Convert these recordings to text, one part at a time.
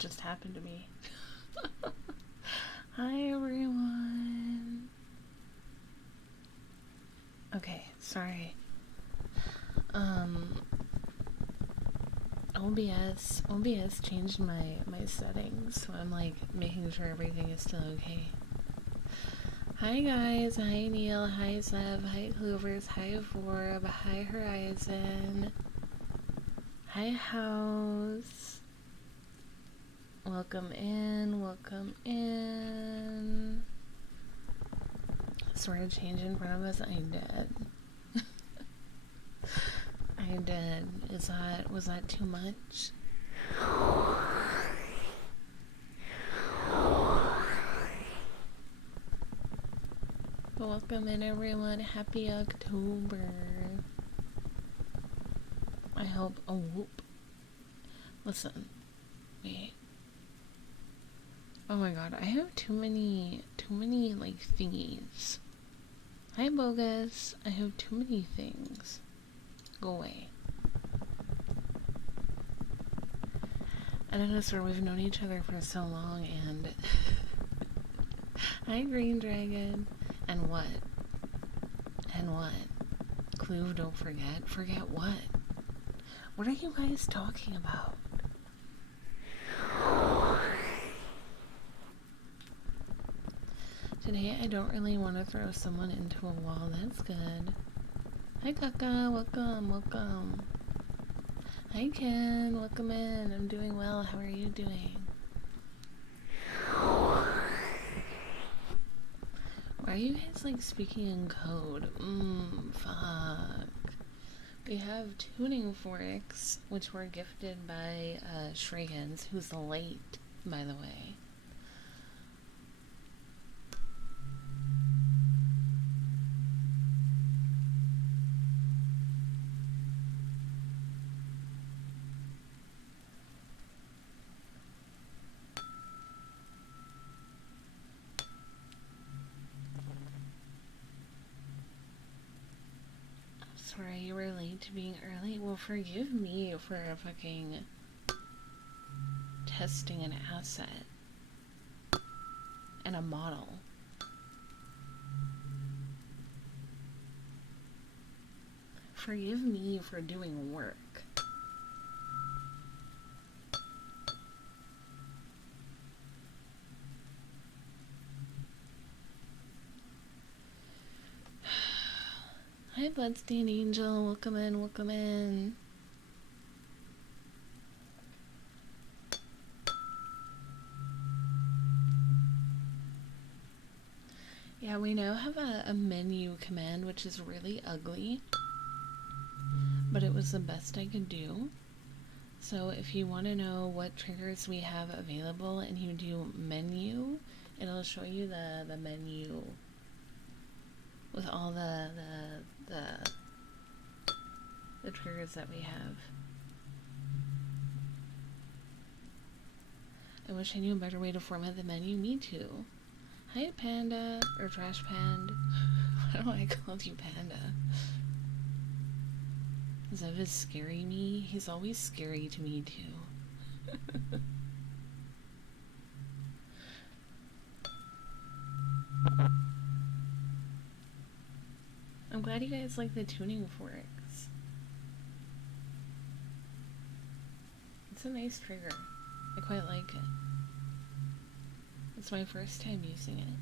just happened to me. Hi everyone. Okay, sorry. OBS changed my settings, so I'm like making sure everything is still okay. Hi guys, hi Neil, hi Zev, hi Clovers, hi Vorb, hi Horizon, hi House. Welcome in, welcome in. Sort of change in front of us. I did. I did. Was that too much? Welcome in everyone. Happy October. I hope. Oh, whoop. Listen. Wait. Oh my god, I have too many like thingies. Hi Bogus. I have too many things. Go away. I don't know, sir, we've known each other for so long, and hi Green Dragon. And what? And what? Clue, don't forget. Forget what? What are you guys talking about? Today I don't really want to throw someone into a wall. That's good. Hi Kaka, welcome, welcome. Hi Ken, welcome in. I'm doing well. How are you doing? Why are you guys like speaking in code? Fuck. We have tuning forks, which were gifted by Shragans, who's late, by the way. Sorry you were late to being early. Well, forgive me for fucking testing an asset and a model. Forgive me for doing work. Hi Bloodstained Angel, welcome in, welcome in. Yeah, we now have a menu command, which is really ugly, but it was the best I could do. So if you want to know what triggers we have available and you do menu, it'll show you the menu with all the triggers that we have. I wish I knew a better way to format the menu. Me too. Hi Panda, or Trash Pand. Why do I call you Panda? Zev is scary me. He's always scary to me too. I'm glad you guys like the tuning forks. It's a nice trigger. I quite like it. It's my first time using it.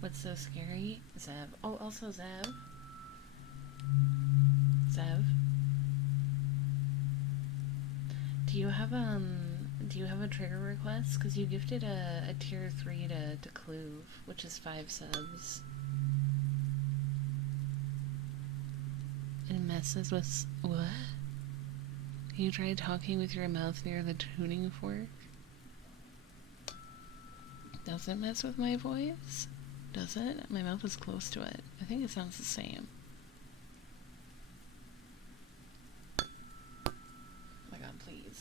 What's so scary? Zev. Oh, also Zev. Zev. Do you have a trigger request? Because you gifted a tier 3 to Cluve, which is 5 subs. It messes with what? You tried talking with your mouth near the tuning fork? Does it mess with my voice? Does it? My mouth is close to it. I think it sounds the same. Oh my god, please.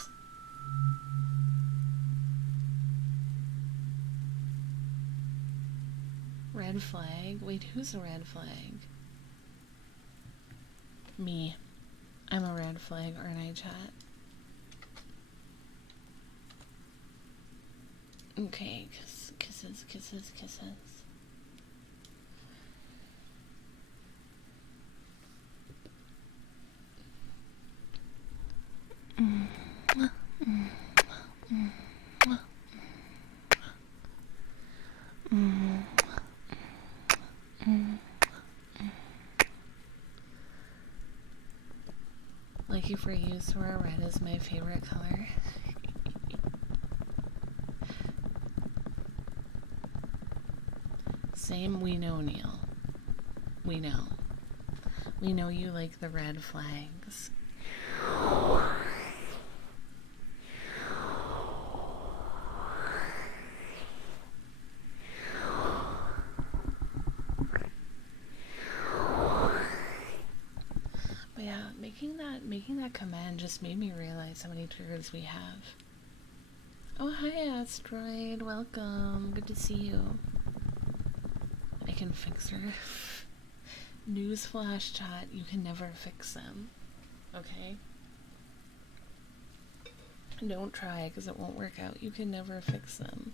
Red flag? Wait, who's a red flag? Me. I'm a red flag, aren't I, chat? Okay, kisses, kisses, kisses. Lucky for you, Sora, red is my favorite color. Same, we know, Neil. We know. We know you like the red flags. But yeah, making that command just made me realize how many triggers we have. Oh, hi, Asteroid. Welcome. Good to see you. I can fix her. Newsflash, chat. You can never fix them. Okay? Don't try, because it won't work out. You can never fix them.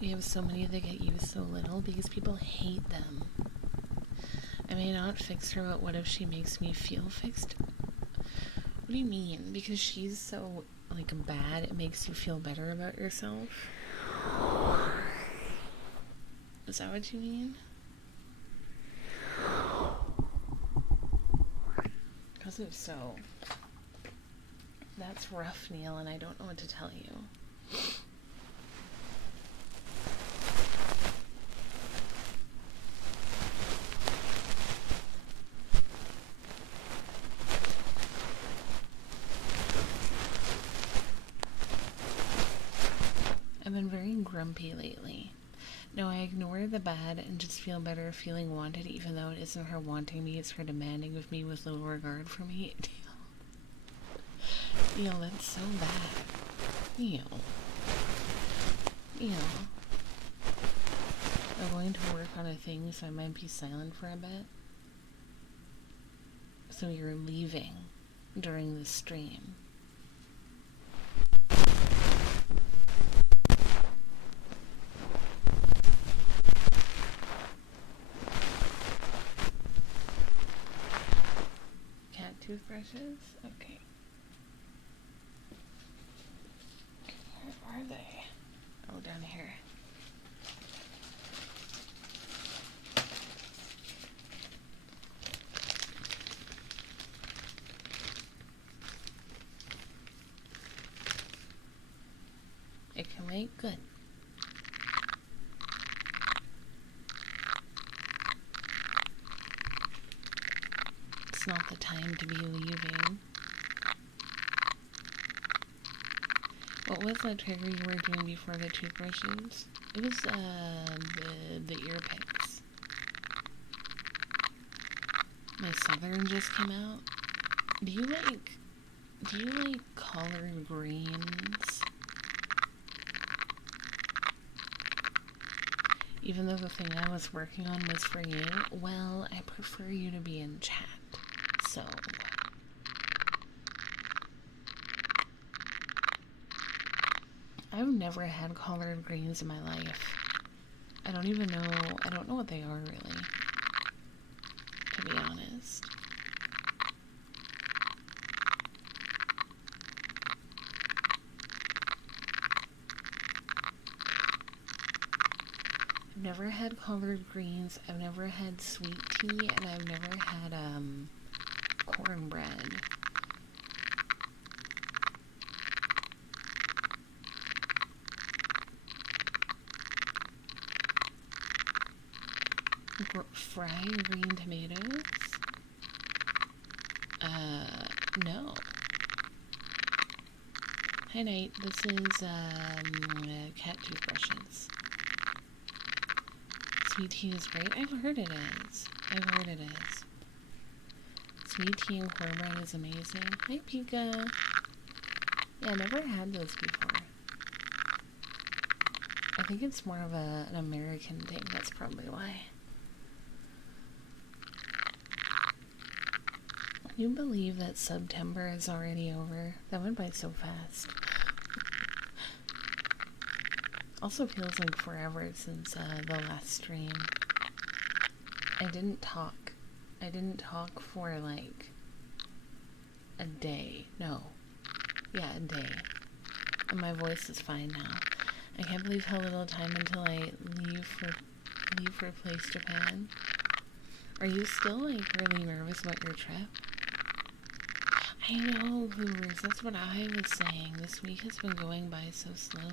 We have so many that get used so little because people hate them. I may not fix her, but what if she makes me feel fixed? What do you mean? Because she's so, like, bad, it makes you feel better about yourself? Is that what you mean? Because if so, that's rough, Neil, and I don't know what to tell you. I've been very grumpy lately. No, I ignore the bad and just feel better feeling wanted, even though it isn't her wanting me, it's her demanding of me with little regard for me. Neil, that's so bad. Neil. I'm going to work on a thing, so I might be silent for a bit. So you're leaving during the stream. Cat toothbrushes? Okay. Where are they? Oh, down here. It can wait? Good. It's not the time to be leaving. What was that trigger you were doing before the toothbrushes? It was, the ear picks. My Southern just came out. Do you like collard greens? Even though the thing I was working on was for you, well, I prefer you to be in chat, so... I've never had collard greens in my life. I don't know what they are, really, to be honest. I've never had collard greens, I've never had sweet tea, and I've never had, cornbread. Fried green tomatoes? No. Hi, Night. This is, cat toothbrushes. Sweet tea is great. I've heard it is. Sweet tea and cornbread is amazing. Hi, Pika. Yeah, I've never had those before. I think it's more of an American thing. That's probably why. Can you believe that September is already over? That went by so fast. Also feels like forever since the last stream. I didn't talk for like a day. No. Yeah, a day. And my voice is fine now. I can't believe how little time until I leave for Place Japan. Are you still like really nervous about your trip? I know, Hoovers, that's what I was saying. This week has been going by so slowly.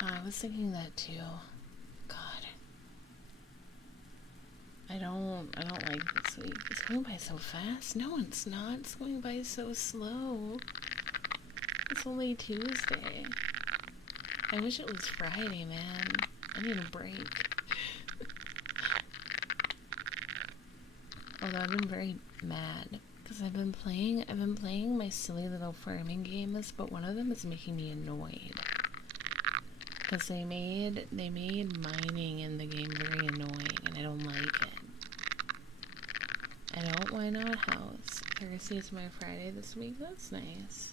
I was thinking that too. God. I don't like this week. It's going by so fast. No, it's not. It's going by so slow. It's only Tuesday. I wish it was Friday, man. I need a break. Although I've been very mad because I've been playing my silly little farming games, but one of them is making me annoyed. Because they made mining in the game very annoying, and I don't like it. I don't why not house. Thursday is my Friday this week. That's nice.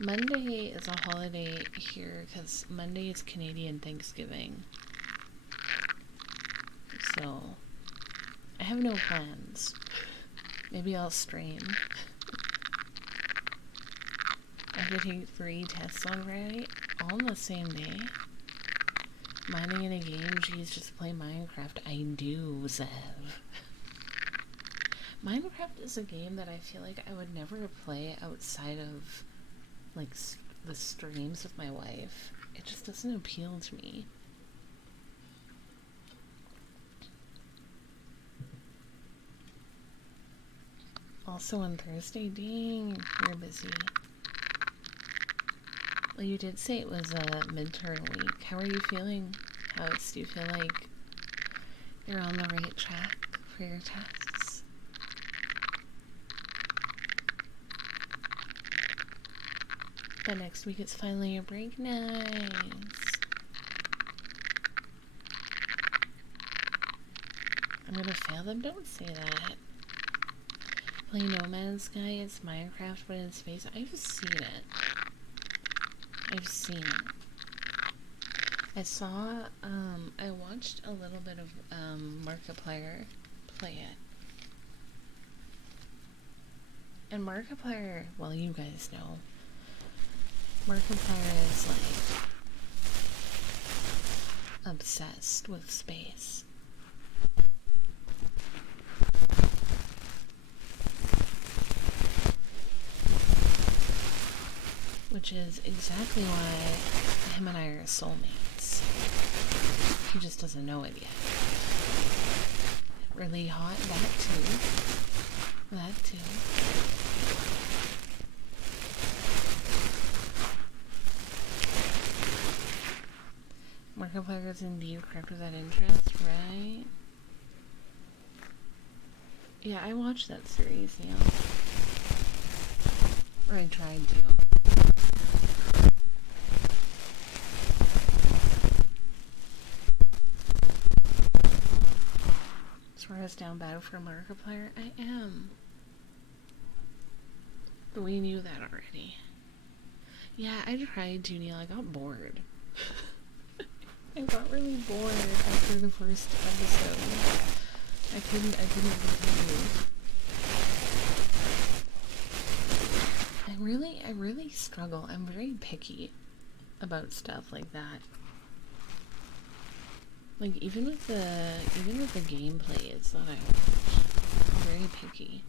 Monday is a holiday here because Monday is Canadian Thanksgiving. So I have no plans. Maybe I'll stream. I have to take 3 tests on Friday, all on the same day. Mining in a game, geez, just play Minecraft. I do, Zev. Minecraft is a game that I feel like I would never play outside of, like, the streams with my wife. It just doesn't appeal to me. Also on Thursday, dang, you're busy. Well, you did say it was a midterm week. How are you feeling, House? Do you feel like you're on the right track for your tests? But next week it's finally your break. Nice. I'm gonna fail them? Don't say that. Play No Man's Sky, it's Minecraft but in space. I've seen it. I saw, I watched a little bit of, Markiplier play it. And Markiplier, well, you guys know, Markiplier is, like, obsessed with space. Which is exactly why him and I are soulmates. He just doesn't know it yet. Really hot, that too. That too. Markiplier is indeed correct with that interest, right? Yeah, I watched that series, you know. Or I tried to. As down bad for Markiplier? I am. But we knew that already. Yeah, I tried to, Neil. I got bored. I got really bored after the first episode. I couldn't continue. I really struggle. I'm very picky about stuff like that. Like, even with the gameplays that I watch, I'm very picky.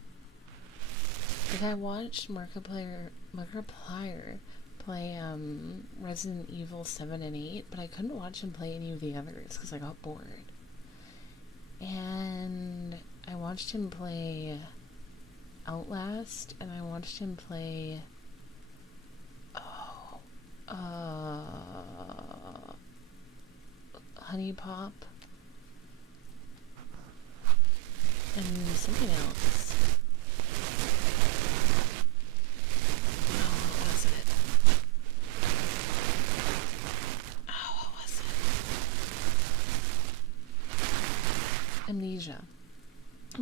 Like, I watched Markiplier play, Resident Evil 7 and 8, but I couldn't watch him play any of the others, because I got bored. And I watched him play Outlast, and I watched him play, Honey Pop, and something else.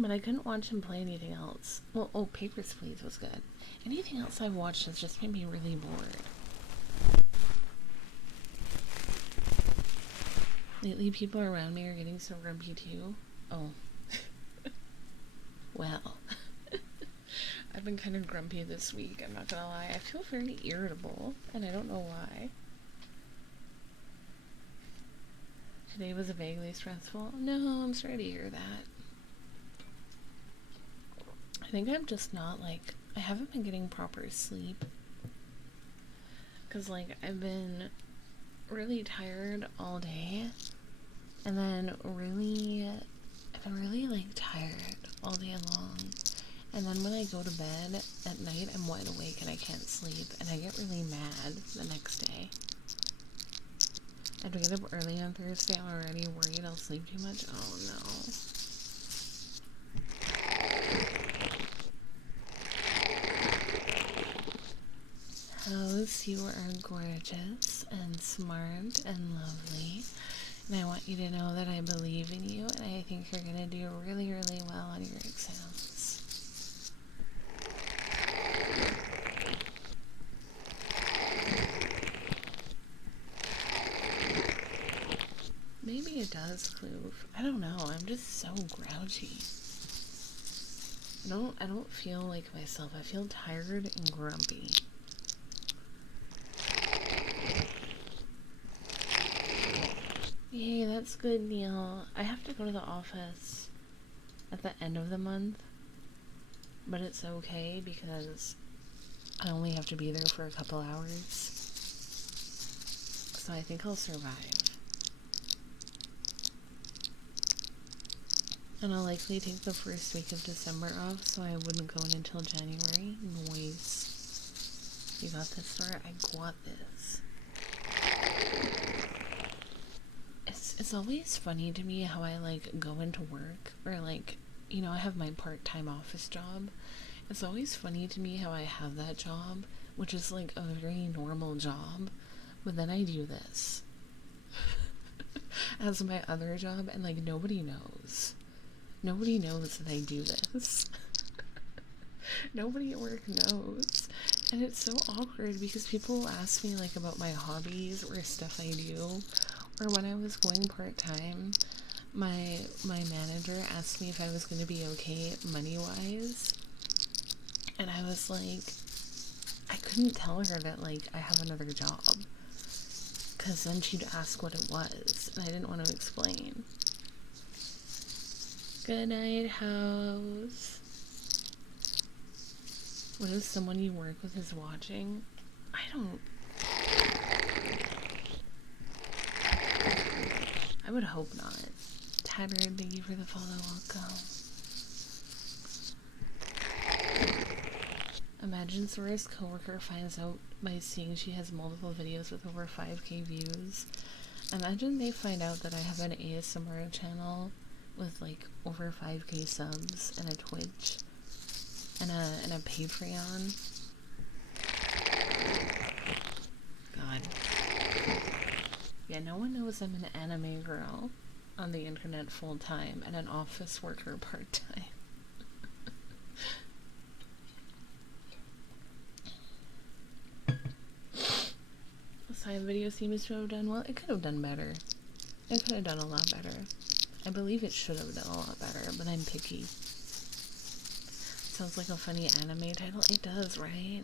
But I couldn't watch him play anything else. Well, oh, Papers, Please was good. Anything else I've watched has just made me really bored. Lately, people around me are getting so grumpy too. Oh. Well. I've been kind of grumpy this week, I'm not gonna lie. I feel very irritable, and I don't know why. Today was vaguely stressful. No, I'm sorry to hear that. I think I'm just not, like, I haven't been getting proper sleep. Because, like, I've been really tired all day. And then I've been really, like, tired all day long. And then when I go to bed at night, I'm wide awake and I can't sleep. And I get really mad the next day. I have to get up early on Thursday. I'm already worried I'll sleep too much. Oh, no. House, you are gorgeous and smart and lovely. And I want you to know that I believe in you, and I think you're going to do really, really well on your exams. Maybe it does, Kloof. I don't know. I'm just so grouchy. I don't feel like myself. I feel tired and grumpy. Yay, that's good, Neil. I have to go to the office at the end of the month, but it's okay because I only have to be there for a couple hours, so I think I'll survive. And I'll likely take the first week of December off, so I wouldn't go in until January. Noise. You got this, Sora? I got this. It's always funny to me how I, like, go into work, or, like, you know, I have my part-time office job. It's always funny to me how I have that job, which is, like, a very normal job, but then I do this as my other job, and, like, nobody knows. Nobody knows that I do this. Nobody at work knows. And it's so awkward because people ask me, like, about my hobbies or stuff I do. Or when I was going part-time, my manager asked me if I was going to be okay money-wise. And I was like, I couldn't tell her that, like, I have another job. Because then she'd ask what it was. And I didn't want to explain. Good night, house. What if someone you work with is watching? I would hope not. Tattered, thank you for the follow. Welcome. Imagine Sora's coworker finds out by seeing she has multiple videos with over 5k views. Imagine they find out that I have an ASMR channel with, like, over 5k subs and a Twitch and a Patreon. God. Yeah, no one knows I'm an anime girl on the internet full-time and an office worker part-time. The side video seems to have done well. It could have done better. It could have done a lot better. I believe it should have done a lot better, but I'm picky. Sounds like a funny anime title. It does, right?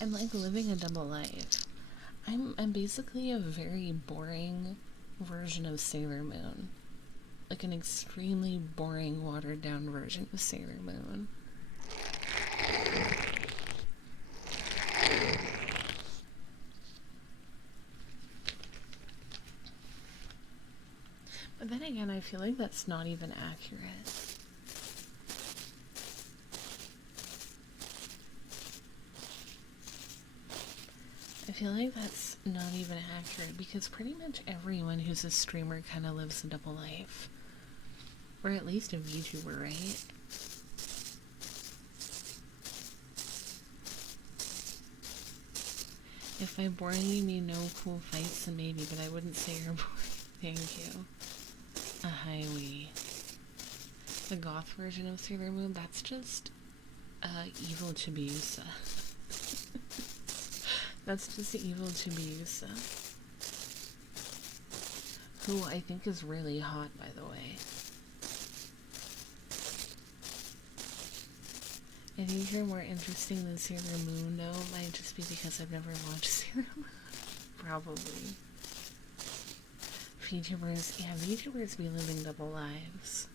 I'm like living a double life. I'm basically a very boring version of Sailor Moon. Like an extremely boring, watered down version of Sailor Moon. But then again, I feel like that's not even accurate. I feel like that's not even accurate because pretty much everyone who's a streamer kind of lives a double life. Or at least a VTuber, right? If by boring you mean no cool fights, then maybe, but I wouldn't say you're boring. Thank you. A highway. The goth version of Sailor Moon, that's just evil Chibiusa. That's just evil Chibiusa. Who I think is really hot, by the way. I think you're more interesting than Sailor Moon, though. Might just be because I've never watched Sailor Moon. Probably. VTubers, yeah, VTubers be living double lives.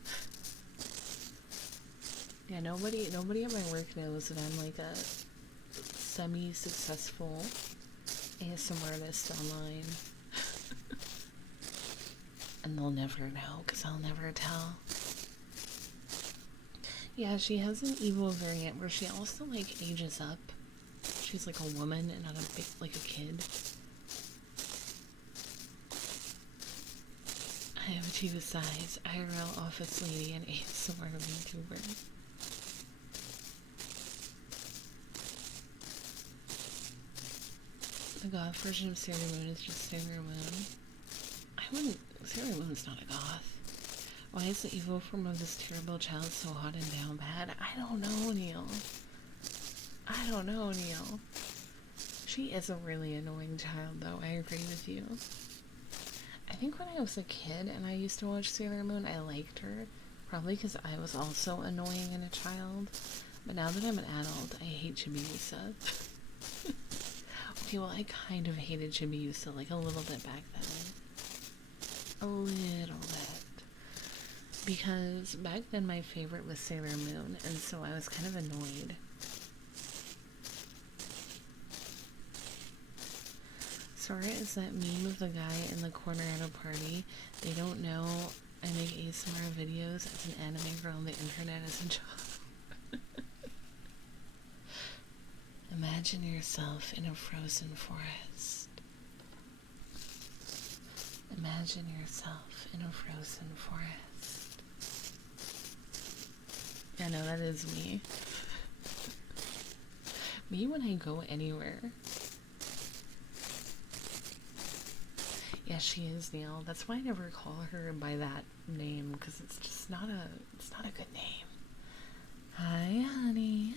Yeah, nobody at my work knows that I'm like a semi-successful ASMR artist online. And they'll never know, because I'll never tell. Yeah, she has an evil variant where she also, like, ages up. She's like a woman and not a big, like a kid. I have two sides, IRL office lady and ASMR VTuber. The goth version of Sailor Moon is just Sailor Moon. Sailor Moon's not a goth. Why is the evil form of this terrible child so hot and down bad? I don't know, Neil. I don't know, Neil. She is a really annoying child, though. I agree with you. I think when I was a kid and I used to watch Sailor Moon, I liked her. Probably because I was also annoying in a child. But now that I'm an adult, I hate Chibiusa. Okay, well, I kind of hated Chibiusa, like, a little bit back then. A little bit. Because back then my favorite was Sailor Moon, and so I was kind of annoyed. Sora is that meme of the guy in the corner at a party. They don't know I make ASMR videos as an anime girl on the internet as a job. Imagine yourself in a frozen forest. Imagine yourself in a frozen forest. Yeah, no, that is me. Me when I go anywhere. Yeah, she is, Neil. That's why I never call her by that name, because it's just not a good name. Hi, honey.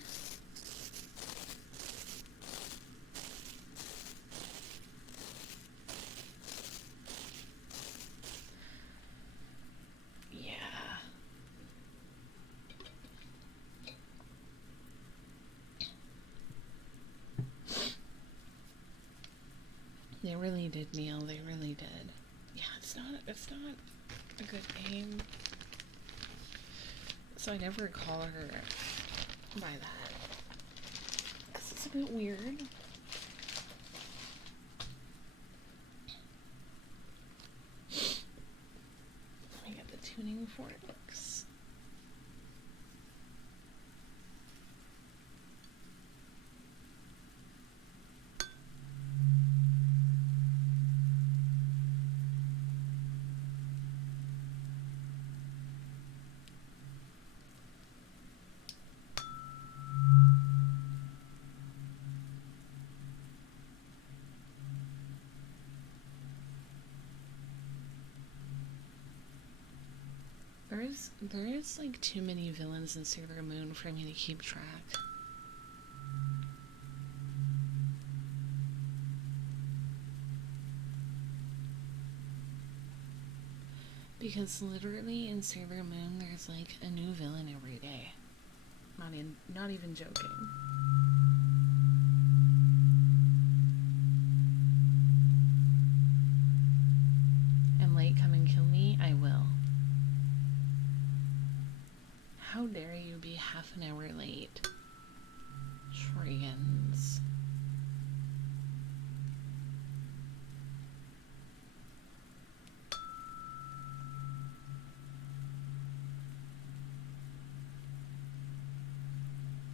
They really did, Neil. They really did. Yeah, it's not a good name. So I never call her by that. 'Cause it's a bit weird. Let me get the tuning forks. There is like too many villains in Sailor Moon for me to keep track. Because literally in Sailor Moon there's like a new villain every day. Not even joking. And late, come and kill me, I will. How dare you be half an hour late? Shriggins.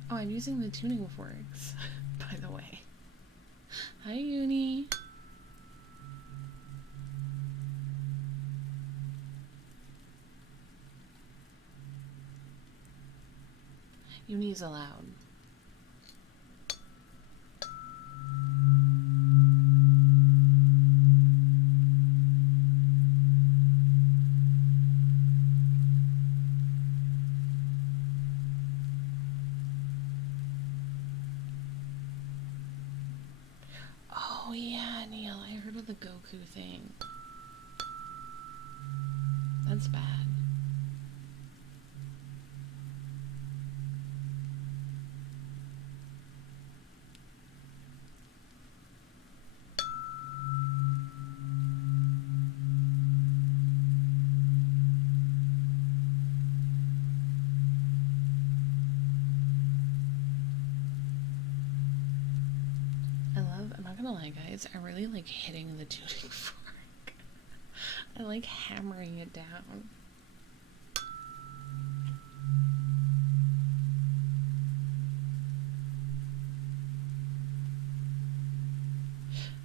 Oh, I'm using the tuning forks, by the way. Hi, Uni. Uni's allowed. Oh yeah, Neil, I heard of the Goku thing. That's bad. I'm not gonna lie, guys, I really like hitting the tuning fork. I like hammering it down.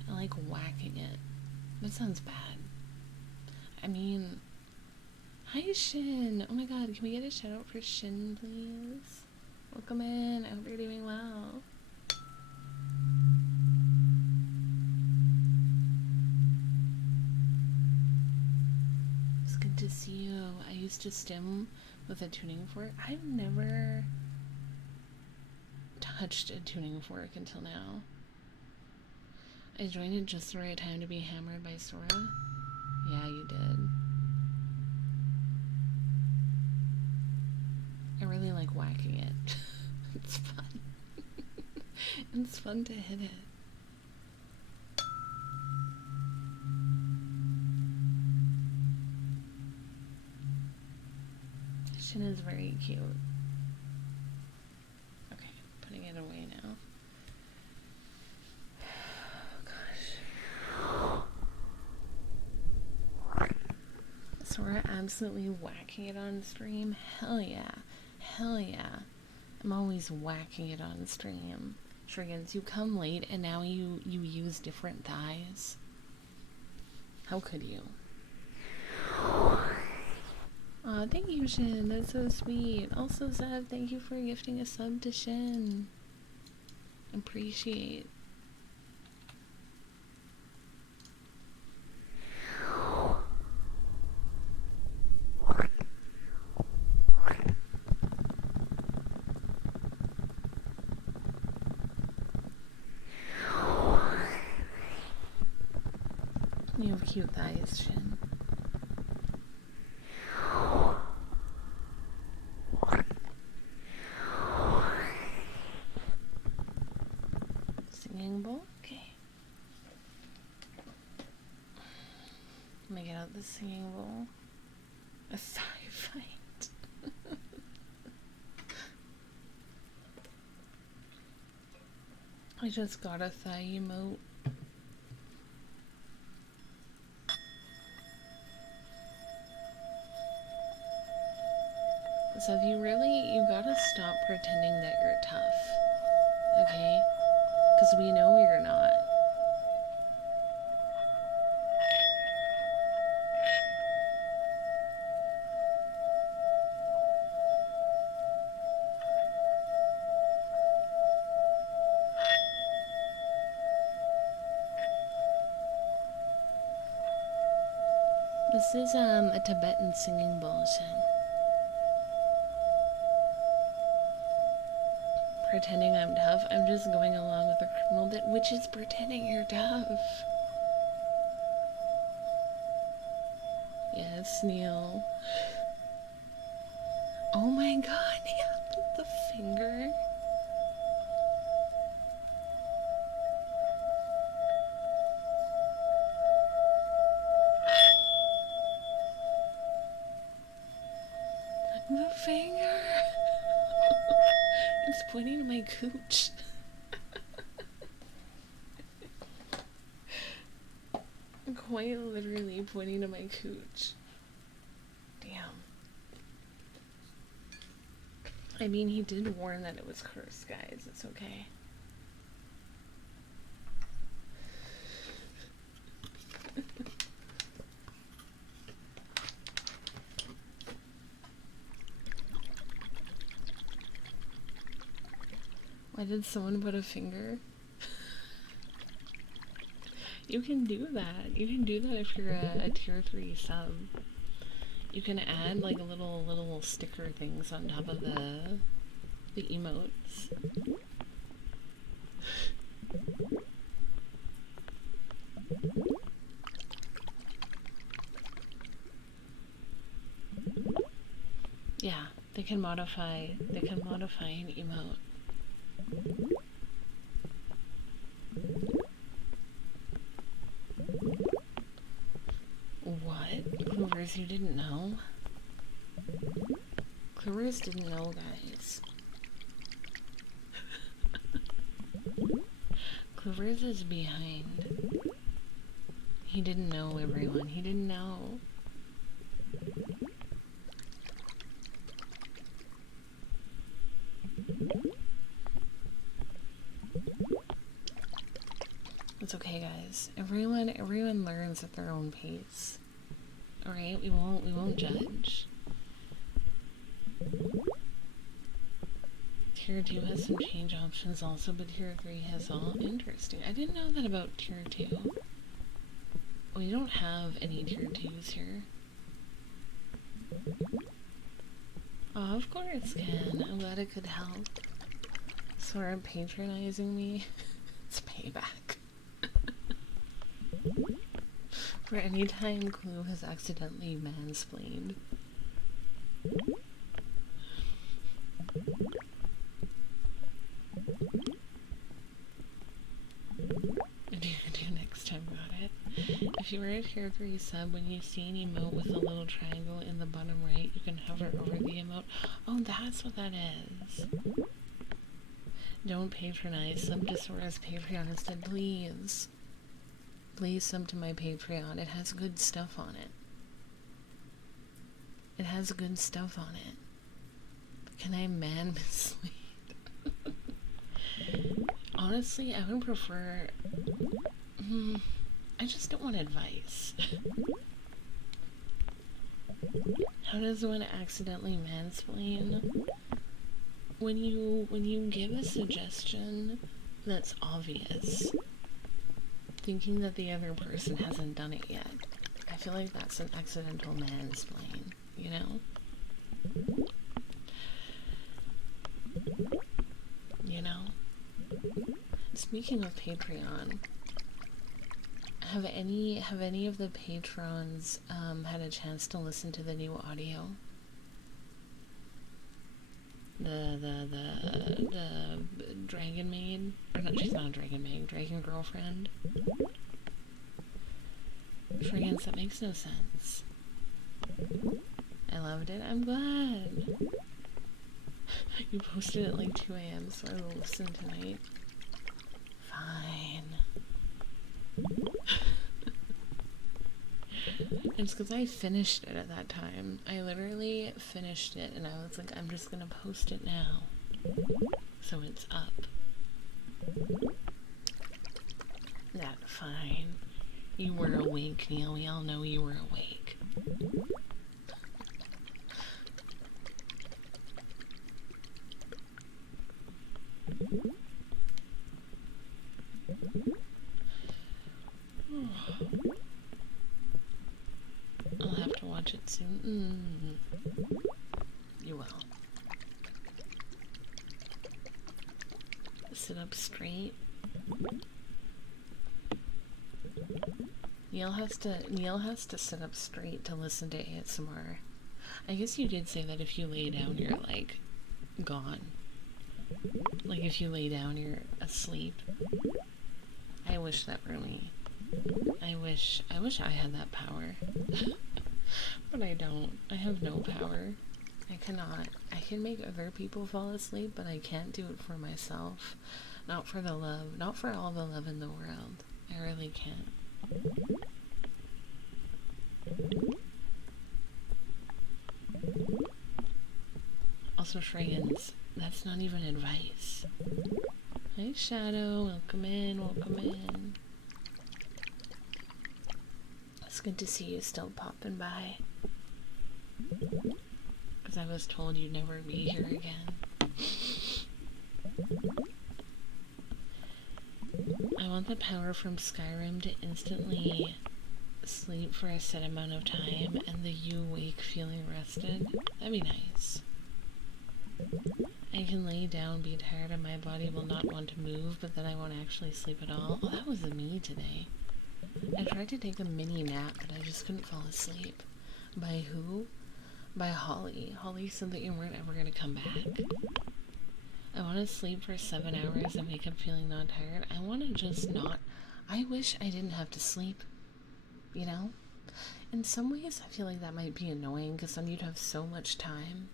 I like whacking it. That sounds bad. I mean, hi Shin! Oh my god, can we get a shout out for Shin, please? Welcome in, I hope you're doing well. It's good to see you. I used to stim with a tuning fork. I've never touched a tuning fork until now. I joined it just the right time to be hammered by Sora. Yeah, you did. I really like whacking it. It's fun. It's fun to hit it. Shin is very cute. Okay, putting it away now. Oh gosh. Sora absolutely whacking it on stream. Hell yeah. Hell yeah. I'm always whacking it on stream. Shriggins, you come late and now you use different thighs. How could you? Aw, thank you, Shin. That's so sweet. Also, Zev, thank you for gifting a sub to Shin. Appreciate. You have cute thighs, Shin. Singing bowl? Okay. Let me get out the singing bowl. A thigh fight. I just got a thigh emote. So if you gotta stop pretending that you're tough, okay? Because we know you're not. This is a Tibetan singing bowl, Shin. Pretending I'm tough. I'm just going along with the criminal bit, which is pretending you're tough. Yes, Neil. Oh my god, Neil, the finger. The finger. It's pointing to my cooch. Quite literally pointing to my cooch. Damn. I mean, he did warn that it was cursed, guys. It's okay. Why did someone put a finger? You can do that. You can do that if you're a tier 3 sub. You can add like little sticker things on top of the emotes. they can modify an emote. What? Clovers, you didn't know? Clovers didn't know, guys. Clovers is behind. He didn't know, everyone. He didn't know. It's okay, guys. Everyone learns at their own pace. Alright? We won't judge. Tier 2 has some change options also, but Tier 3 has all. Interesting. I didn't know that about Tier 2. We don't have any Tier 2s here. Oh, of course, Ken. I'm glad it could help. Sort of patronizing me. It's payback. For any time Clue has accidentally mansplained. Do next time, got it. If you were a Tier 3 sub, when you see an emote with a little triangle in the bottom right, you can hover over the emote. Oh, that's what that is. Don't patronize. Sub to Sora's Patreon instead, please. Please sub to my Patreon. It has good stuff on it. It has good stuff on it. Can I mislead? Honestly, I would prefer... I just don't want advice. How does one accidentally mansplain? When you give a suggestion that's obvious, thinking that the other person hasn't done it yet, I feel like that's an accidental mansplain, you know? You know? Speaking of Patreon, have any of the patrons had a chance to listen to the new audio? The dragon maid, or not, she's not a dragon maid, dragon girlfriend. Friggins, that makes no sense. I loved it. I'm glad. You posted at like 2 a.m. so I will listen tonight. Fine. It's because I finished it at that time. I literally finished it and I was like, I'm just gonna post it now. So it's up. That fine. You were awake, Neil. We all know you were awake. I'll have to watch it soon. You will. Sit up straight. Neil has to sit up straight to listen to ASMR. I guess you did say that if you lay down, you're like gone. Like if you lay down, you're asleep. I wish that were me. I wish I had that power. But I don't. I have no power. I cannot. I can make other people fall asleep, but I can't do it for myself. Not for the love. Not for all the love in the world. I really can't. Also, Shreggans, that's not even advice. Hi, Shadow. Welcome in. Welcome in. It's good to see you still popping by. Because I was told you'd never be here again. I want the power from Skyrim to instantly sleep for a set amount of time and the you wake feeling rested. That'd be nice. I can lay down, be tired, and my body will not want to move, but then I won't actually sleep at all. Oh, that was me today. I tried to take a mini nap, but I just couldn't fall asleep. By who? by Holly. Holly said that you weren't ever going to come back. I want to sleep for 7 hours and wake up feeling not tired. I want to just not. I wish I didn't have to sleep, you know? In some ways, I feel like that might be annoying because then you'd have so much time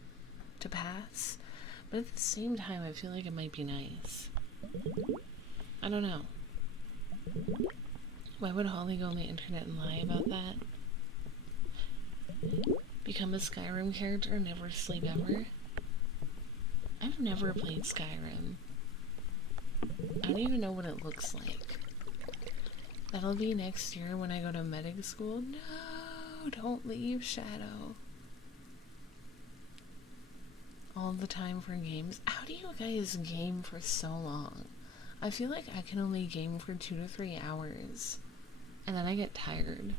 to pass. But at the same time, I feel like it might be nice. I don't know. Why would Holly go on the internet and lie about that? Become a Skyrim character and never sleep ever? I've never played Skyrim. I don't even know what it looks like. That'll be next year when I go to medic school. No, don't leave, Shadow. All the time for games. How do you guys game for so long? I feel like I can only game for 2 to 3 hours. And then I get tired.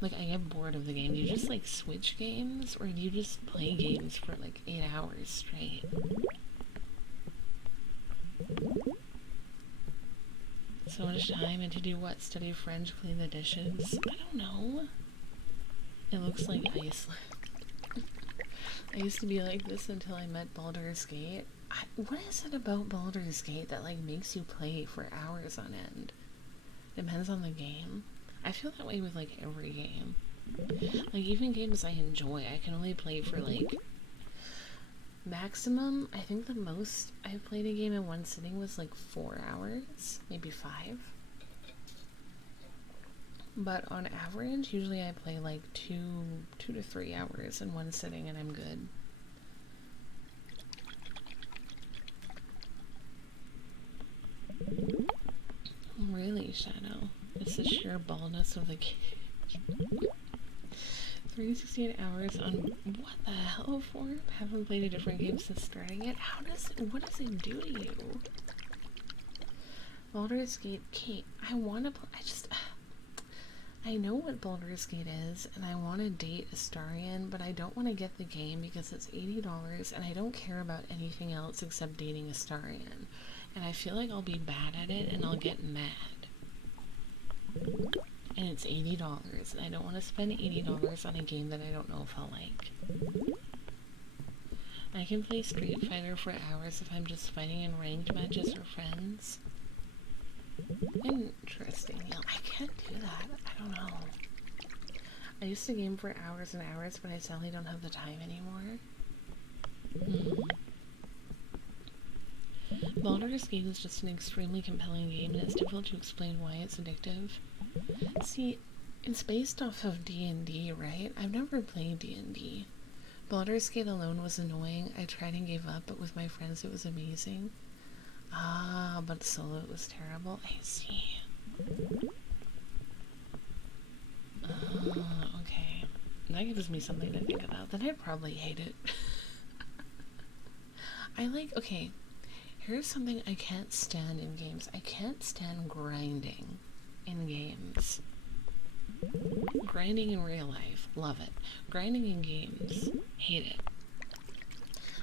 Like, I get bored of the game. Do you just, like, switch games? Or do you just play games for, like, 8 hours straight? So much time, and to do what? Study French, clean the dishes? I don't know. It looks like Iceland. I used to be like this until I met Baldur's Gate. What is it about Baldur's Gate that, like, makes you play for hours on end? Depends on the game. I feel that way with, like, every game. Like, even games I enjoy, I can only play for, like, maximum, I think the most I've played a game in one sitting was, like, 4 hours, maybe 5. But on average, usually I play, like, 2 to 3 hours in one sitting and I'm good. Really, Shadow? It's the sheer baldness of the game. 368 hours on what the hell for? Haven't played a different game since starting it. What does it do to you? Baldur's Gate, Kate, I wanna play, I know what Baldur's Gate is, and I want to date Astarion, but I don't want to get the game because it's $80, and I don't care about anything else except dating Astarion. And I feel like I'll be bad at it, and I'll get mad. And it's $80, and I don't want to spend $80 on a game that I don't know if I'll like. I can play Street Fighter for hours if I'm just fighting in ranked matches or friends. Interesting. Yeah, I can't do that. I don't know. I used to game for hours and hours, but I sadly don't have the time anymore. Baldur's Gate is just an extremely compelling game, and it's difficult to explain why it's addictive. See, it's based off of D&D, right? I've never played D&D. Baldur's Gate alone was annoying. I tried and gave up, but with my friends it was amazing. Ah, but solo it was terrible. I see. Okay. That gives me something to think about. Then I'd probably hate it. Okay, here's something I can't stand in games. I can't stand grinding in games. Grinding in real life, love it. Grinding in games, hate it.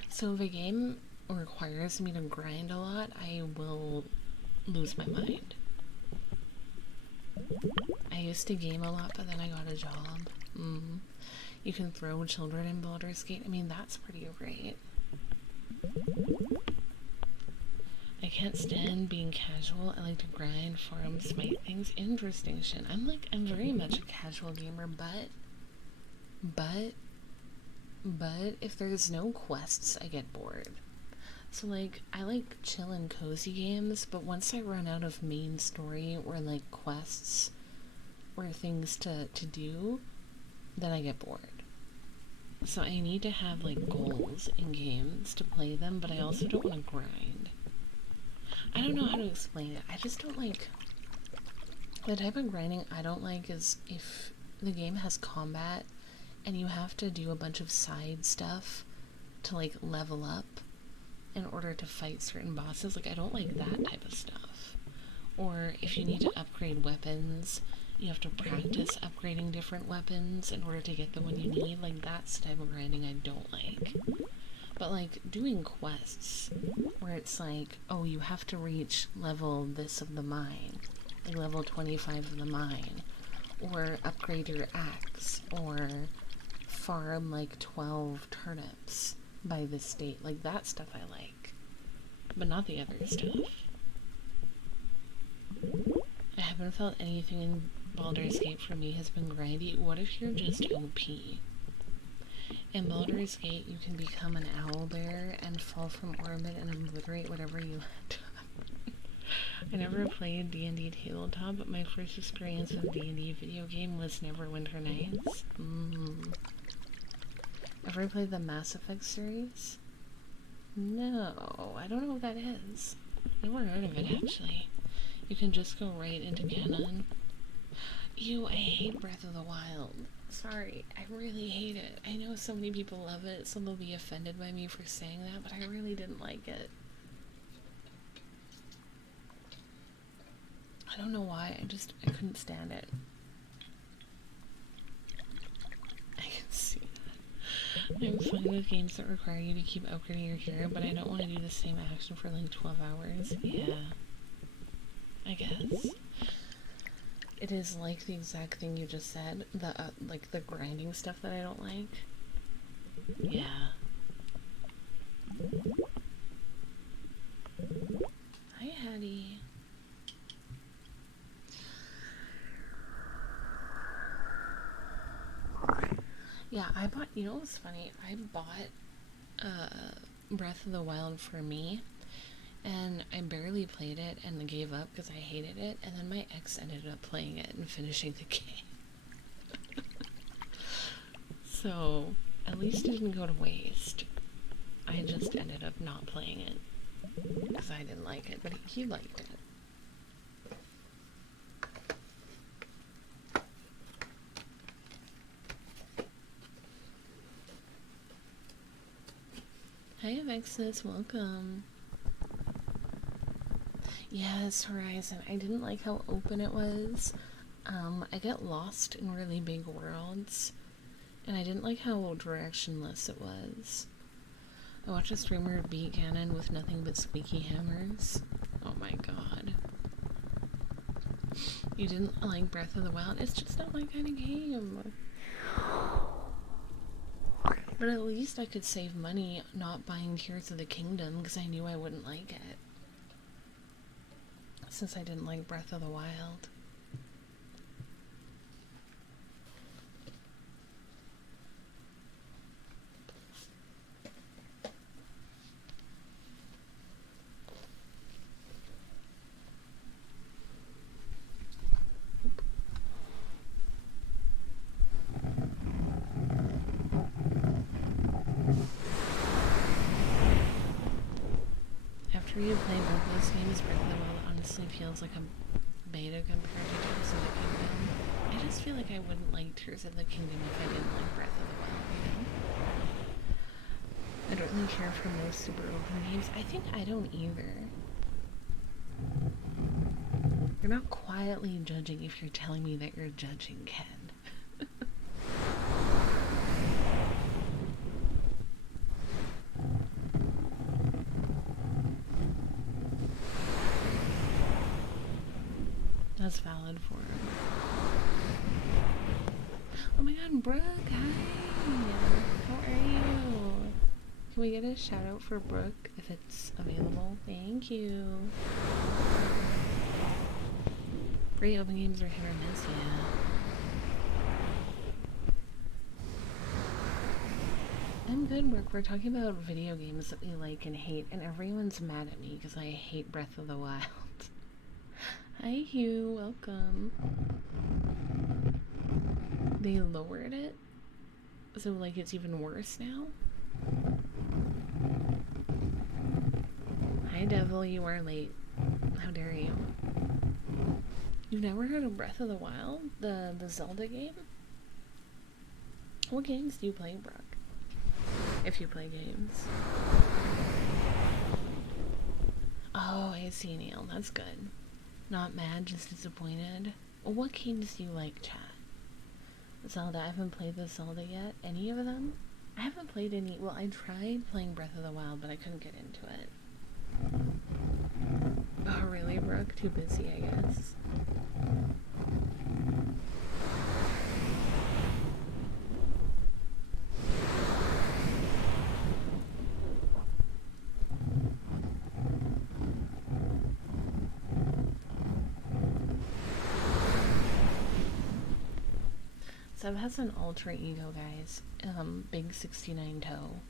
So if a game requires me to grind a lot, I will lose my mind. I used to game a lot, but then I got a job. You can throw children in Baldur's Gate. I mean, that's pretty great. I can't stand being casual. I like to grind, farm, smite things. Interesting shit. I'm very much a casual gamer, but if there's no quests, I get bored. So, like, I like chill and cozy games, but once I run out of main story or, like, quests or things to do, then I get bored. So I need to have, like, goals in games to play them, but I also don't want to grind. I don't know how to explain it. I just don't like... The type of grinding I don't like is if the game has combat and you have to do a bunch of side stuff to, like, level up in order to fight certain bosses. Like, I don't like that type of stuff. Or if you need to upgrade weapons, you have to practice upgrading different weapons in order to get the one you need. Like, that's the type of grinding I don't like. But, like, doing quests where it's like, oh, you have to reach level this of the mine, like level 25 of the mine, or upgrade your axe, or farm like 12 turnips by this date. Like, that stuff I like, but not the other stuff. I haven't felt anything in Baldur's Gate for me has been grindy. What if you're just OP? In Baldur's Gate, you can become an owlbear and fall from orbit and obliterate whatever you let. I never played D&D tabletop, but my first experience with D&D video game was Neverwinter Nights. Ever played the Mass Effect series? No, I don't know what that is. Never heard of it, actually. You can just go right into canon. Ew, I hate Breath of the Wild. Sorry, I really hate it. I know so many people love it, so they'll be offended by me for saying that, but I really didn't like it. I don't know why, I couldn't stand it. I can see that. I'm fine with games that require you to keep upgrading your gear, but I don't want to do the same action for like 12 hours. Yeah. I guess. It is like the exact thing you just said. The, like the grinding stuff that I don't like. Yeah. Hi, Hattie. Yeah, you know what's funny? I bought, Breath of the Wild for me, and I barely played it and gave up because I hated it, and then my ex ended up playing it and finishing the game. So, at least it didn't go to waste. I just ended up not playing it because I didn't like it, but he liked it. Hi, Avexis, welcome. Yes, Horizon. I didn't like how open it was. I get lost in really big worlds, and I didn't like how directionless it was. I watched a streamer beat Ganon with nothing but squeaky hammers. Oh my god. You didn't like Breath of the Wild? It's just not my kind of game. But at least I could save money not buying Tears of the Kingdom because I knew I wouldn't like it. Since I didn't like Breath of the Wild. After you play both those games, Breath of the Wild honestly feels like a beta compared to Tears of the Kingdom. I just feel like I wouldn't like Tears of the Kingdom if I didn't like Breath of the Wild, you know? I don't really care for most super open games. I think I don't either. You're not quietly judging if you're telling me that you're judging, Ken. That's valid for her. Oh my god, Brooke, hi! How are you? Can we get a shout out for Brooke if it's available? Thank you. Great open games are hit or miss, yeah. I'm good, Brooke. We're talking about video games that we like and hate, and everyone's mad at me because I hate Breath of the Wild. Hi, Hugh. Welcome. They lowered it? So, like, it's even worse now? Hi, Devil. You are late. How dare you? You've never heard of Breath of the Wild? The Zelda game? What games do you play, Brooke? If you play games. Oh, I see, Neil. That's good. Not mad, just disappointed. What games do you like, chat? Zelda. I haven't played the Zelda yet. Any of them? I haven't played any. Well, I tried playing Breath of the Wild, but I couldn't get into it. Oh, really, Brooke? Too busy, I guess. Seb has an alter ego, guys. Big 69 toe.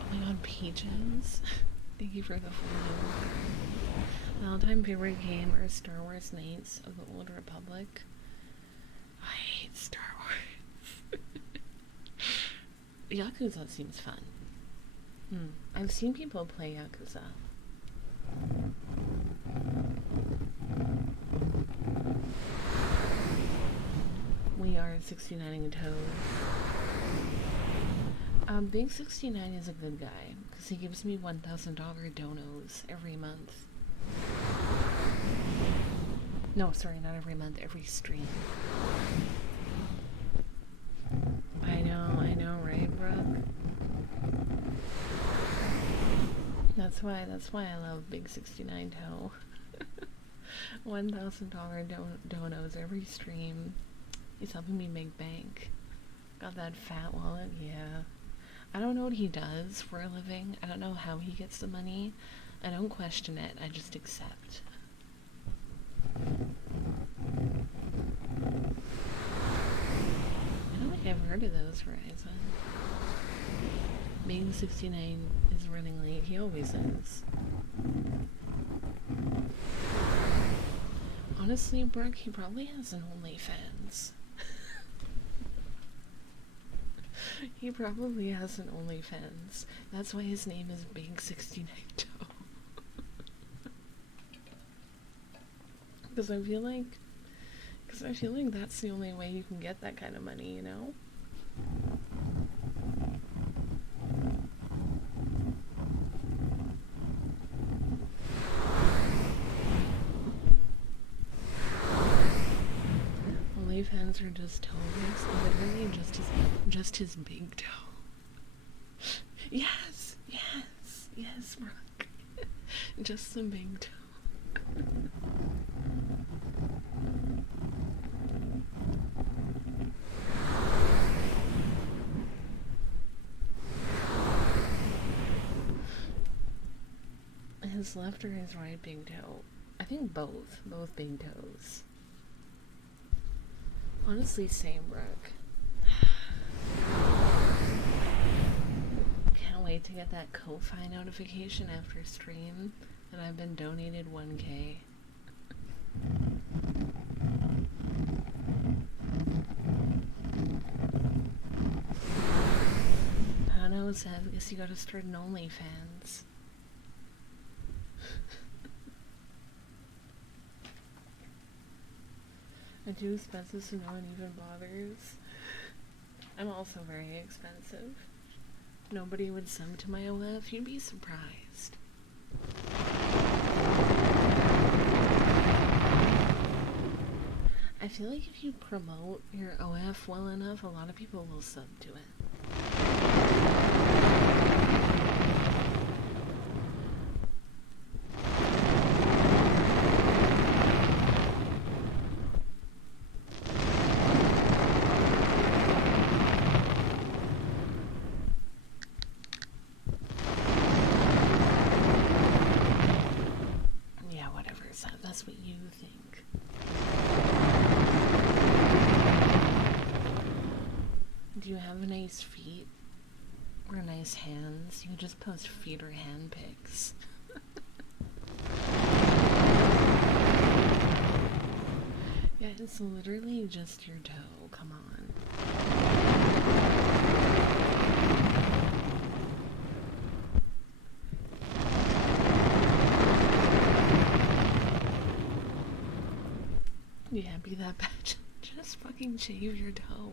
Oh my god, Peaches. Thank you for the follow. My all-time favorite game are Star Wars Knights of the Old Republic. I hate Star Wars. Yakuza seems fun. I've seen people play Yakuza. We are 69ing toes. Big 69 is a good guy because he gives me $1,000 donos every month. No, sorry, not every month, every stream. I know, right, Brooke? That's why I love Big 69 Toe. $1,000 donos every stream. He's helping me make bank. Got that fat wallet, yeah. I don't know what he does for a living. I don't know how he gets the money. I don't question it, I just accept. I don't think I've heard of those, Verizon. Being 69 is running late. He always is. Honestly, Brooke, he probably has an OnlyFans. He probably has an OnlyFans. That's why his name is Big 69 Joe. Because I feel like that's the only way you can get that kind of money, you know? OnlyFans are just toes, literally just his big toe. Yes, Brooke. Just the big toe. His left or his right big toe? I think both big toes. Honestly, same, Brooke. Can't wait to get that Ko-Fi notification after stream that I've been donated 1K. I don't know, Seth. I guess you gotta start an OnlyFans. I'm too expensive so no one even bothers. I'm also very expensive. Nobody would sub to my OF, you'd be surprised. I feel like if you promote your OF well enough, a lot of people will sub to it. That's what you think. Do you have nice feet? Or nice hands? You can just post feet or hand pics. Yeah, it's literally just your toe. Come on. Yeah, be that bad. Just fucking shave your toe.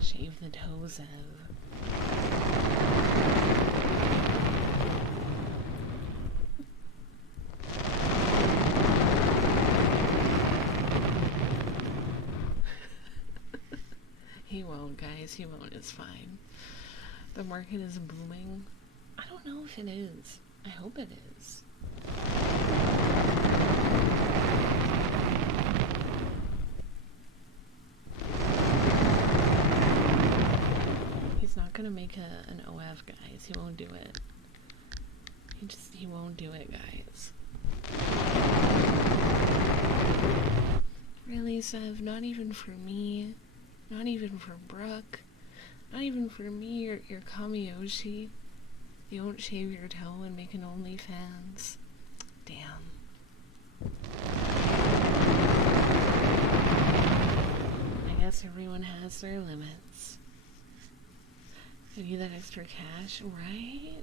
Shave the toes of. He won't, guys. He won't. It's fine. The market is booming. I don't know if it is. I hope it is. He's not gonna make an OF, guys. He won't do it. He won't do it, guys. Really, Sev? Not even for me? Not even for Brooke? Not even for me, your Kamiyoshi? You won't shave your toe and make an OnlyFans? Damn. I guess everyone has their limits. I need that extra cash, right?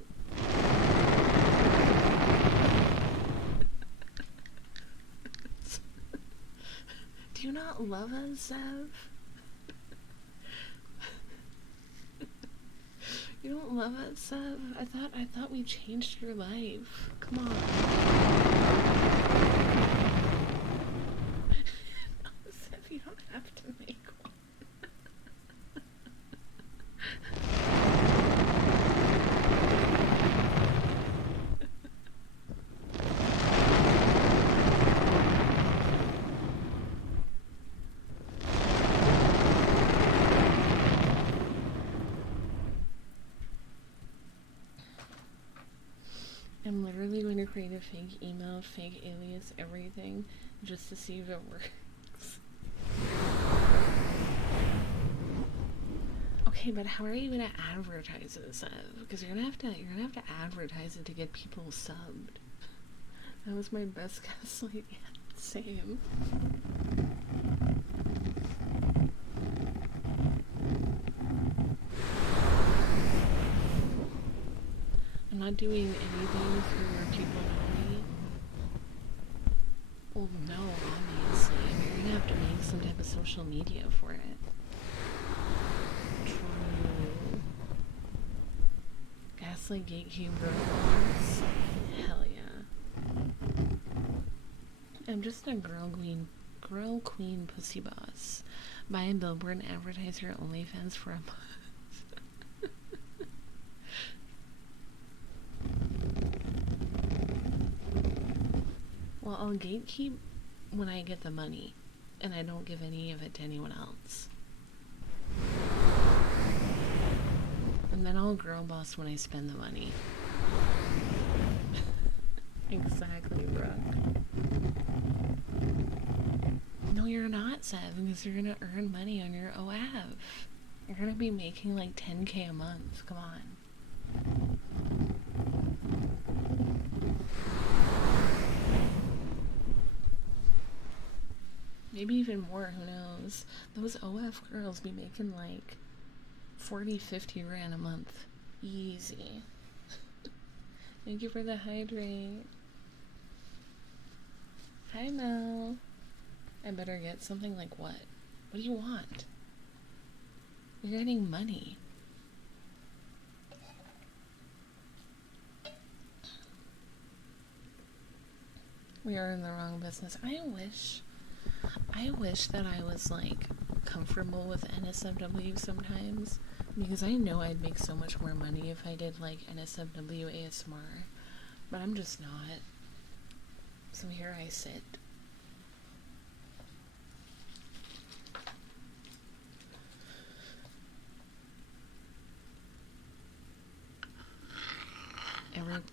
Do you not love us, Sev? You don't love us, Sev? I thought we changed your life. Come on. No, Sev, you don't have to make one. I'm literally going to create a fake email, fake alias, everything, just to see if it works. Okay, but how are you gonna advertise this? Because you're gonna have to advertise it to get people subbed. That was my best guess. Like, yeah, same. I'm not doing anything for people know me. Well, no, obviously. You're gonna have to make some type of social media for it. True. Gaslight gatekeep girls. Hell yeah. I'm just a girl queen pussy boss. Buy a billboard and advertise your OnlyFans for a month. Well, I'll gatekeep when I get the money, and I don't give any of it to anyone else. And then I'll girl boss when I spend the money. Exactly, Brooke. No, you're not, Sev, because you're gonna earn money on your OAV. You're gonna be making like 10K a month. Come on. Maybe even more, who knows? Those OF girls be making like 40, 50 grand a month. Easy. Thank you for the hydrate. Hi, Mel. I better get something like what? What do you want? You're getting money. We are in the wrong business. I wish that I was like comfortable with NSFW sometimes, because I know I'd make so much more money if I did like NSFW ASMR, but I'm just not. So here I sit.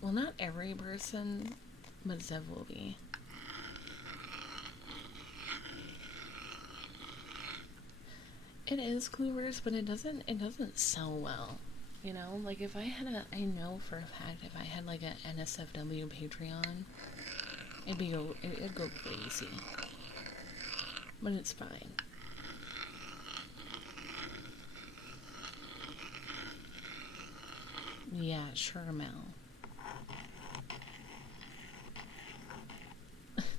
Well, not every person, but Zev will be. It is Clueverse, but it doesn't sell well. You know, like if I know for a fact if I had like an NSFW Patreon, it'd go crazy. But it's fine. Yeah, sure, Mel.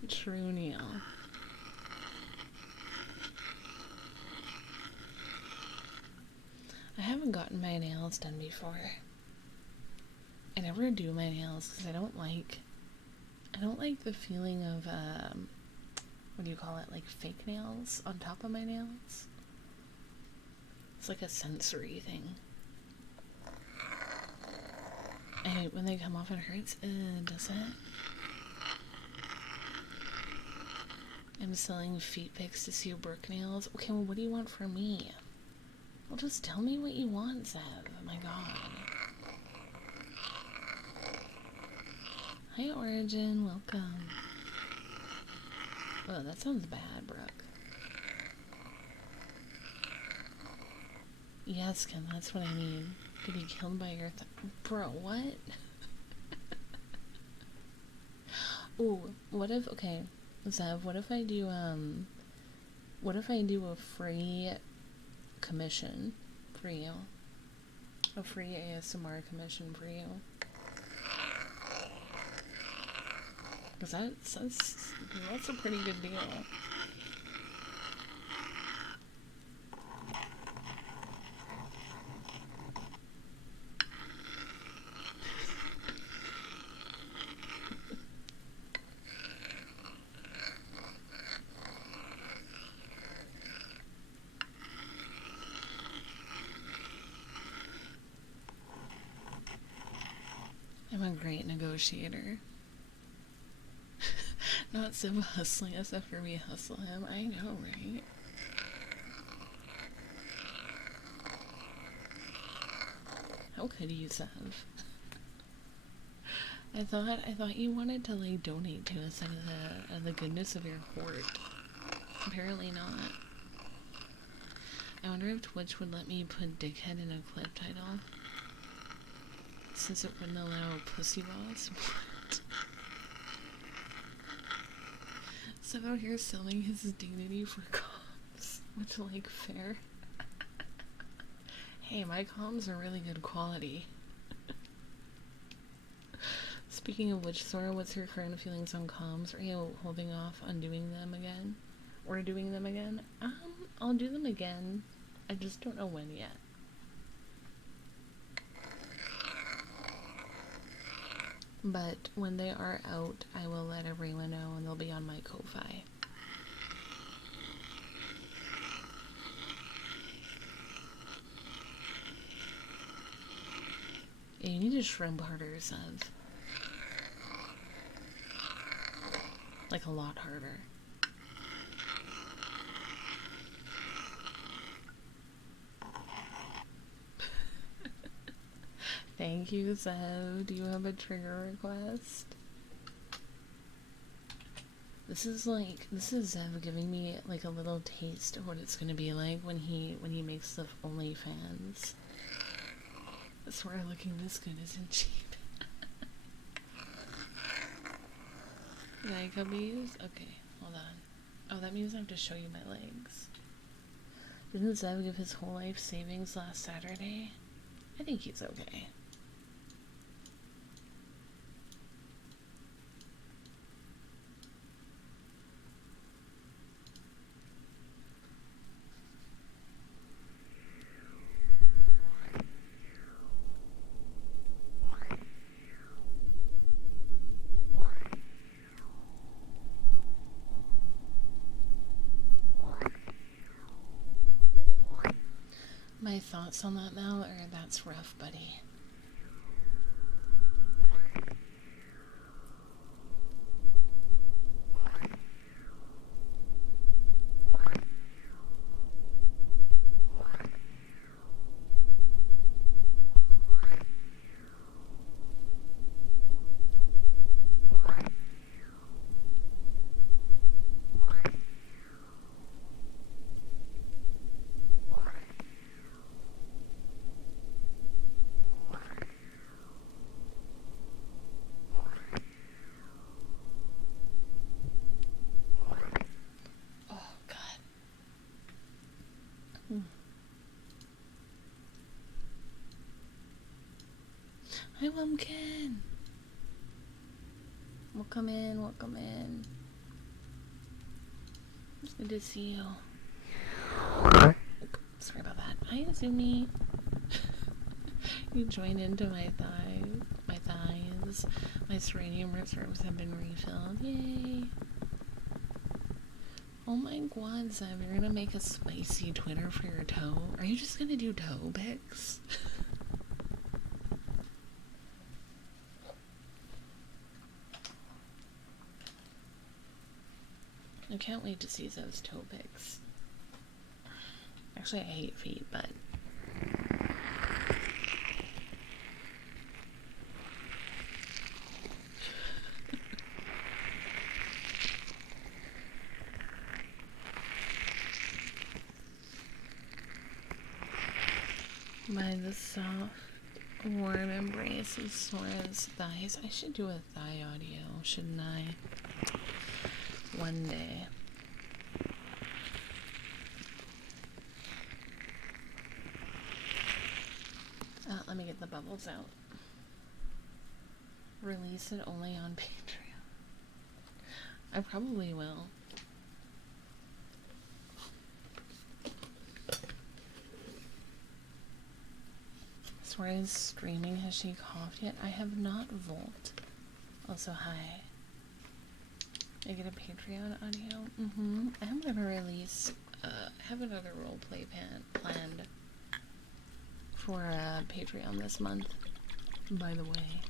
True, Neil. I haven't gotten my nails done before. I never do my nails because I don't like the feeling of what do you call it, like fake nails on top of my nails. It's like a sensory thing. I hate when they come off, it hurts. Does it? I'm selling feet pics to see Brooke nails. Okay, well, what do you want from me? Well, just tell me what you want, Zev. Oh my god. Hi, Origin. Welcome. Oh, that sounds bad, Brooke. Yes, Ken, that's what I mean. To be killed by your bro, what? Ooh, what if, okay, Zev, what if I do a free commission for you? A free ASMR commission for you? Because that's a pretty good deal. I'm a great negotiator. Not Sim hustling us after we hustle him. I know, right? How could you, Sev? I thought you wanted to like donate to us out of the goodness of your heart. Apparently not. I wonder if Twitch would let me put dickhead in a clip title. Since it wouldn't allow pussy boss. What? So out here selling his dignity for comms. Which, like, fair. Hey, my comms are really good quality. Speaking of which, Sora, what's your current feelings on comms? Are you holding off on doing them again? Or doing them again? I'll do them again. I just don't know when yet. But when they are out, I will let everyone know and they'll be on my Ko-Fi. Yeah, you need to shrimp harder, Sev. Like a lot harder. Thank you, Zev. Do you have a trigger request? This is Zev giving me like a little taste of what it's gonna be like when he makes the OnlyFans. I swear looking this good isn't cheap. Like cubbies? Okay, hold on. Oh, that means I have to show you my legs. Didn't Zev give his whole life savings last Saturday? I think he's okay. My thoughts on that now are that's rough, buddy. Hi, Wumpkin! Welcome in, welcome in. It's good to see you. Sorry about that. Hi, Azumi. You joined into my thighs. My serenium reserves have been refilled. Yay! Oh my god, Zev, you're gonna make a spicy Twitter for your toe? Are you just gonna do toe pics? I can't wait to see those toe pics. Actually, I hate feet, but By the soft, warm embrace of Sora's thighs. I should do a thigh audio, shouldn't I? One day. Let me get the bubbles out. Release it only on Patreon. I probably will. Sora is streaming. Has she coughed yet? I have not, Volt. Also, hi. I get a Patreon audio? I'm gonna release, have another roleplay planned for Patreon this month, by the way.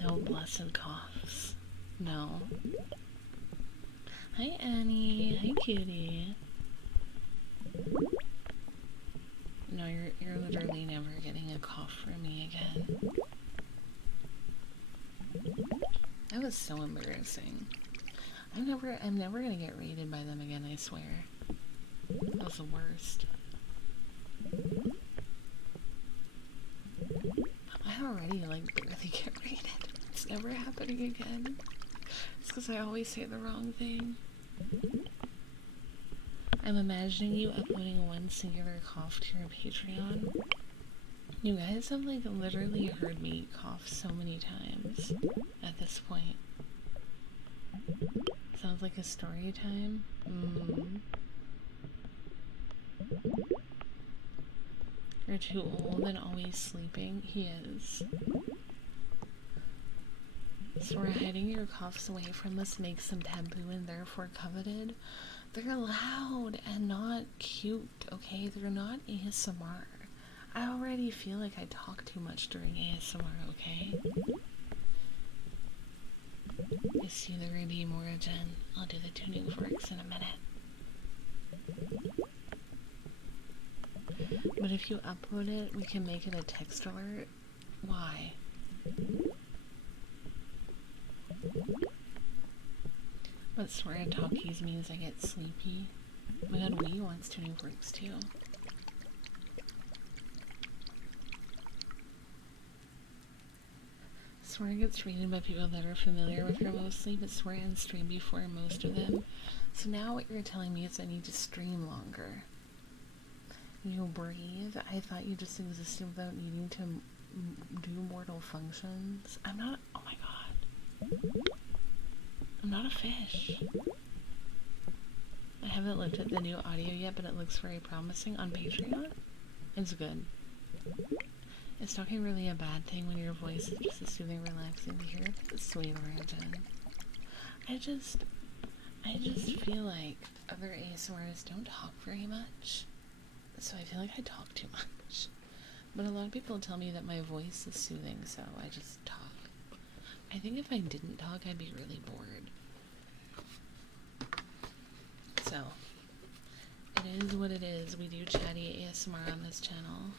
No blessed coughs. No. Hi, Annie. Hi, cutie. No, you're literally never getting a cough from me again. That was so embarrassing. I'm never gonna get raided by them again, I swear. That was the worst. I already, barely get raided. It's never happening again. It's because I always say the wrong thing. I'm imagining you uploading one singular cough to your Patreon. You guys have, literally heard me cough so many times at this point. Sounds like a story time. You're too old and always sleeping. He is. Sora, hiding your coughs away from us makes them taboo and therefore coveted. They're loud and not cute, okay? They're not ASMR. I already feel like I talk too much during ASMR, okay? Is you the redeem origin? I'll do the tuning forks in a minute. But if you upload it, we can make it a text alert. Why? But swear talkies means I get sleepy. Oh my god, Wii wants tuning forks too. Swear gets rated by people that are familiar with her mostly, but swear and stream before most of them. So now what you're telling me is I need to stream longer. You breathe? I thought you just existed without needing to do mortal functions. I'm not. Oh my god. I'm not a fish. I haven't looked at the new audio yet, but it looks very promising on Patreon. It's good. Is talking really a bad thing when your voice is just a soothing, relaxing to hear? It's sweet origin. I just feel like other ASMRs don't talk very much. So I feel like I talk too much. But a lot of people tell me that my voice is soothing, so I just talk. I think if I didn't talk, I'd be really bored. So, it is what it is. We do chatty ASMR on this channel.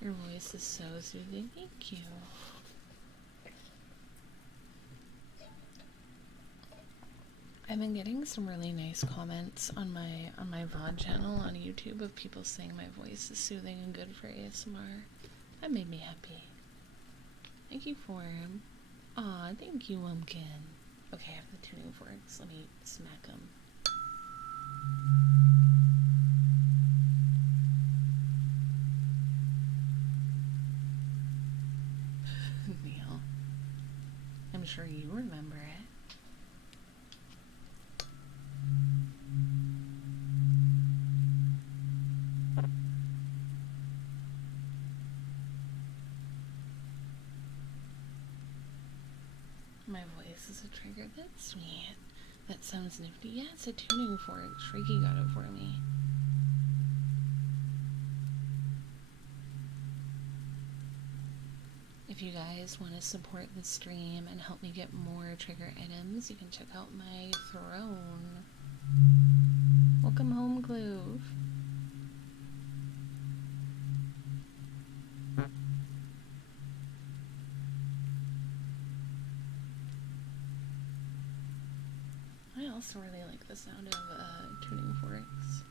Your voice is so soothing. Thank you. I've been getting some really nice comments on my VOD channel on YouTube of people saying my voice is soothing and good for ASMR. That made me happy. Thank you for him. Aw, thank you, Lumpkin. Okay, I have the tuning forks. Let me smack them. Neil. I'm sure you remember it. My voice is a trigger. That's sweet. That sounds nifty. Yeah, it's a tuning fork. Shrieky got it for me. If you guys want to support the stream and help me get more trigger items, you can check out my throne. Welcome home, Clove. I also really like the sound of tuning forks.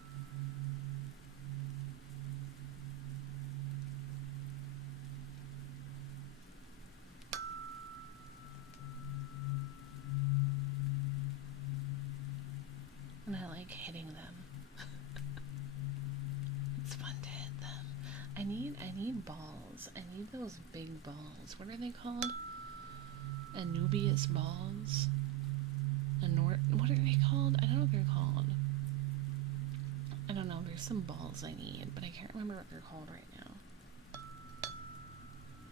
And I like hitting them. It's fun to hit them. I need balls. I need those big balls. What are they called? Anubius balls? What are they called? I don't know what they're called. I don't know. There's some balls I need, but I can't remember what they're called right now.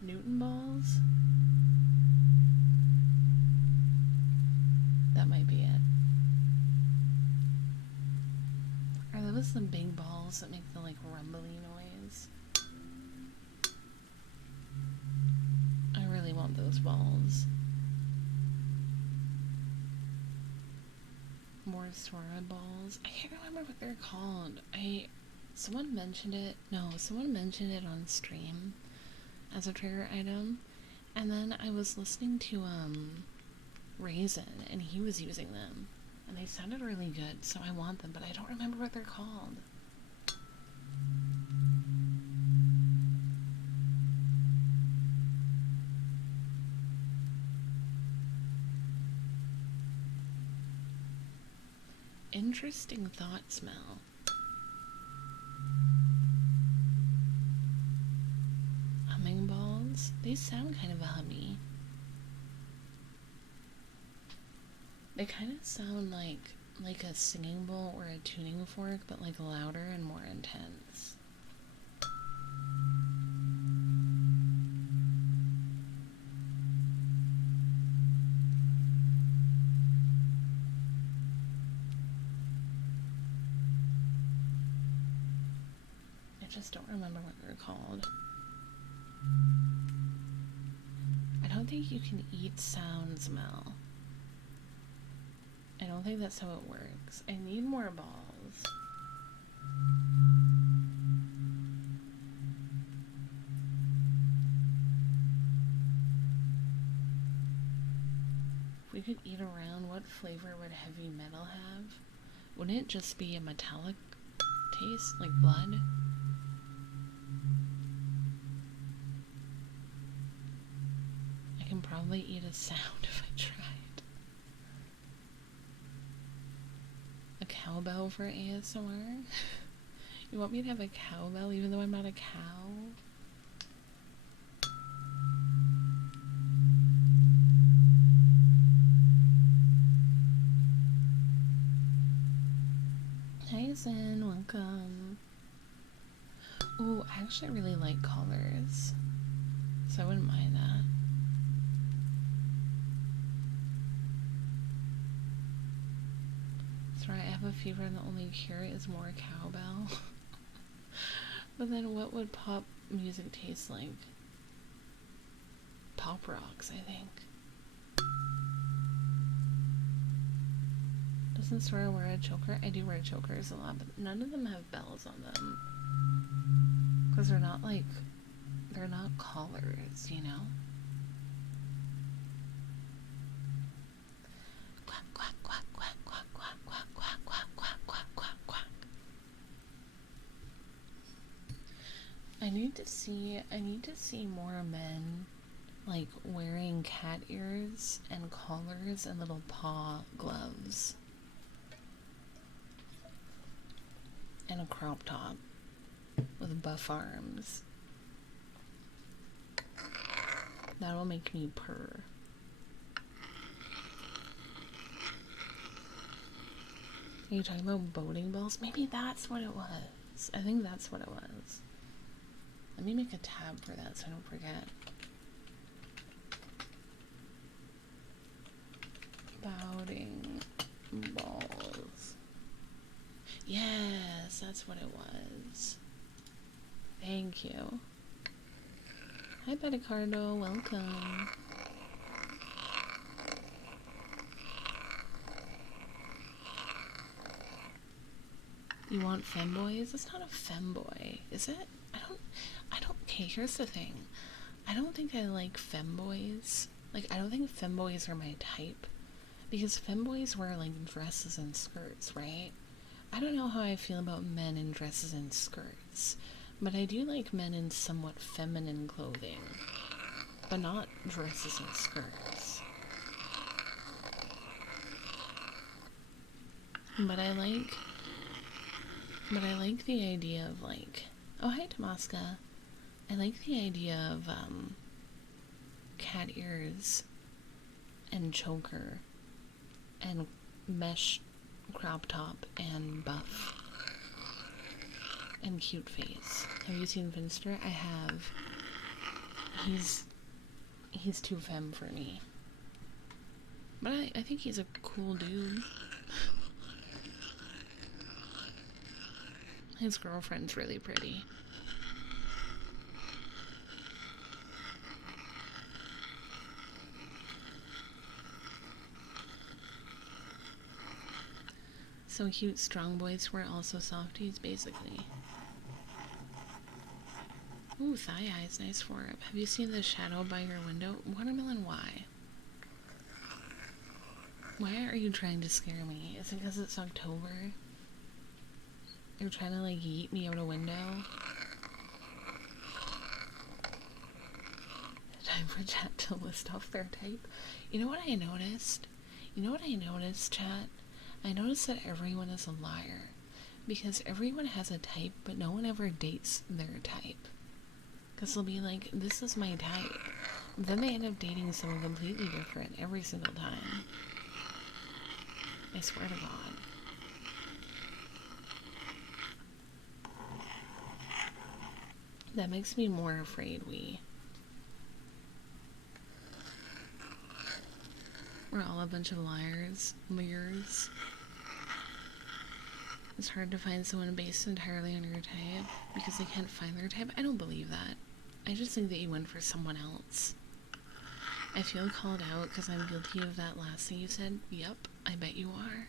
Newton balls? That might be it. Are those the big balls that make the like rumbly noise? I really want those balls. More Sora balls. I can't remember what they're called. Someone mentioned it. No, someone mentioned it on stream as a trigger item. And then I was listening to Raisin and he was using them. And they sounded really good, so I want them, but I don't remember what they're called. Interesting thought smell. Humming balls? They sound kind of hummy. They kind of sound like a singing bowl or a tuning fork, but like louder and more intense. I just don't remember what they're called. I don't think you can eat sounds, Mel. I don't think that's how it works. I need more balls. If we could eat around, what flavor would heavy metal have? Wouldn't it just be a metallic taste, like blood? I can probably eat a sound if I tried. A cowbell for ASMR? You want me to have a cowbell even though I'm not a cow? Hi Zen, welcome. Ooh, I actually really like collars, so I wouldn't mind that. Sorry, I have a fever and the only cure is more cowbell. But then what would pop music taste like? Pop rocks, I think. Doesn't Sora wear a choker? I do wear chokers a lot, but none of them have bells on them. Because they're not collars, you know? Quack, quack, quack, quack, quack, quack, quack, quack, quack, quack, quack, quack, quack. I need to see more men like wearing cat ears and collars and little paw gloves. And a crop top with buff arms. That'll make me purr. Are you talking about boating balls? Maybe that's what it was. I think that's what it was. Let me make a tab for that so I don't forget. Boating balls. Yes, that's what it was. Thank you. Hi, Pedicardo. Welcome. You want femboys? It's not a femboy, is it? Okay, here's the thing. I don't think I like femboys. Like, I don't think femboys are my type. Because femboys wear, like, dresses and skirts, right? I don't know how I feel about men in dresses and skirts, but I do like men in somewhat feminine clothing, but not dresses and skirts. But I like the idea of, like, oh, hi, Tomaska. I like the idea of, cat ears and choker and mesh crop top and buff and cute face. Have you seen Finster? I have. He's too femme for me. But I think he's a cool dude. His girlfriend's really pretty. So cute, strong boys wear also softies, basically. Ooh, thigh eyes, nice forearm. Have you seen the shadow by your window? Watermelon, why? Why are you trying to scare me? Is it because it's October? You're trying to, like, yeet me out a window? Time for chat to list off their type. You know what I noticed? Chat? I noticed that everyone is a liar. Because everyone has a type, but no one ever dates their type. Because they'll be like, this is my type. Then they end up dating someone completely different every single time. I swear to God. That makes me more afraid we're all a bunch of liars. It's hard to find someone based entirely on your type because they can't find their type. I don't believe that. I just think that you went for someone else. I feel called out because I'm guilty of that last thing you said. Yep, I bet you are.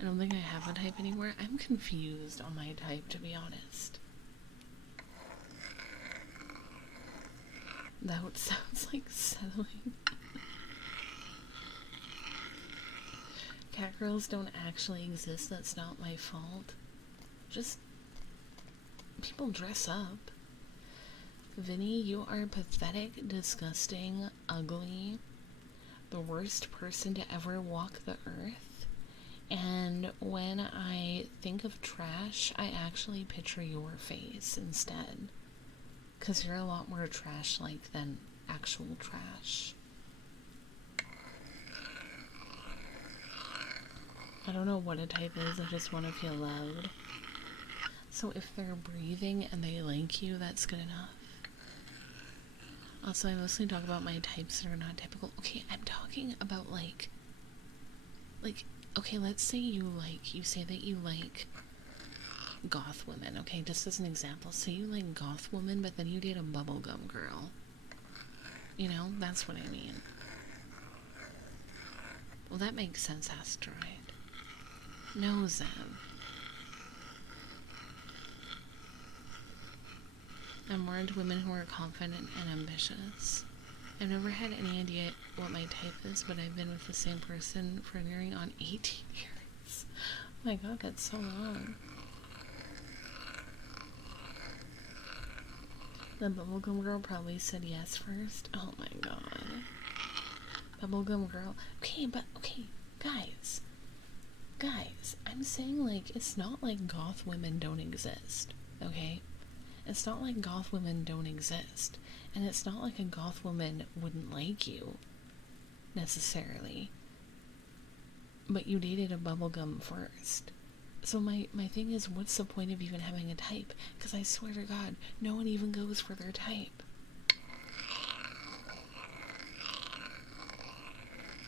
I don't think I have a type anymore. I'm confused on my type, to be honest. That sounds like settling. Catgirls don't actually exist. That's not my fault. Just people dress up. Vinny, you are pathetic, disgusting, ugly, the worst person to ever walk the earth. And when I think of trash, I actually picture your face instead. 'Cause you're a lot more trash-like than actual trash. I don't know what a type is, I just want to feel loved. So if they're breathing and they like you, that's good enough. Also, I mostly talk about my types that are not typical. Okay, I'm talking about, like, okay, let's say you say that you like goth women, okay, just as an example. Say you like goth women, but then you date a bubblegum girl. You know, that's what I mean. Well, that makes sense, Asteroid. No, Zen. I'm more into women who are confident and ambitious. I've never had any idea what my type is, but I've been with the same person for nearing on 18 years. Oh my god, that's so long. The bubblegum girl probably said yes first. Oh my god. Bubblegum girl. Okay, guys. I'm saying, like, it's not like goth women don't exist, okay? It's not like goth women don't exist. And it's not like a goth woman wouldn't like you, necessarily. But you dated a bubblegum first. So my thing is, what's the point of even having a type? Because I swear to God, no one even goes for their type.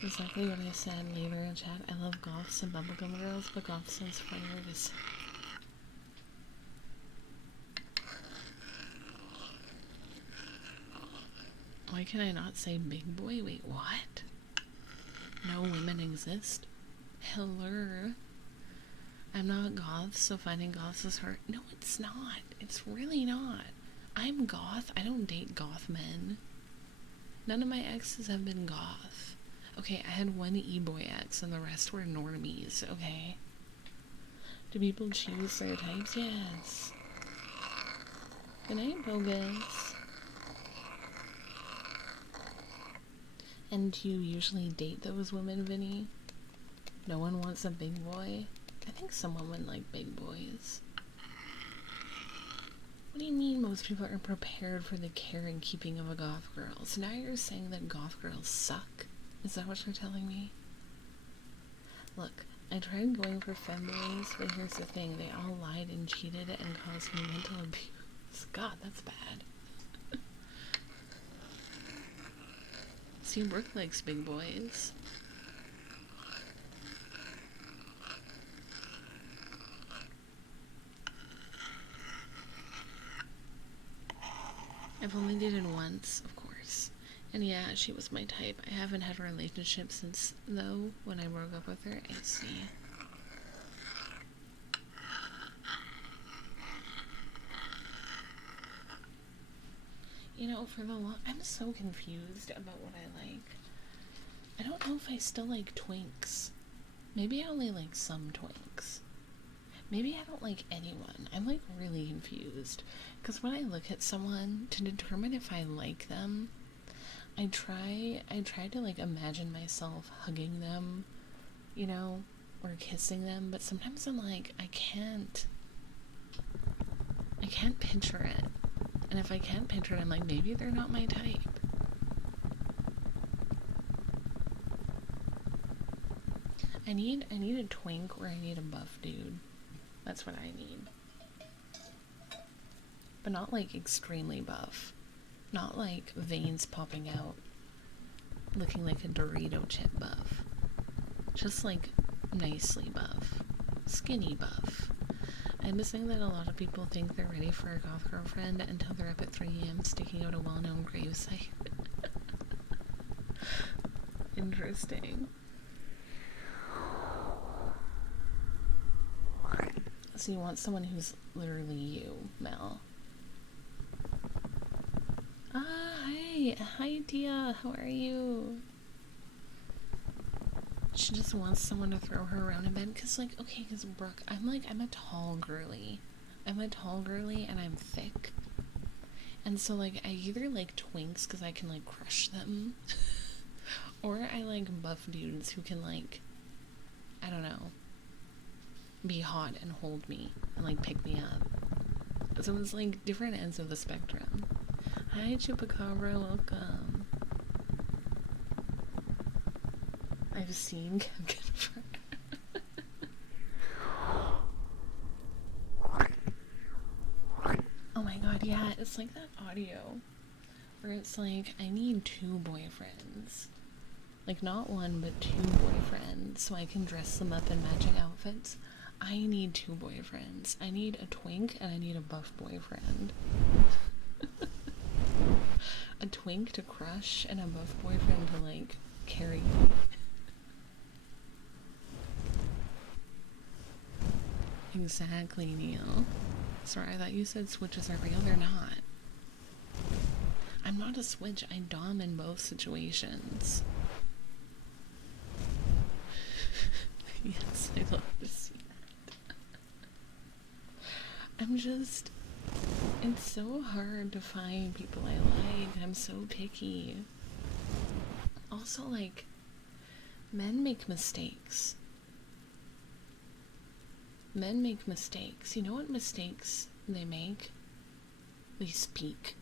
Exactly what I said later in chat. I love goths and bubblegum girls, but goth sounds funnier to say. Why can I not say big boy? Wait, what? No women exist? Hello? I'm not goth, so finding goths is hard. No, it's not. It's really not. I'm goth. I don't date goth men. None of my exes have been goth. Okay, I had one e-boy ex and the rest were normies, okay? Do people choose their types? Yes. Good night, bogus. And do you usually date those women, Vinny? No one wants a big boy? I think some women like big boys. What do you mean most people aren't prepared for the care and keeping of a goth girl? So now you're saying that goth girls suck? Is that what you're telling me? Look, I tried going for femboys, but here's the thing. They all lied and cheated and caused me mental abuse. God, that's bad. See, Brooke likes big boys. I've only dated once, of course. And yeah, she was my type. I haven't had a relationship since, though, when I broke up with her. I see. You know, for the I'm so confused about what I like. I don't know if I still like twinks. Maybe I only like some twinks. Maybe I don't like anyone. I'm like really confused. Because when I look at someone to determine if I like them, I try to like imagine myself hugging them, you know, or kissing them, but sometimes I'm like, I can't picture it. And if I can't picture it, I'm like, maybe they're not my type. I need a twink or I need a buff dude. That's what I need. But not like extremely buff. Not like veins popping out, looking like a Dorito chip buff. Just like nicely buff. Skinny buff. I'm missing that a lot of people think they're ready for a goth girlfriend until they're up at 3 a.m. staking out a well-known gravesite. Interesting. So you want someone who's literally you, Mel. Hi Dia, how are you? She just wants someone to throw her around in bed, cause Brooke, I'm a tall girly. I'm a tall girly and I'm thick. And so like, I either like twinks cause I can like crush them, or I like buff dudes who can like, I don't know, be hot and hold me and like pick me up. So it's like different ends of the spectrum. Hi Chupacabra, welcome. I've seen Kevin. Oh my god, yeah, it's like that audio where it's like, I need 2 boyfriends. Like, not 1, but 2 boyfriends so I can dress them up in matching outfits. I need 2 boyfriends. I need a twink and I need a buff boyfriend. A twink to crush and a buff boyfriend to, like, carry me. Exactly, Neil. Sorry, I thought you said switches are real. They're not. I'm not a switch. I dom in both situations. Yes, I love to see that. I'm just... It's so hard to find people I like. I'm so picky. Also, like, men make mistakes. Men make mistakes. You know what mistakes they make? They speak.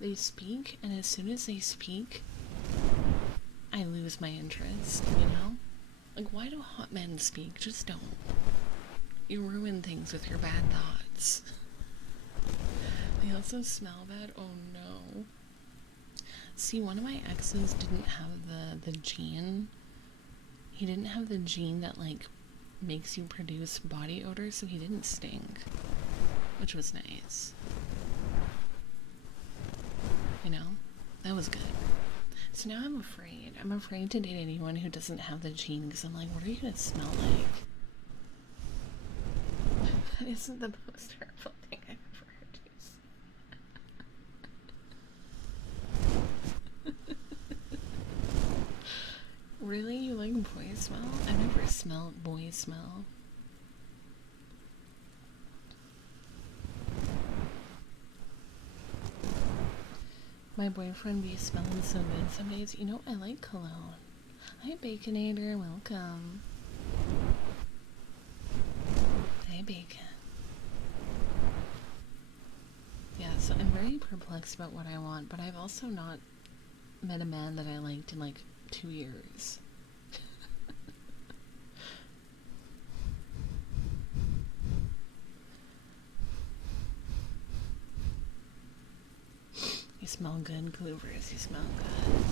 They speak, and as soon as they speak, I lose my interest, you know? Like, why do hot men speak? Just don't. You ruin things with your bad thoughts. They also smell bad. Oh no. See, one of my exes didn't have the gene. He didn't have the gene that, like, makes you produce body odor, so he didn't stink. Which was nice. You know? That was good. So now I'm afraid. I'm afraid to date anyone who doesn't have the gene, because I'm like, what are you gonna smell like? That isn't the most hurtful thing I've ever heard you say. Really? You like boy smell? I've never smelled boy smell. My boyfriend be smelling so good some days. You know, I like cologne. Hi, Baconator. Welcome. Hi, Bacon. Yeah, so I'm very perplexed about what I want, but I've also not met a man that I liked in like 2 years. You smell good, Gloovers. You smell good.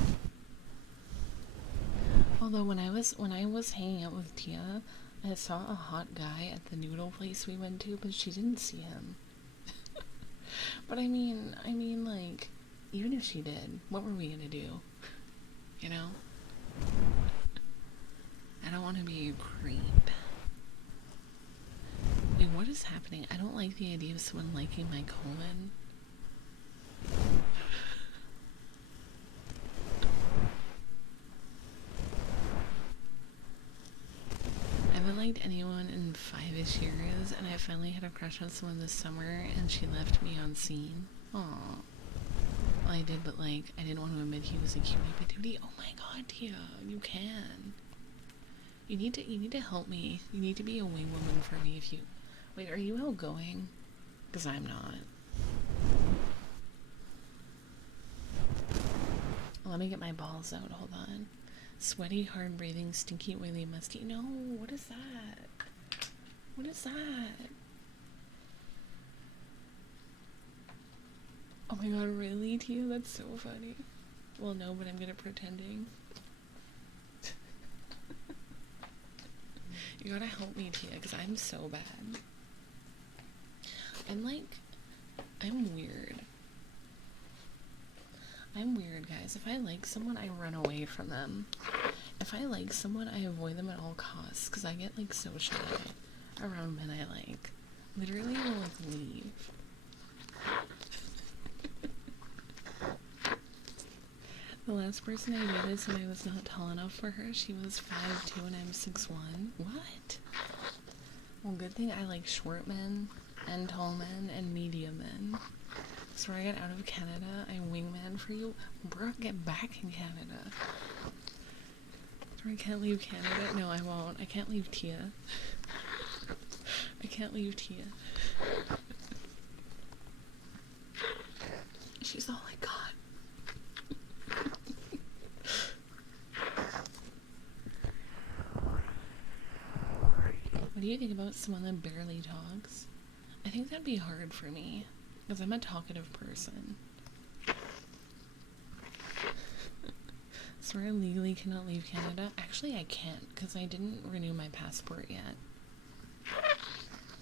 Although when I was hanging out with Tia, I saw a hot guy at the noodle place we went to, but she didn't see him. But I mean, like, even if she did, what were we gonna do? You know? I don't want to be a creep. Wait, what is happening? I don't like the idea of someone liking my colon. I haven't liked anyone in 5-ish years, and I finally had a crush on someone this summer, and she left me on scene. Aww. Well, I did, but like, I didn't want to admit he was a cutie patootie. Oh my god, Tia, you can. You need to help me. You need to be a wingwoman for me if you... Wait, are you outgoing? Because I'm not. Let me get my balls out. Hold on. Sweaty, hard breathing, stinky, oily, musty. No, what is that? What is that? Oh my god, really, Tia? That's so funny. Well, no, but I'm good at pretending. You gotta help me, Tia, because I'm so bad. I'm weird. I'm weird, guys. If I like someone, I run away from them. If I like someone, I avoid them at all costs, because I get, like, so shy around men I like. Literally will, like, leave. The last person I dated said I was not tall enough for her. She was 5'2" and I'm 6'1". What? Well, good thing I like short men, and tall men, and medium men. So when I get out of Canada, I wingman for you. Brooke, get back in Canada. So I can't leave Canada. No, I won't. I can't leave Tia. I can't leave Tia. She's all I got. What do you think about someone that barely talks? I think that'd be hard for me, because I'm a talkative person. So I legally cannot leave Canada? Actually, I can't, because I didn't renew my passport yet.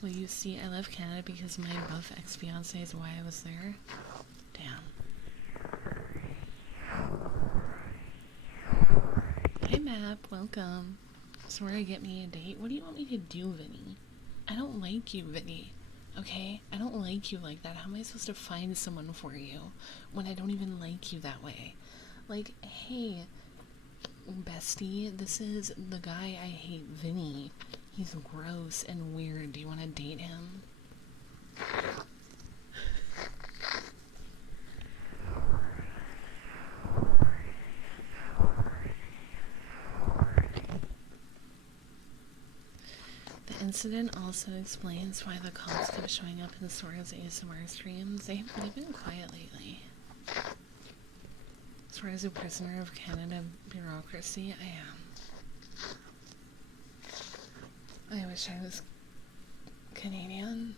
Well, you see, I left Canada because my buff ex-fiance is why I was there. Damn. Hey, Map, welcome. Sorry, get me a date. What do you want me to do, Vinny? I don't like you, Vinny. Okay? I don't like you like that. How am I supposed to find someone for you when I don't even like you that way? Like, hey, bestie, this is the guy I hate, Vinny. He's gross and weird. Do you want to date him? The incident also explains why the cops kept showing up in Sora's ASMR streams. They've been quiet lately. Sora's a prisoner of Canada bureaucracy. I wish I was Canadian.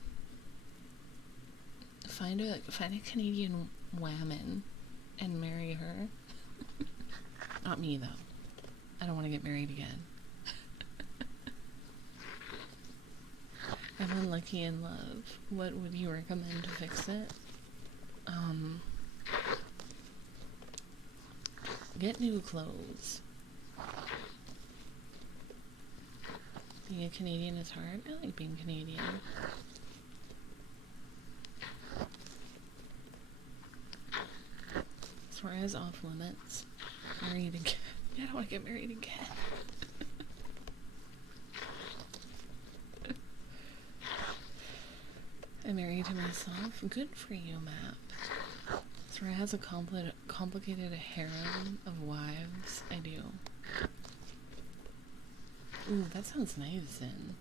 Find a Canadian woman and marry her. Not me, though. I don't want to get married again. I'm unlucky in love. What would you recommend to fix it? Get new clothes. Being a Canadian is hard. I like being Canadian. Swear is off limits. Married again. I don't want to get married again. I'm married to myself. Good for you, Map. Sarah has a complicated harem of wives. I do. Ooh, that sounds nice, then.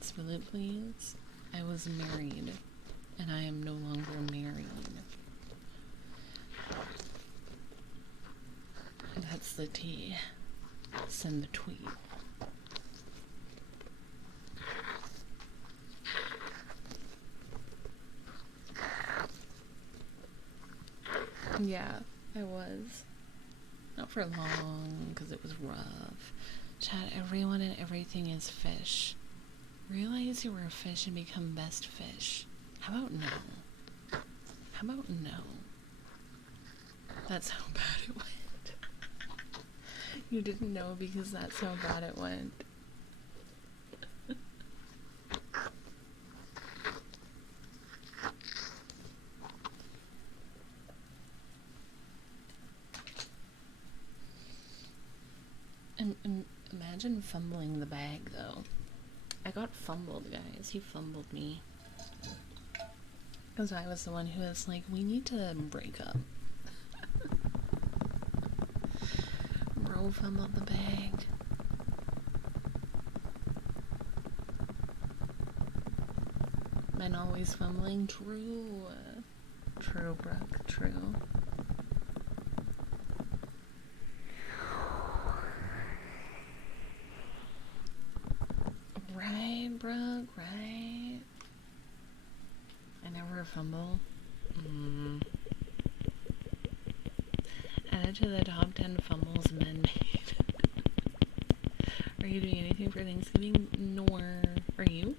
Spill it, please. I was married, and I am no longer married. That's the tea. Send the tweet. Yeah, I was. Not for long, because it was rough. Chat, everyone and everything is fish. Realize you were a fish and become best fish. How about no? How about no? That's how bad it went. You didn't know because that's how bad it went. Imagine fumbling the bag, though. I got fumbled, guys. He fumbled me. Because I was the one who was like, we need to break up. Bro fumbled the bag. Men always fumbling. True. True, Brooke. True. Right, Brooke, right. I never fumble. Added to the top 10 fumbles men made. Are you doing anything for Thanksgiving? Nor are you?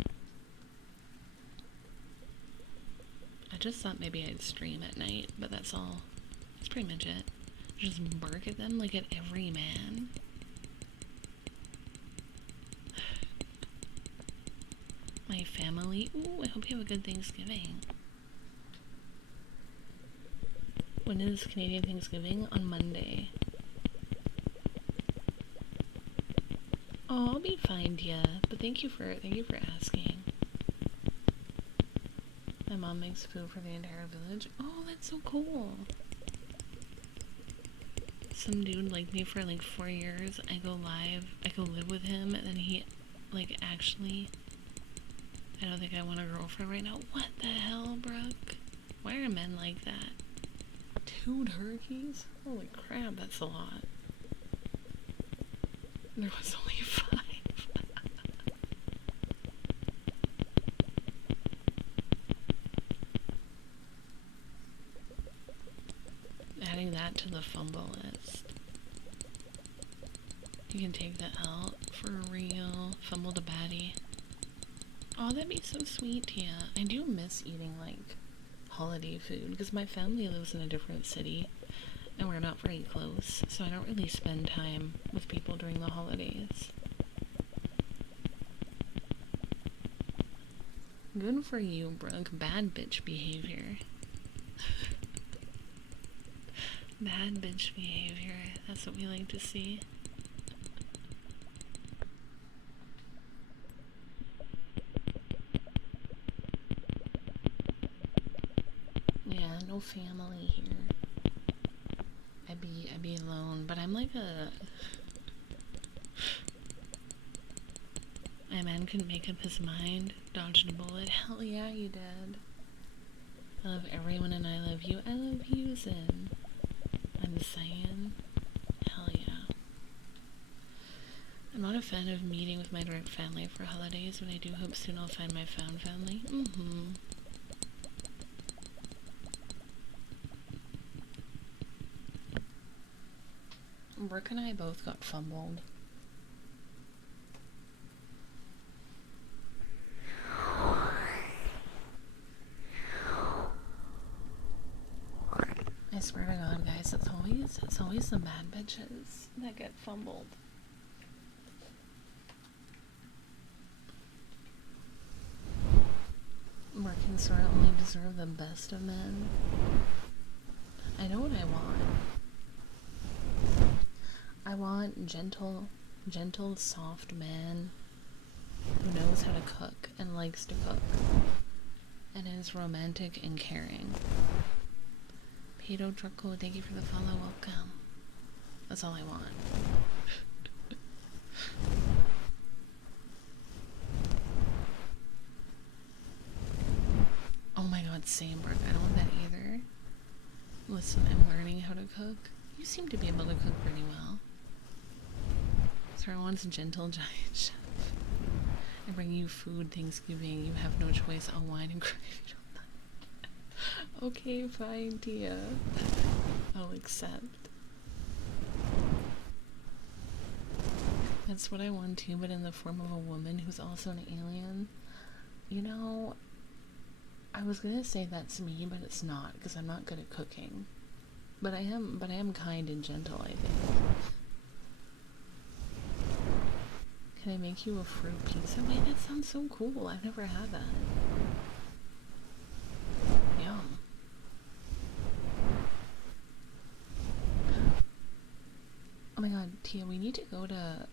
I just thought maybe I'd stream at night, but that's all. That's pretty much it. Just bark at them like at every man. My family. Ooh, I hope you have a good Thanksgiving. When is Canadian Thanksgiving? On Monday. Oh, I'll be fine, yeah. But thank you for asking. My mom makes food for the entire village. Oh, that's so cool. Some dude liked me for like 4 years. I go live with him, and then he, like, actually, I don't think I want a girlfriend right now. What the hell, Brooke? Why are men like that? 2 turkeys? Holy crap, that's a lot. There was only 5. Adding that to the fumble list. You can take that out for real. Fumble the baddie. Oh, that'd be so sweet, Tia. I do miss eating, like, holiday food, because my family lives in a different city, and we're not very close, so I don't really spend time with people during the holidays. Good for you, Brooke. Bad bitch behavior. Bad bitch behavior. That's what we like to see. Yeah, no family here. I'd be alone, but I'm like a man couldn't make up his mind. Dodged a bullet. Hell yeah, you did. I love everyone and I love you. I love you, Zen. I'm saying, hell yeah. I'm not a fan of meeting with my direct family for holidays, but I do hope soon I'll find my found family. Brooke and I both got fumbled. I swear to God, guys, it's always the bad bitches that get fumbled. Brooke and Sora only deserve the best of men. I know what I want. I want gentle, soft man who knows how to cook and likes to cook and is romantic and caring. Pedro Trucco, thank you for the follow. Welcome. That's all I want. Oh my god, same, Brooke. I don't want that either. Listen, I'm learning how to cook. You seem to be able to cook pretty well. So I want a gentle giant chef. I bring you food Thanksgiving. You have no choice. I'll wine and gravy. Okay, fine, Tia. I'll accept. That's what I want too, but in the form of a woman who's also an alien. You know, I was gonna say that's me, but it's not, because I'm not good at cooking. But I am kind and gentle, I think. Can I make you a fruit pizza? Wait, that sounds so cool. I've never had that. Yum. Oh my god, Tia, we need to go to...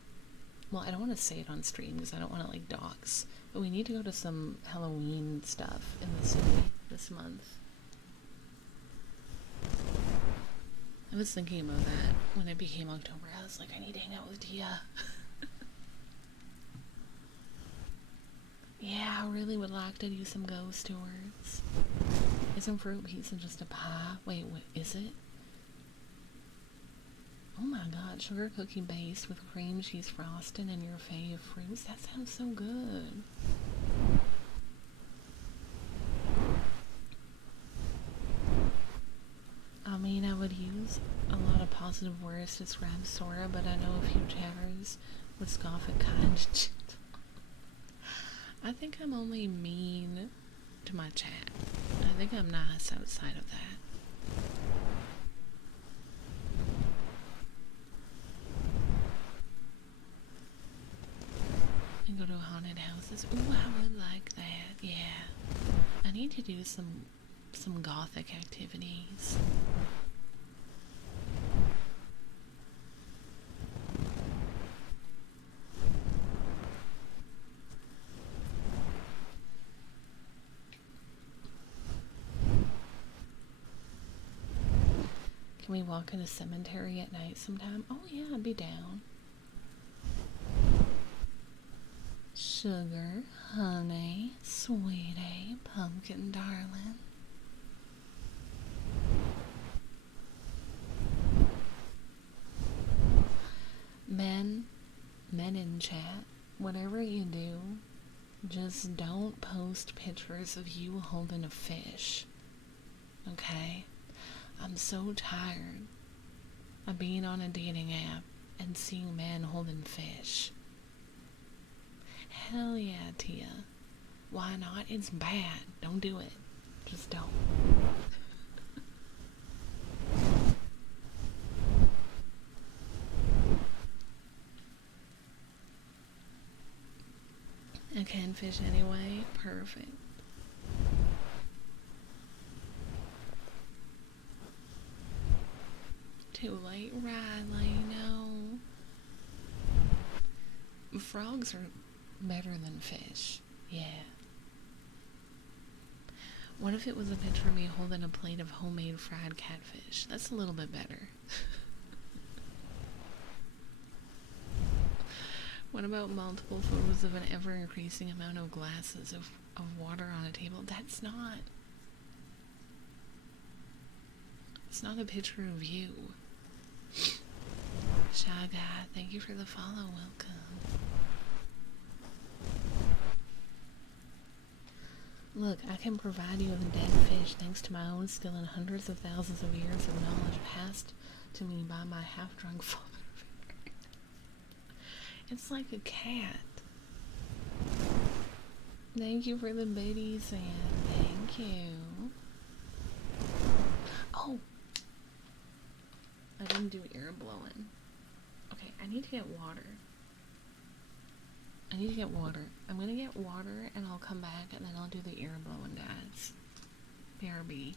Well, I don't want to say it on stream because I don't want to, like, dox. But we need to go to some Halloween stuff in the city this month. I was thinking about that when it became October. I was like, I need to hang out with Tia. Yeah, I really would like to do some ghost tours. Isn't fruit pizza just a pie? Wait, what is it? Oh my god, sugar cookie base with cream cheese frosting and your fave fruits. That sounds so good. I mean, I would use a lot of positive words to describe Sora, but I know a few chatters would scoff at kind shit. I think I'm only mean to my chat. I think I'm nice outside of that. And go to haunted houses. Ooh, I would like that. Yeah. I need to do some gothic activities. Can we walk in a cemetery at night sometime? Oh yeah, I'd be down. Sugar, honey, sweetie, pumpkin darling. Men in chat, whatever you do, just don't post pictures of you holding a fish. Okay? I'm so tired of being on a dating app and seeing men holding fish. Hell yeah, Tia. Why not? It's bad. Don't do it. Just don't. I can fish anyway. Perfect. Too late, Riley. No. Frogs are better than fish. Yeah. What if it was a picture of me holding a plate of homemade fried catfish? That's a little bit better. What about multiple photos of an ever-increasing amount of glasses of water on a table? It's not a picture of you. Shaga, thank you for the follow. Welcome. Look, I can provide you with a dead fish thanks to my own skill and hundreds of thousands of years of knowledge passed to me by my half-drunk father. It's like a cat. Thank you for the biddies, and thank you. Oh! I didn't do ear blowing. Okay, I need to get water. I'm gonna get water and I'll come back and then I'll do the ear blowing, guys. BRB.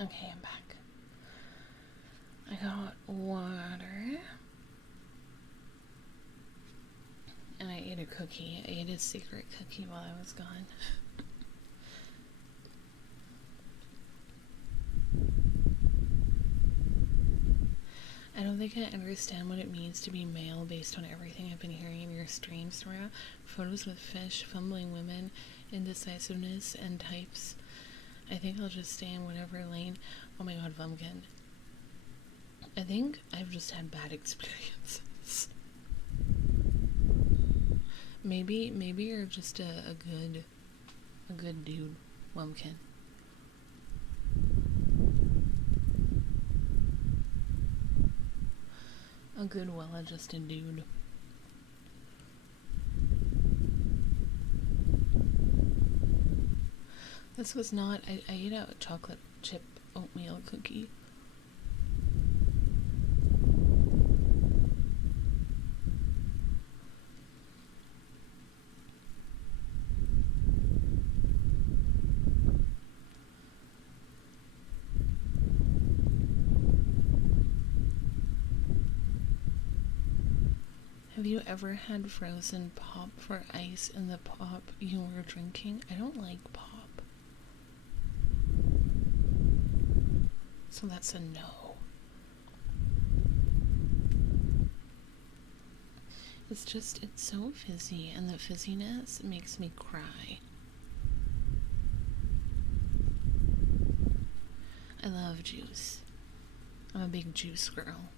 Okay, I'm back. I got water. And I ate a cookie. I ate a secret cookie while I was gone. I don't think I understand what it means to be male based on everything I've been hearing in your streams, Nora. Photos with fish, fumbling women, indecisiveness, and types. I think I'll just stay in whatever lane. Oh my god, Vumpkin. I think I've just had bad experiences. Maybe you're just a good dude, Wumpkin. A good, well-adjusted dude. This was not. I ate a chocolate chip oatmeal cookie. Have you ever had frozen pop for ice in the pop you were drinking? I don't like pop. So that's a no. It's so fizzy, and the fizziness makes me cry. I love juice. I'm a big juice girl.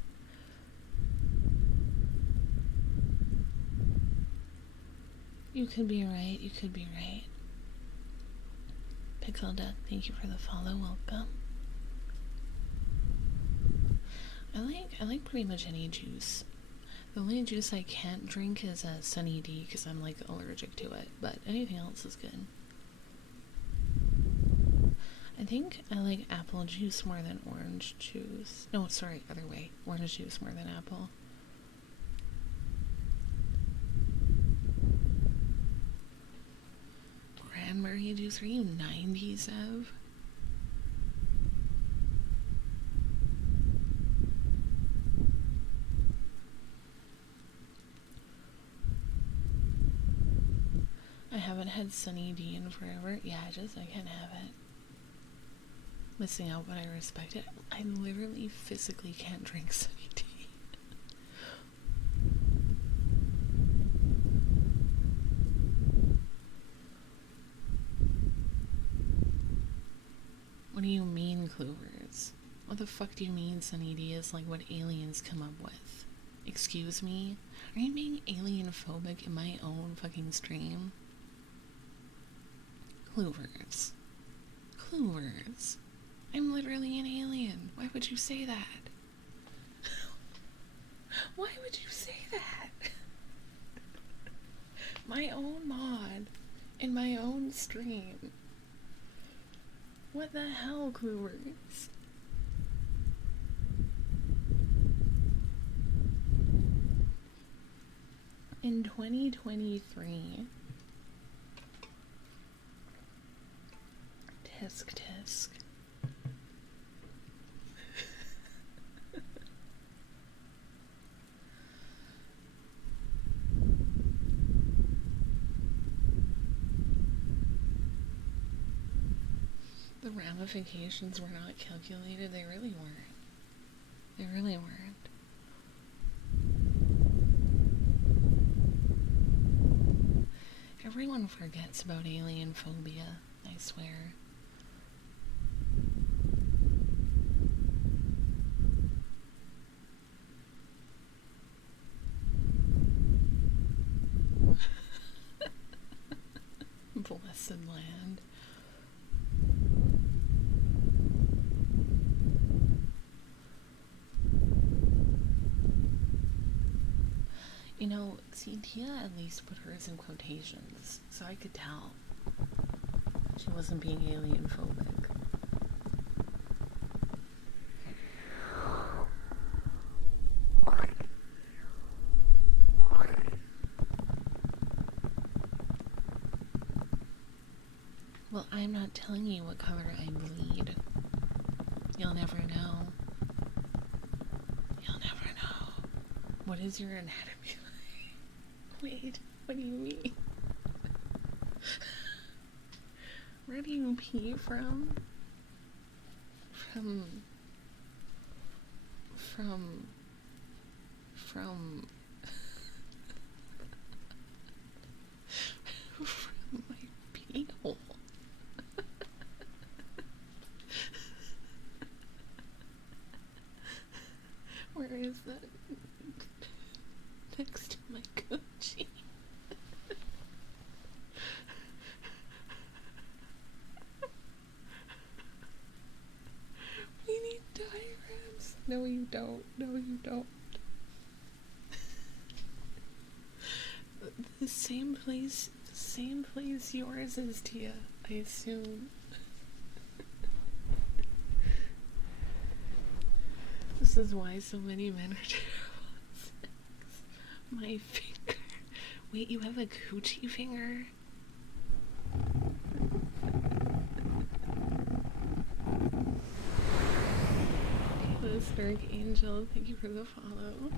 You could be right, you could be right. Pixel Duck, thank you for the follow, welcome. I like pretty much any juice. The only juice I can't drink is a Sunny D because I'm like allergic to it, but anything else is good. I think I like apple juice more than orange juice. No, sorry, other way. Orange juice more than apple. Cranberry juice? Are you 90s, Ev? I haven't had Sunny D in forever. Yeah, I can't have it. Missing out, but I respect it. I literally physically can't drink Sunny D. What do you mean, Clovers? What the fuck do you mean Sunny D is like what aliens come up with? Excuse me? Are you being alien phobic in my own fucking stream? Clovers. Clovers. I'm literally an alien. Why would you say that? Why would you say that? My own mod. In my own stream. What the hell, Clovers? In 2023... Tisk tisk. The ramifications were not calculated. They really weren't. They really weren't. Everyone forgets about alien phobia, I swear. Blessed land. You know, see, Tia at least put hers in quotations, so I could tell she wasn't being alien phobic. Well, I'm not telling you what color I bleed. You'll never know. You'll never know. What is your anatomy like? Wait, what do you mean? Where do you pee from? From my pee hole. Where is that? Next to my coochie. We need diagrams. No, you don't. No, you don't. The same place yours is, Tia, I assume. This is why so many men are terrible at sex. My finger. Wait, you have a coochie finger? This Dark Angel, thank you for the follow.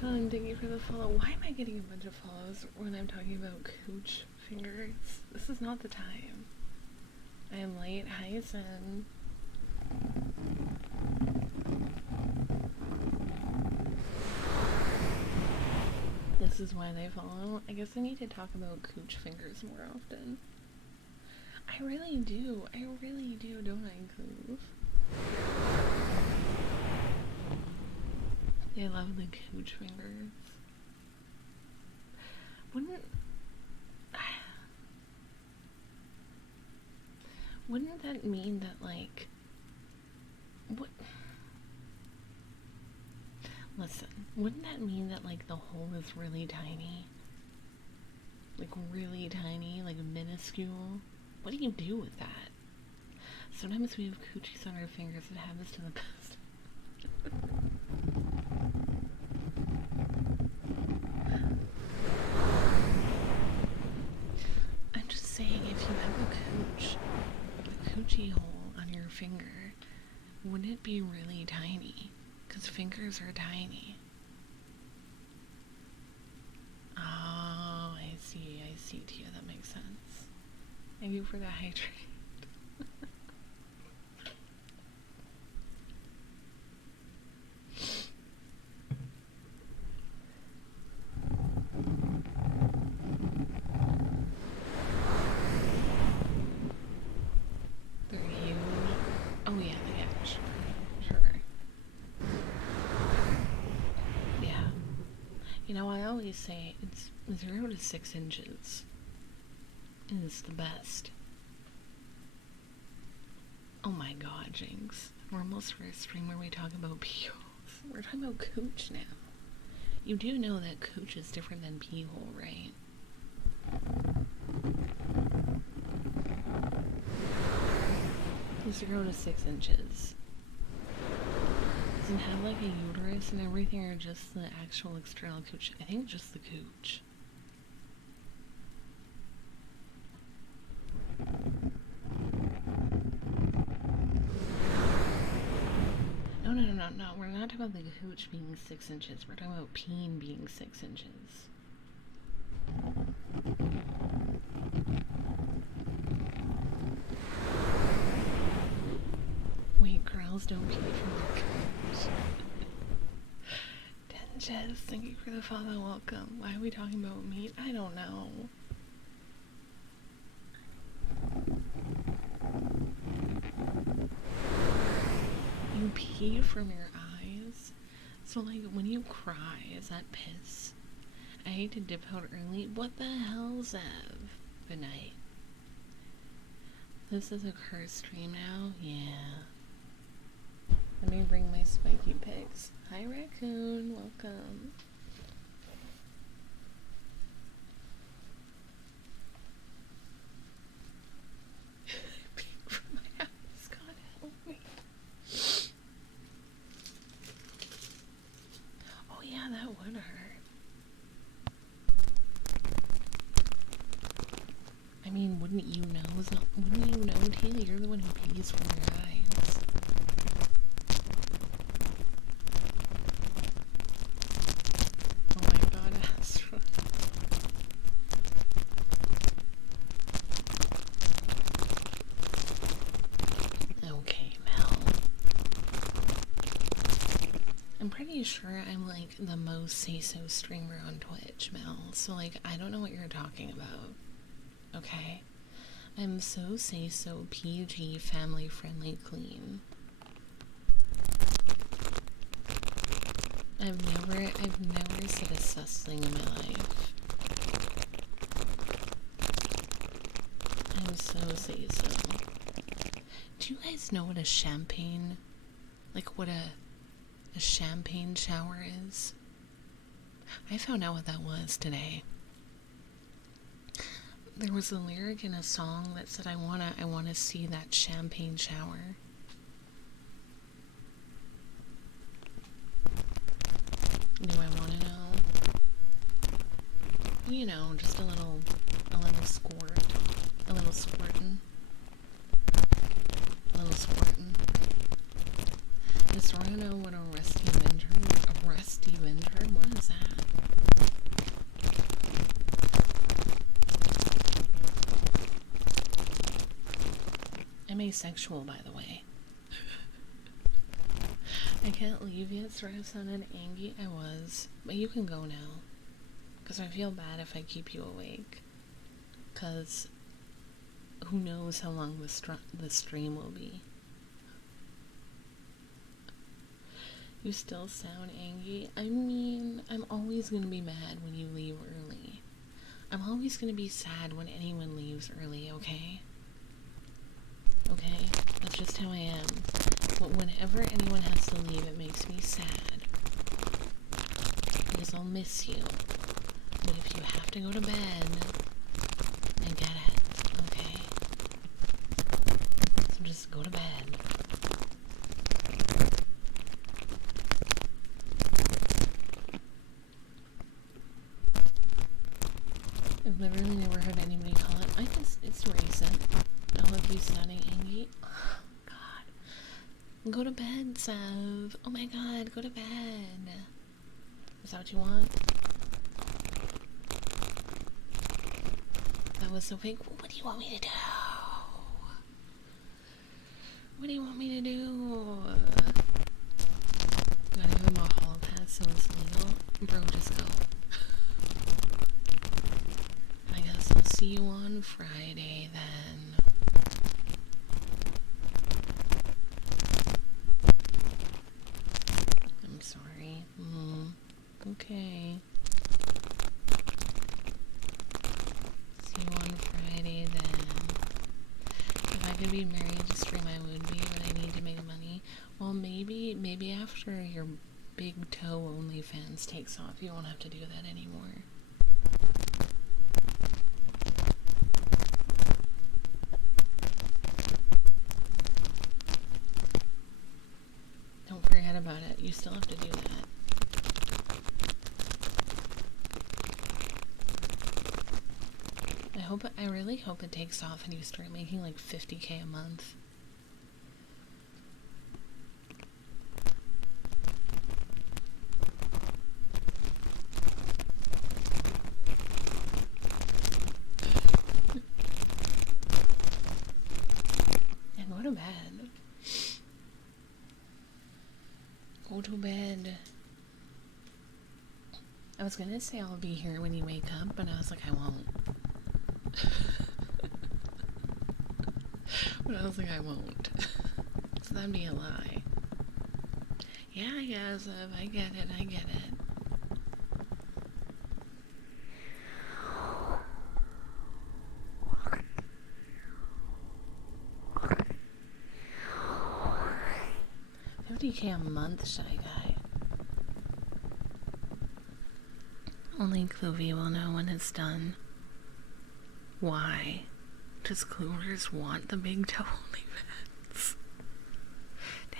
John, thank you for the follow. Why am I getting a bunch of follows when I'm talking about cooch fingers? This is not the time. I am late. Hi, Sen. This is why they follow. I guess I need to talk about cooch fingers more often. I really do, don't I, Coof? I love the cooch fingers. Wouldn't that mean that, like, what? Listen, wouldn't that mean that, like, the hole is really tiny? Like, really tiny, like minuscule? What do you do with that? Sometimes we have coochies on our fingers. It happens to the best. I'm just saying, if you have a coochie hole on your finger, wouldn't it be really tiny? Because fingers are tiny. Oh, I see, Tia, that makes sense. Thank you for the hydrate. They're huge. Oh yeah, sure. Yeah. You know, I always say it's 0 to 6 inches is the best. Oh my god, Jinx. We're almost for a stream where we talk about pee holes. We're talking about cooch now. You do know that cooch is different than pee hole, right? It's 0 to 6 inches. Doesn't have like a uterus and everything, or just the actual external cooch? I think just the cooch. No, we're not talking about the cooch being 6 inches. We're talking about peen being 6 inches. Wait, girls don't pee from their cooch. Denges, thank you for the follow, welcome. Why are we talking about meat? I don't know. You pee from your eyes? So, like, when you cry, is that piss? I hate to dip out early. What the hell, Zev? Good night. This is a cursed stream now? Yeah. Let me bring my spiky pigs. Hi, Raccoon. Welcome. From my house. God help me. Oh yeah, that would hurt. does not. Wouldn't you know, Taylor? You're the one who pees from your eyes. Oh my god, Astra. Okay, Mel. I'm pretty sure I'm like the most say-so streamer on Twitch, Mel. So like, I don't know what you're talking about. Okay? I'm so say-so PG, family-friendly, clean. I've never said a sus thing in my life. I'm so say-so. Do you guys know what a champagne, like what a champagne shower is? I found out what that was today. There was a lyric in a song that said, I wanna see that champagne shower. Do I wanna know? You know, just a little squirt. A little squirtin'. A little squirtin'. Does Rona know what a rusty winter? A rusty winter? What is that? I'm asexual, by the way. I can't leave yet, so I sounded angry. I was. But you can go now. Because I feel bad if I keep you awake. Because who knows how long the stream will be. You still sound angry? I mean, I'm always going to be mad when you leave early. I'm always going to be sad when anyone leaves early, okay? Okay? That's just how I am. But whenever anyone has to leave, it makes me sad. Because I'll miss you. But if you have to go to bed, I get it, okay? So just go to bed. I've literally never heard anybody call it. I guess it's recent. All of you sounding angry. Oh, God. Go to bed, Sev. Oh my God, go to bed. Is that what you want? That was so fake. What do you want me to do? What do you want me to do? Gotta give him a hall pass so it's legal. Bro, just go. I guess I'll see you on Friday then. I'm sorry. Okay. See you on Friday then. If I could be married to stream, I would be, but I need to make money. Well, maybe after your big toe OnlyFans takes off, you won't have to do that anymore. Don't forget about it. You still have to do that. I really hope it takes off and you start making like 50K a month. And go to bed. Go to bed. I was gonna say I'll be here when you wake up, but I was like, I won't. But I was like, I won't. So that'd be a lie. Yeah, I guess, I get it, I get it. $50K a month, Shy Guy. Only Cloovy will know when it's done. Why? Does Cloovers want the big toe OnlyFans?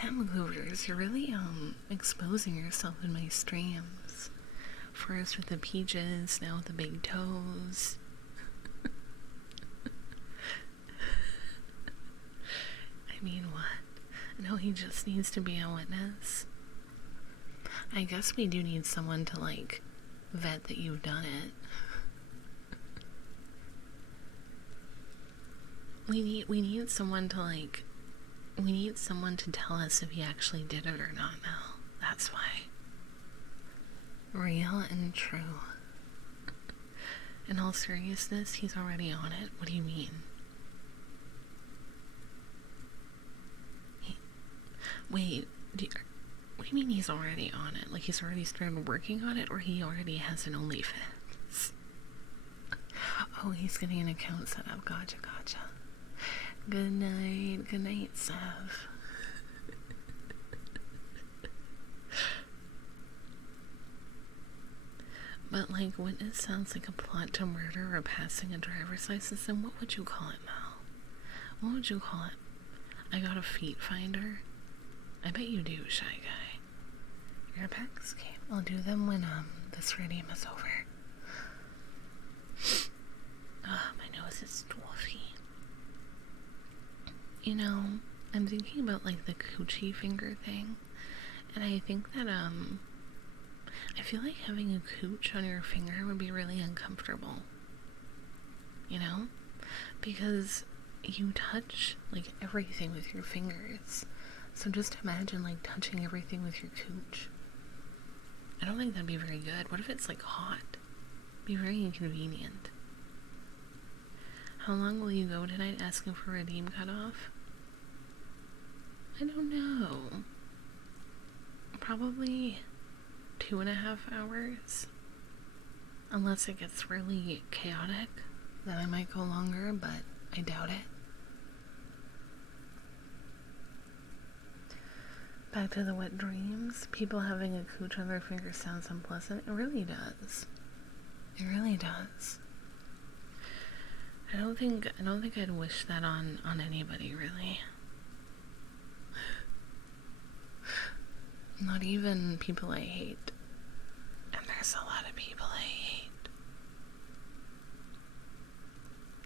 Damn, Cloovers, you're really, exposing yourself in my streams. First with the peaches, now with the big toes. I mean, what? No, he just needs to be a witness. I guess we do need someone to, like, vet that you've done it. We need someone to, like, we need someone to tell us if he actually did it or not now. That's why. Real and true. In all seriousness, he's already on it. What do you mean? Wait, what do you mean he's already on it? Like he's already started working on it, or he already has an OnlyFans? Oh, he's getting an account set up. Gotcha. Good night, Seth. But, like, witness sounds like a plot to murder or passing a driver's license, and what would you call it, Mel? What would you call it? I got a feet finder? I bet you do, shy guy. Your packs? Okay, I'll do them when, this redeem is over. My nose is stuffy. You know, I'm thinking about, like, the coochie finger thing, and I think that, I feel like having a cooch on your finger would be really uncomfortable. You know? Because you touch, like, everything with your fingers. So just imagine, like, touching everything with your cooch. I don't think that'd be very good. What if it's, like, hot? Be very inconvenient. How long will you go tonight asking for a redeem cutoff? I don't know. Probably 2.5 hours. Unless it gets really chaotic, then I might go longer, but I doubt it. Back to the wet dreams. People having a cooch on their finger sounds unpleasant. It really does. It really does. I don't think I'd wish that on anybody, really. Not even people I hate. And there's a lot of people I hate.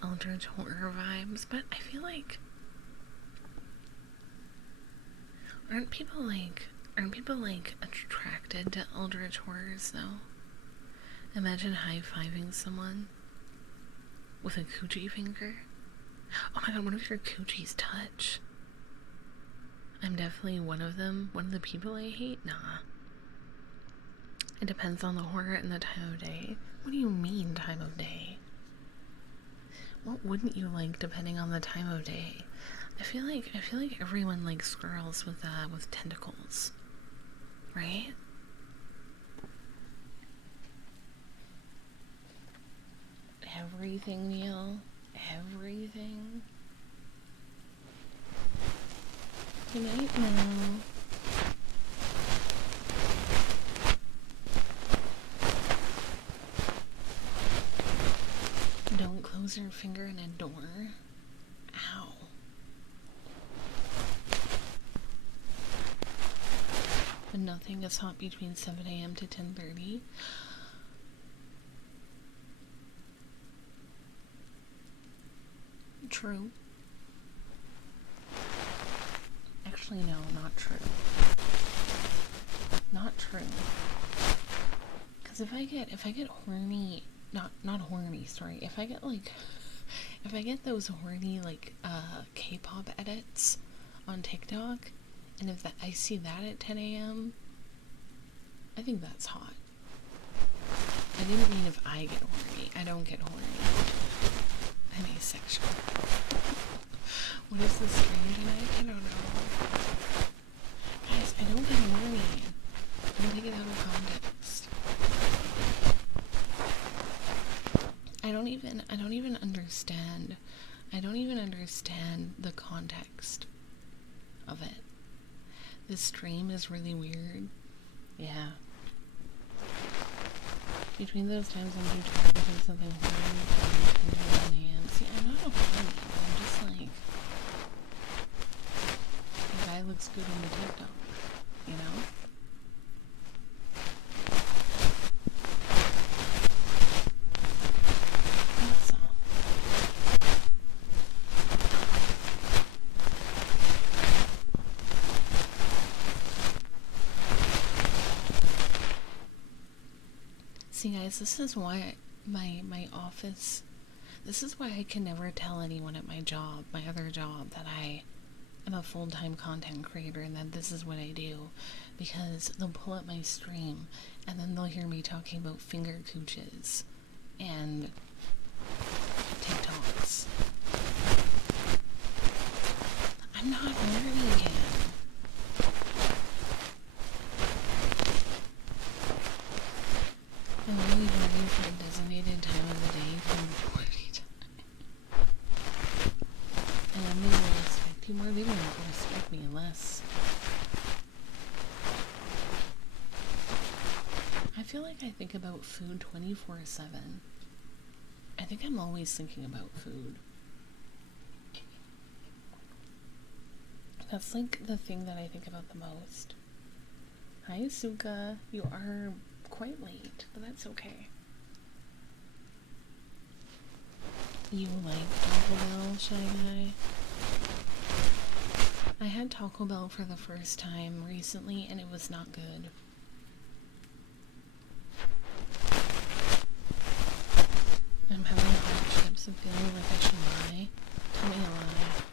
Eldritch horror vibes, but I feel like aren't people like attracted to eldritch horrors though? Imagine high-fiving someone with a coochie finger. Oh my god, what if your coochies touch? I'm definitely one of them. One of the people I hate? Nah. It depends on the horror and the time of day. What do you mean, time of day? What wouldn't you like depending on the time of day? I feel like everyone likes girls with tentacles. Right? Everything, Neil. Everything. Good night now. Don't close your finger in a door. Ow. But nothing is hot between 7 a.m. to 10:30. True. Actually, no, not true. Not true. Because if I get horny, not horny, sorry. If I get those horny, like, K-pop edits on TikTok, and if I see that at 10 a.m., I think that's hot. I didn't mean if I get horny. I don't get horny. I'm asexual. What is the stream tonight? I don't know. Guys, I don't get horny. I don't take it out of context. I don't even understand. I don't even understand the context of it. This stream is really weird. Yeah. Between those times I'm too tired to do something horny. See, I'm not a horny. I'm just like, the guy looks good on the TikTok, you know? That's all. See, guys, this is why my office. This is why I can never tell anyone at my job, my other job, that I am a full-time content creator and that this is what I do, because they'll pull up my stream and then they'll hear me talking about finger cooches and TikToks. I'm not nerdy again. I'm really ready for a designated time of the day from 40 time. And I'm gonna respect you more. They don't respect me less. I feel like I think about food 24/7. I think I'm always thinking about food. That's like the thing that I think about the most. Hi, Suka. You are quite late, but that's okay. You like Taco Bell, Shy Guy? I had Taco Bell for the first time recently, and it was not good. I'm having hot chips and feeling like I should lie. Tell me a lie.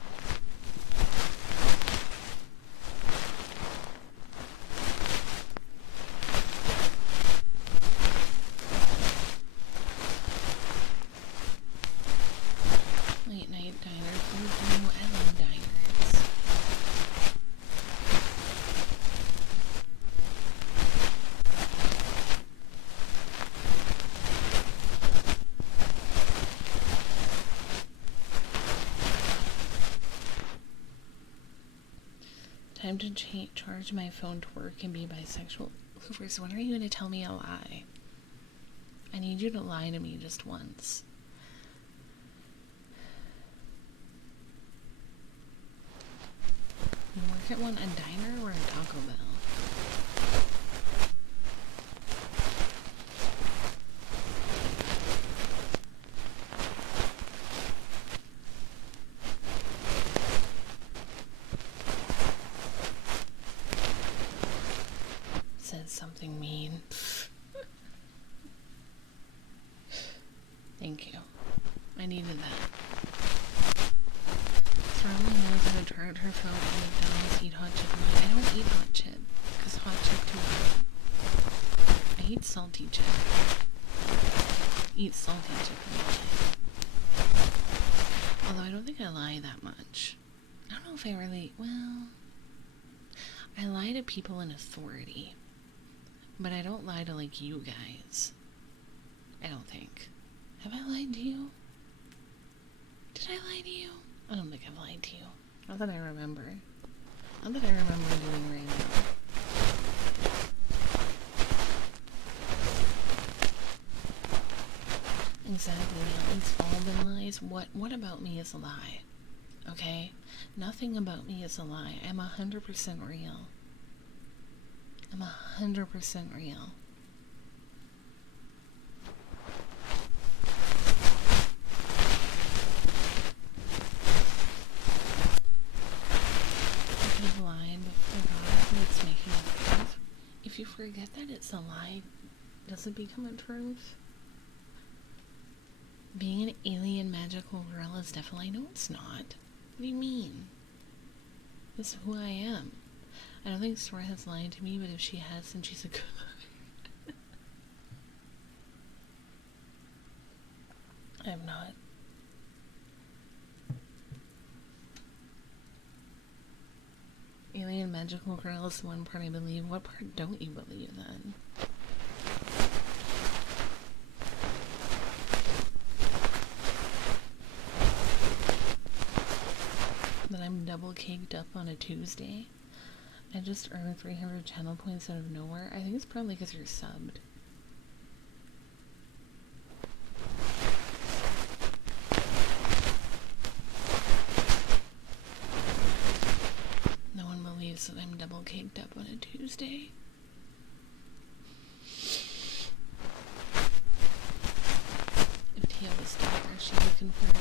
Late night diner food. Oh, I love diners. Time to charge my phone to work and be bisexual. First, when are you going to tell me a lie? I need you to lie to me just once. You work at a diner or a Taco Bell? Said something mean. Thank you. I needed that. Charlie knows how to charge her phone at McDonald's, eat hot chip. I don't eat hot chip, because hot chip too hot. I eat salty chip. Eat salty chip in my life. Although I don't think I lie that much. I don't know if I really, well, I lie to people in authority. But I don't lie to, like, you guys. I don't think. Have I lied to you? Did I lie to you? I don't think I've lied to you. Not that I remember. Not that I remember doing right now. Exactly. At least all the lies. What about me is a lie? Okay? Nothing about me is a lie. I'm 100% real. I'm 100% real. I could have lied, but forgot it's making a truth. If you forget that it's a lie, does it become a truth? Being an alien magical girl is definitely, no, it's not. What do you mean? This is who I am. I don't think Sora has lied to me, but if she has, then she's a good liar. I have not. Alien magical girl is the one part I believe. What part don't you believe then? That I'm double caked up on a Tuesday? I just earned 300 channel points out of nowhere. I think it's probably because you're subbed. No one believes that I'm double caked up on a Tuesday. If Tia was still there, she would confirm.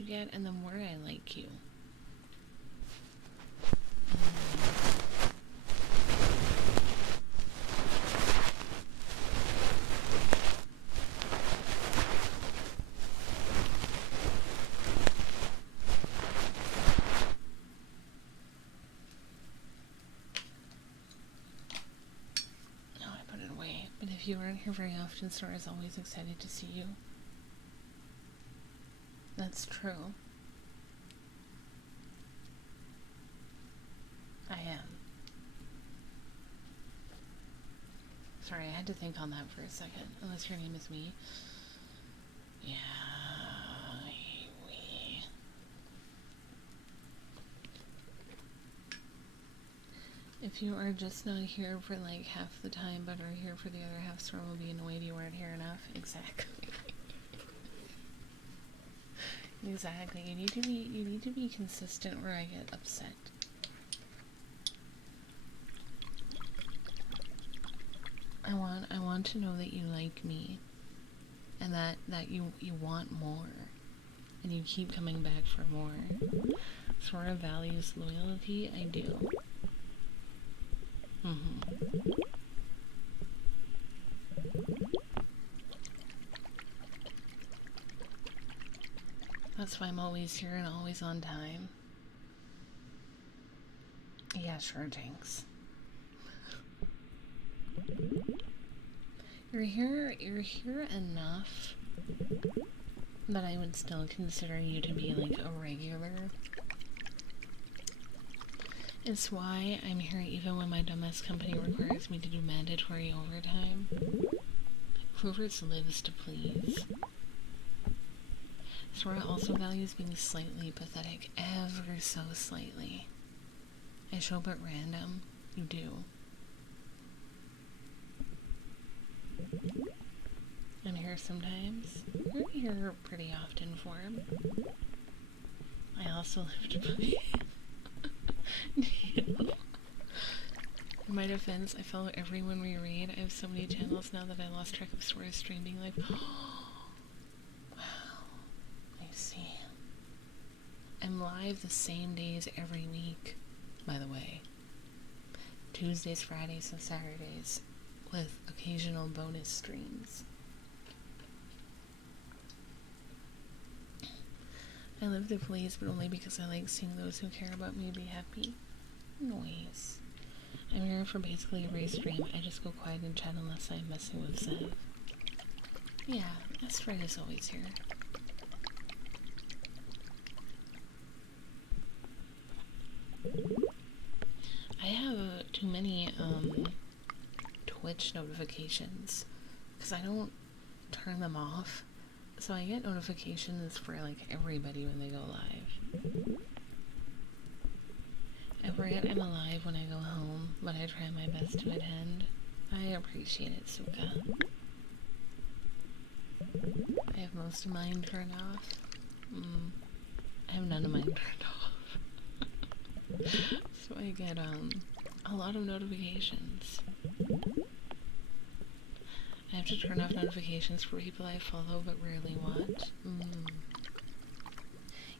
you get and the more I like you. If you aren't here very often, Sora is always excited to see you. That's true. I am. Sorry, I had to think on that for a second. Unless your name is me. Yeah, we. If you are just not here for like half the time, but are here for the other half, Sora will be annoyed you weren't here enough. Exactly. Exactly. You need to be consistent, or I get upset. I want to know that you like me, and that you want more, and you keep coming back for more. Sora values loyalty. I do. That's why I'm always here and always on time. Yeah, sure, Jinx. You're here enough that I would still consider you to be like a regular. It's why I'm here even when my dumbass company requires me to do mandatory overtime. Clover's lives to please. Sora also values being slightly pathetic, ever so slightly. I show up at random. You do. I'm here sometimes. You're here pretty often for him. I also live to play. In my defense, I follow everyone we read. I have so many channels now that I lost track of Sora's streaming life. Wow. I see. I'm live the same days every week, by the way. Tuesdays, Fridays, and Saturdays, with occasional bonus streams. I live to please, but only because I like seeing those who care about me be happy. Noise. I'm here for basically every stream. I just go quiet and chat unless I'm messing with Zev. Yeah, Asteroid is always here. I have too many Twitch notifications because I don't turn them off. So I get notifications for like everybody when they go live. I forget I'm alive when I go home, but I try my best to attend. I appreciate it, Suka. I have most of mine turned off. I have none of mine turned off. So I get a lot of notifications. I have to turn off notifications for people I follow but rarely watch.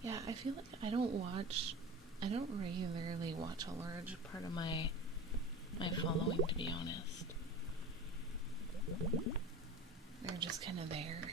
Yeah, I feel like I don't regularly watch a large part of my following, to be honest. They're just kind of there.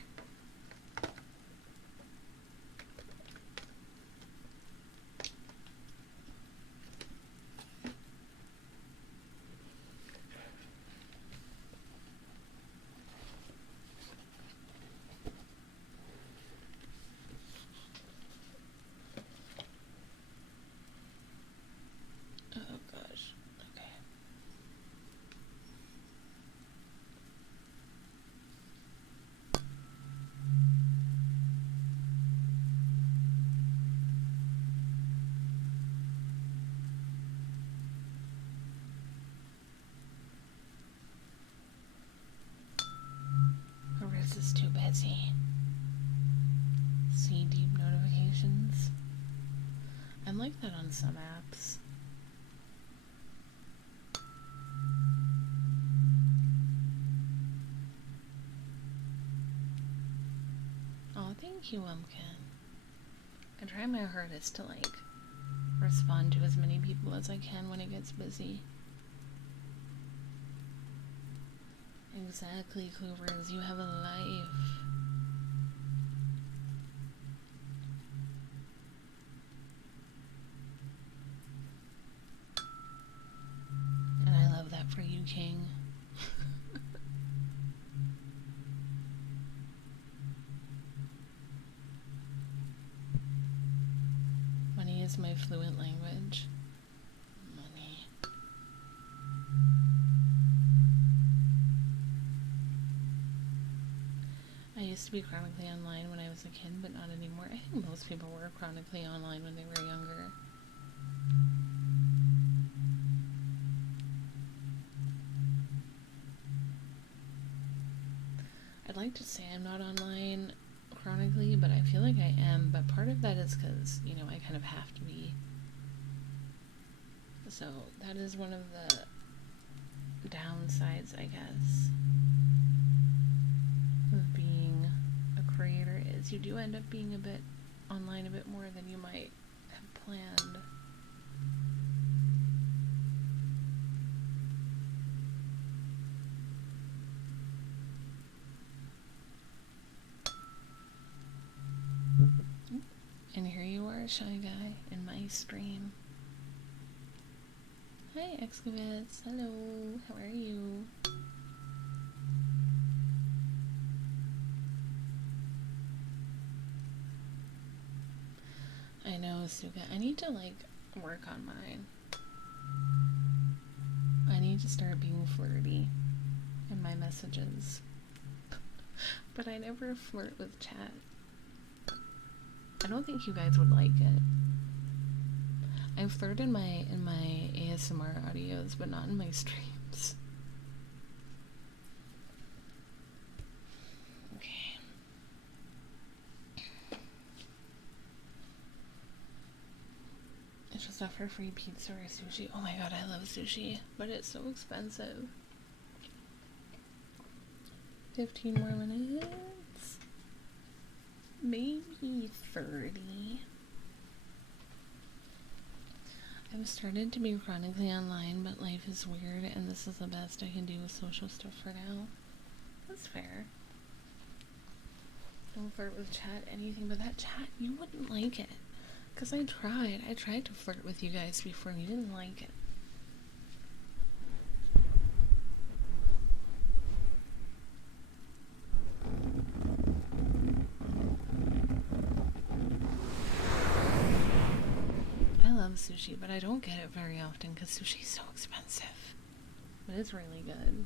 Is too busy. See deep notifications. I'm like that on some apps. Oh, thank you, Umkin. try my hardest to, like, respond to as many people as I can when it gets busy. Exactly, Clovers, you have a life. And I love that for you, King. Money is my fluent language. Money. I used to be chronically online when I was a kid, but not anymore. I think most people were chronically online when they were younger. I'd like to say I'm not online chronically, but I feel like I am, but part of that is because, you know, I kind of have to be. So that is one of the downsides, I guess, of being a creator, is you do end up being a bit online a bit more than you might have planned. And here you are, Shy Guy, in my stream. Hi, Excavits. Hello. How are you? I know, Suga. I need to, like, work on mine. I need to start being flirty in my messages. But I never flirt with chat. I don't think you guys would like it. I flirt in my ASMR audios, but not in my streams. Okay. I just offer free pizza or sushi. Oh my god, I love sushi, but it's so expensive. 15 more minutes. Maybe 30. I've started to be chronically online, but life is weird, and this is the best I can do with social stuff for now. That's fair. Don't flirt with chat, anything but that chat, you wouldn't like it. Because I tried to flirt with you guys before, and you didn't like it. I love sushi, but I don't get it very often because sushi's so expensive. But it's really good.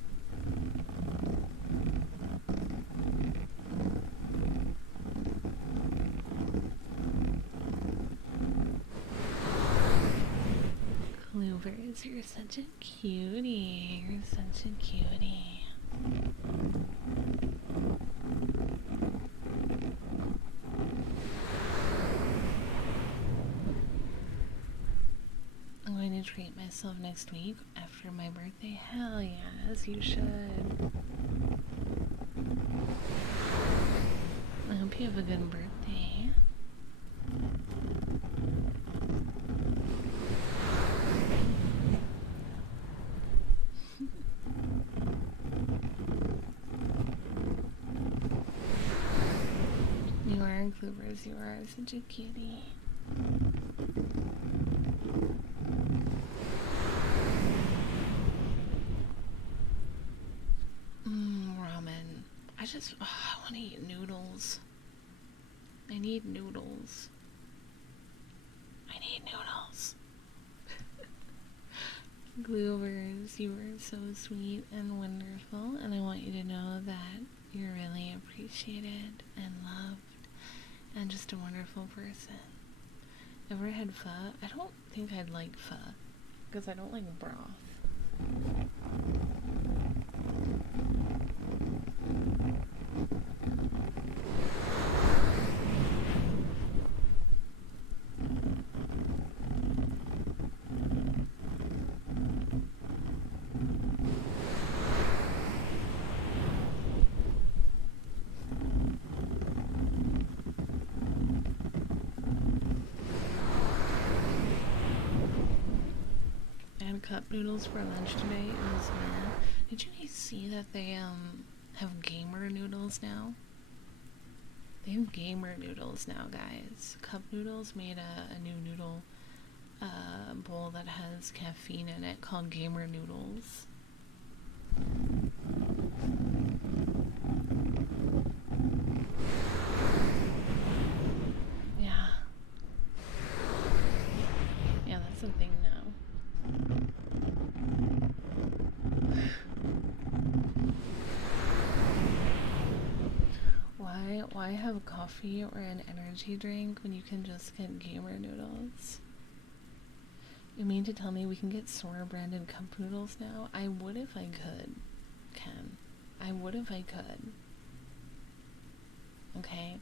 Clovers, you're such a cutie. You're such a cutie. I'm going to treat myself next week after my birthday. Hell yes, you should. I hope you have a good birthday. You are Clovers, you are such a cutie. Ramen. I want to eat noodles. I need noodles. I need noodles. Clovers, you are so sweet and wonderful, and I want you to know that you're really appreciated and loved and just a wonderful person. Ever had pho? I don't think I'd like pho because I don't like broth. cup noodles for lunch today. It was Did you guys see that they have gamer noodles now? They have gamer noodles now, guys. Cup noodles made a new noodle bowl that has caffeine in it called gamer noodles. Yeah. Yeah, that's a thing now. Why have coffee or an energy drink when you can just get gamer noodles? You mean to tell me we can get Sora branded cup noodles now? I would if I could, Ken. I would if I could. Okay?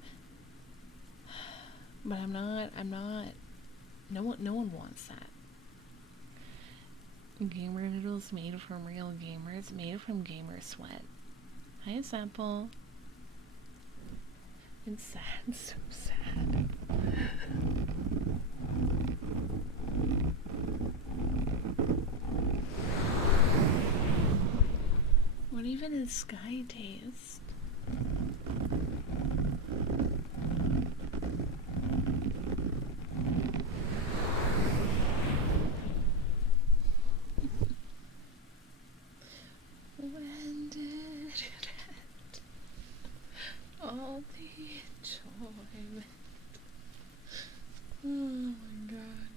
But I'm not, no one wants that. Gamer noodles made from real gamers, made from gamer sweat. Hi, Sample. It's sad, so sad. What even is sky taste? When did it end? All the enjoyment. Oh my god.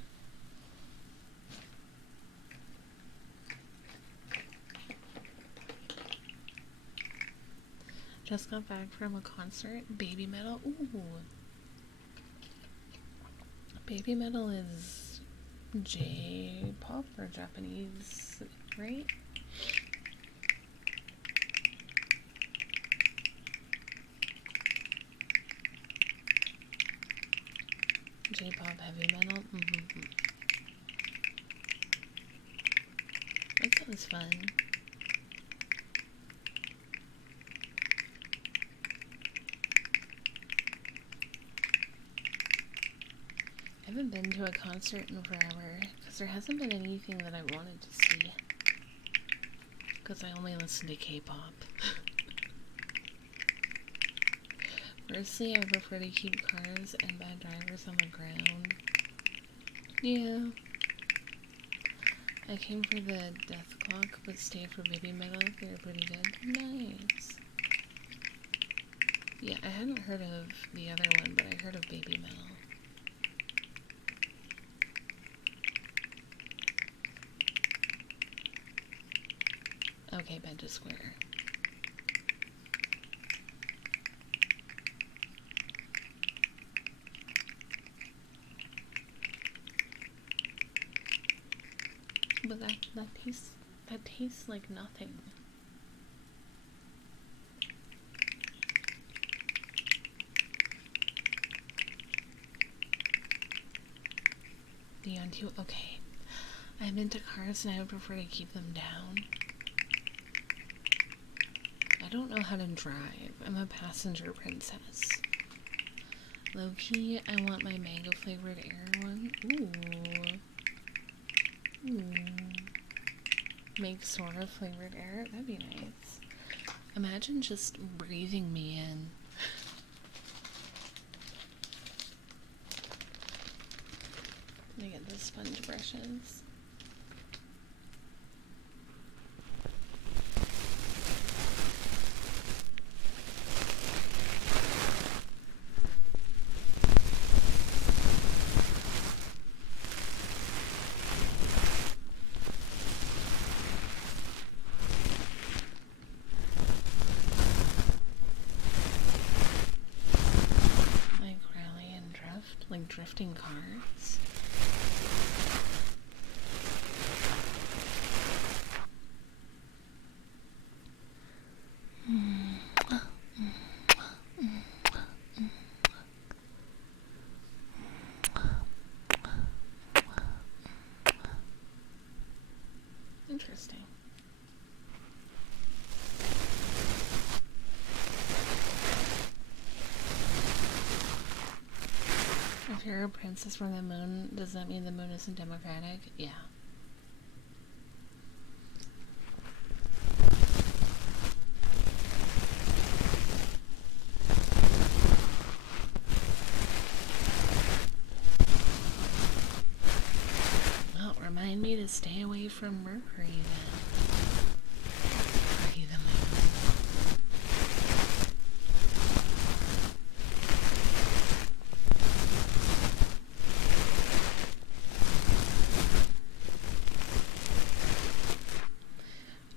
Just got back from a concert. Baby metal. Ooh. Baby metal is J-pop or Japanese, right? J-pop heavy metal. It sounds fun. I haven't been to a concert in forever because there hasn't been anything that I wanted to see. Because I only listen to K-pop. Firstly, I prefer to keep cars and bad drivers on the ground. Yeah. I came for the Death Clock, but stayed for Baby Metal. They're pretty good. Nice. Yeah, I hadn't heard of the other one, but I heard of Baby Metal. Okay, bed to square. But that tastes like nothing. Beyond two. Okay, I'm into cars and I would prefer to keep them down. I don't know how to drive. I'm a passenger princess. Low-key, I want my mango flavored air one. Ooh. Make Sora flavored air. That'd be nice. Imagine just breathing me in. Let me get the sponge brushes. Like drifting cars. Interesting. If you're a princess from the moon, does that mean the moon isn't democratic? Yeah. remind me to stay away from Mercury then. Mercury the moon.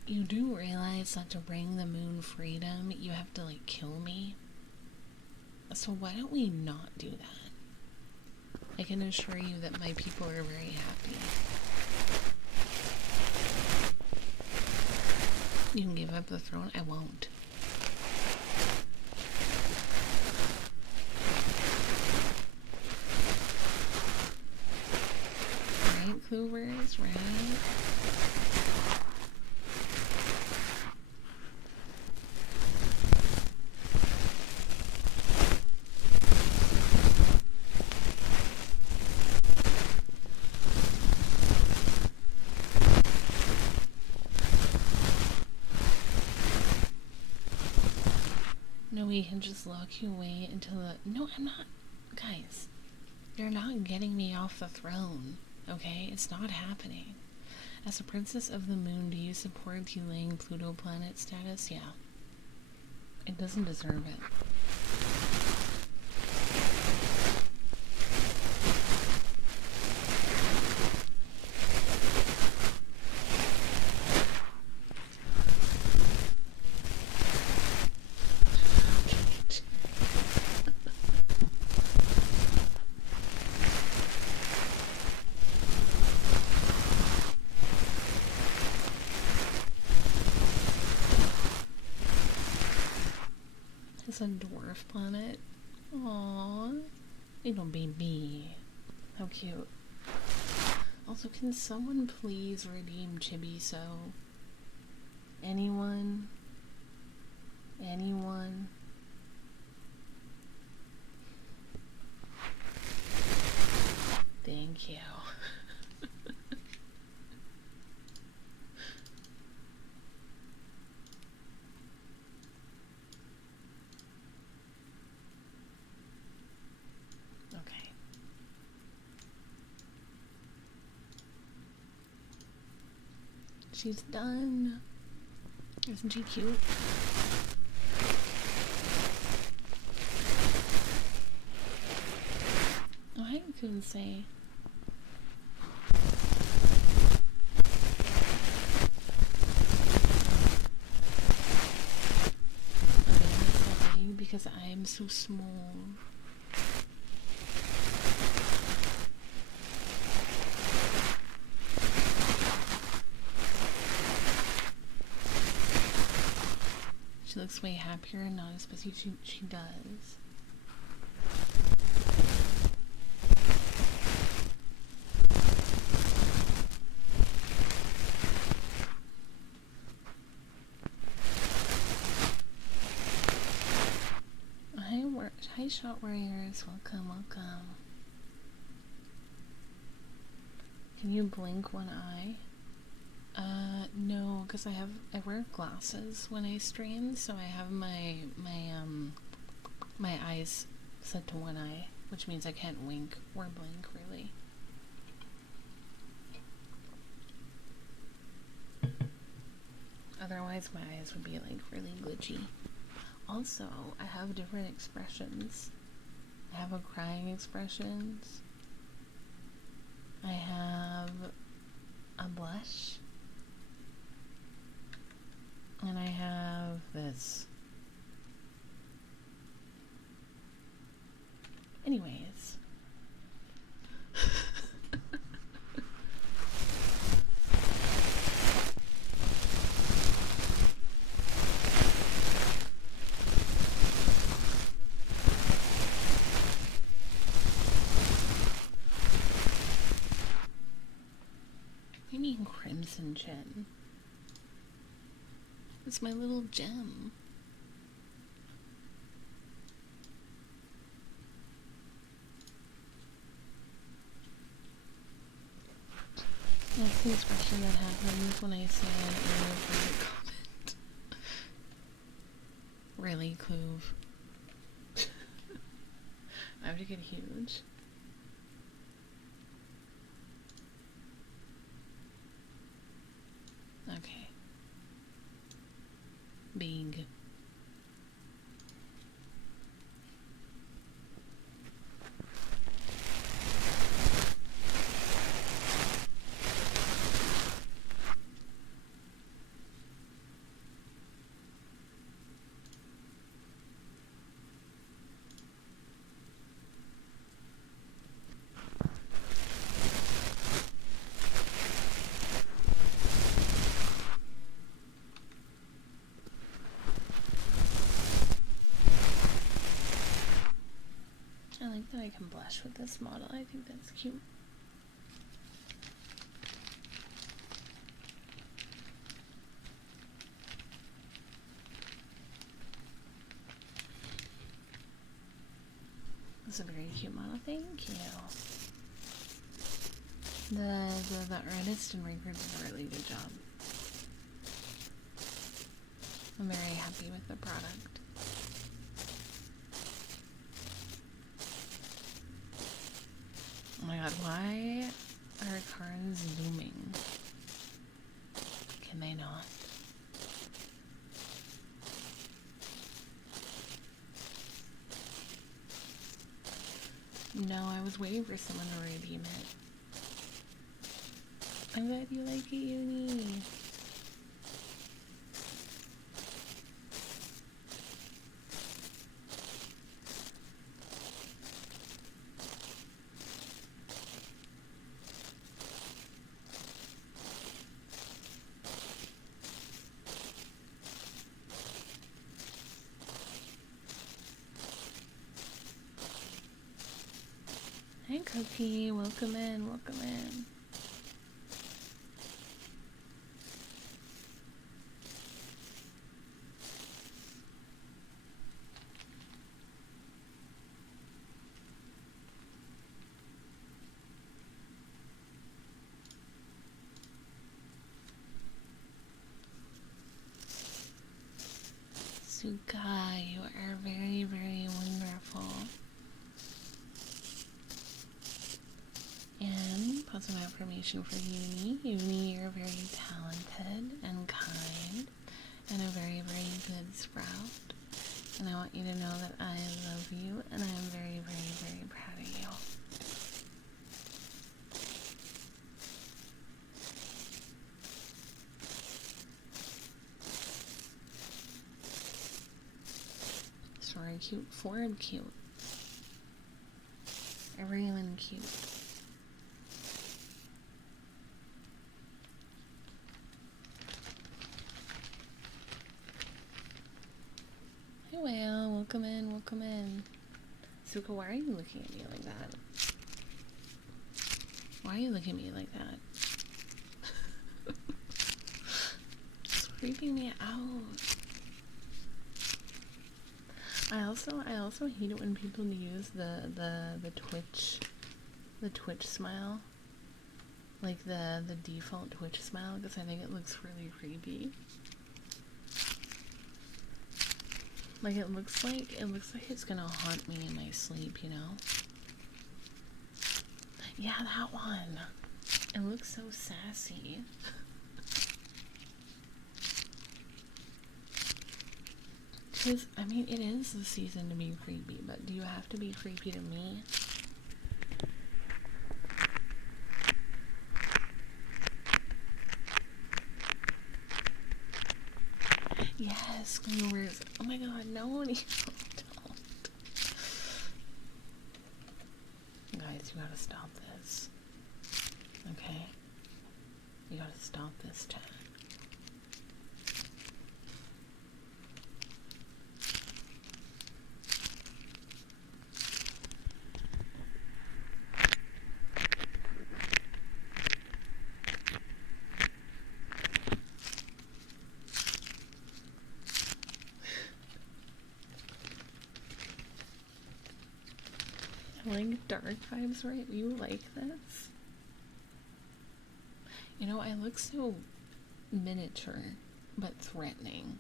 You do realize that to bring the moon freedom, you have to, like, kill me? So why don't we not do that? I can assure you that my people are very happy. You can give up the throne? I won't. Right, Cloovers? Right? No, we can just lock you away until the... No, I'm not... Guys, you're not getting me off the throne, okay? It's not happening. As a princess of the moon, do you support delaying Pluto planet status? Yeah. It doesn't deserve it. It's a dwarf planet. Aww. Little baby. How cute. Also, can someone please redeem Chibi-So? Anyone? Anyone? Thank you. Okay. She's done. Isn't she cute? Oh, I couldn't say. Because I am so small. She looks way happier and not as busy. She does. Hi, shot warriors. Welcome, welcome. Can you blink one eye? No, because I wear glasses when I stream, so I have my eyes set to one eye, which means I can't wink or blink, really. Otherwise, my eyes would be, like, really glitchy. Also, I have different expressions. I have a crying expressions. I have a blush. And I have this. Anyways. I mean crimson gem. It's my little gem. That's the expression that happens when I say an inappropriate comment. Really, Cloove. I have to get huge. Big. I like that I can blush with this model. I think that's cute. That's a very cute model. Thank you. The artist and maker did a really good job. I'm very happy with the product. Oh my god, why are cars zooming? Can they not? No, I was waiting for someone to redeem it. I'm glad you like it, Uni. Hey Cookie, welcome in, welcome in. Suka, you are very, very wonderful. And positive affirmation for Uni. Uni, you're very talented and kind and a very, very good sprout. And I want you to know that I love you and I am very, very, very proud of you. Sorry, cute. Ford cute. Everyone cute. Hey whale, welcome in, welcome in. Suka, why are you looking at me like that? Why are you looking at me like that? It's creeping me out. I also hate it when people use the Twitch smile. Like the default Twitch smile, because I think it looks really creepy. Like it looks like it's gonna haunt me in my sleep, you know? Yeah, that one. It looks so sassy. Because, I mean, it is the season to be creepy, but do you have to be creepy to me? Yes, Gloomers. Oh my god, no, don't. Guys, you gotta stop this. Okay? You gotta stop this, chat. Like dark vibes, right? You like this? You know, I look so miniature, but threatening.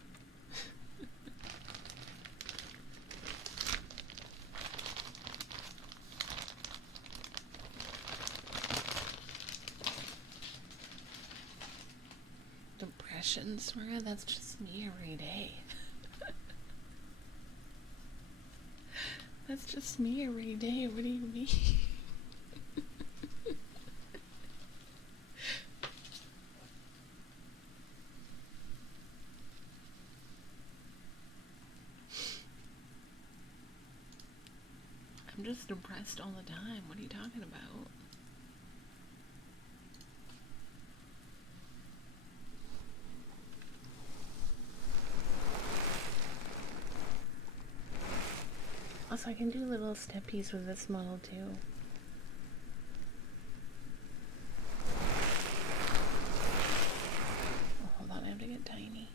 Depression, Sora? That's just me every day. That's just me every day. What do you mean? I'm just depressed all the time. What are you talking about? Also, I can do little steppies with this model too. Oh, hold on, I have to get tiny.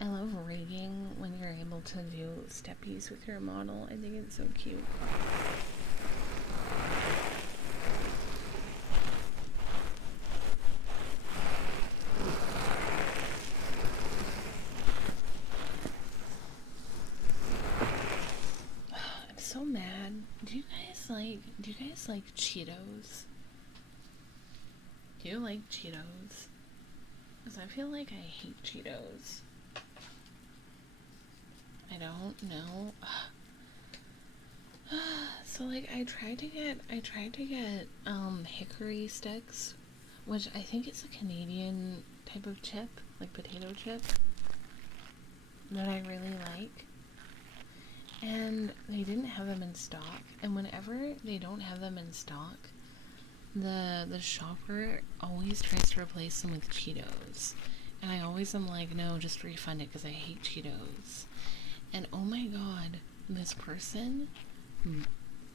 I love rigging when you're able to do steppies with your model. I think it's so cute. I'm so mad. Do you guys like Cheetos? Do you like Cheetos? Because I feel like I hate Cheetos. I don't know. So like I tried to get hickory sticks, which I think is a Canadian type of chip, like potato chip, that I really like. And they didn't have them in stock. And whenever they don't have them in stock, the shopper always tries to replace them with Cheetos. And I always am like, no, just refund it because I hate Cheetos. And oh my god, this person,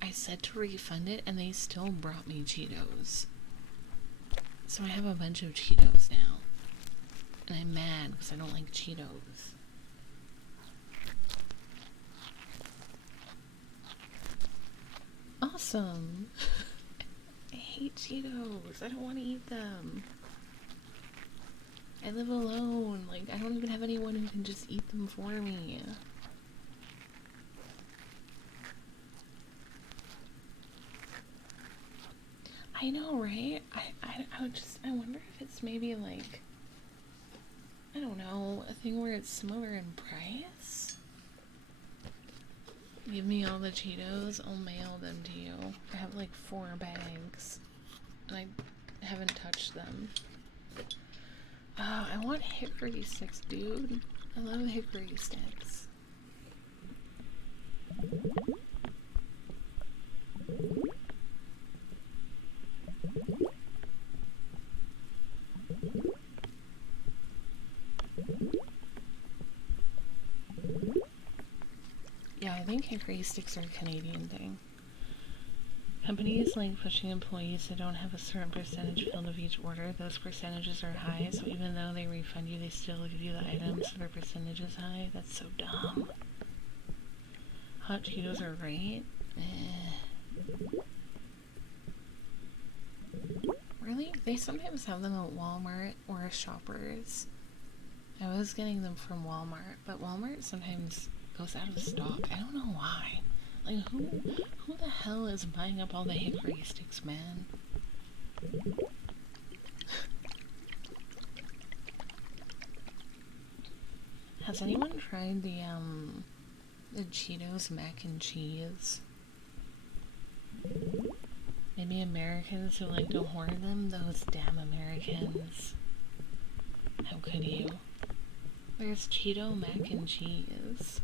I said to refund it and they still brought me Cheetos. So I have a bunch of Cheetos now. And I'm mad because I don't like Cheetos. Awesome. I hate Cheetos. I don't want to eat them. I live alone. Like, I don't even have anyone who can just eat them for me. I know, right? I wonder if it's maybe like, I don't know, a thing where it's similar in price? Give me all the Cheetos, I'll mail them to you. I have like 4 bags, and I haven't touched them. I want hickory sticks, dude. I love hickory sticks. Yeah, I think hickory sticks are a Canadian thing. Companies like pushing employees to don't have a certain percentage filled of each order. Those percentages are high, so even though they refund you, they still give you the items so their percentage is high. That's so dumb. Hot Cheetos are great. Really? They sometimes have them at Walmart or Shoppers. I was getting them from Walmart, but Walmart sometimes goes out of stock. I don't know why. Like, who the hell is buying up all the hickory sticks, man? Has anyone tried the Cheetos mac and cheese? Maybe Americans who like to hoard them? Those damn Americans. How could you? There's Cheeto mac and cheese.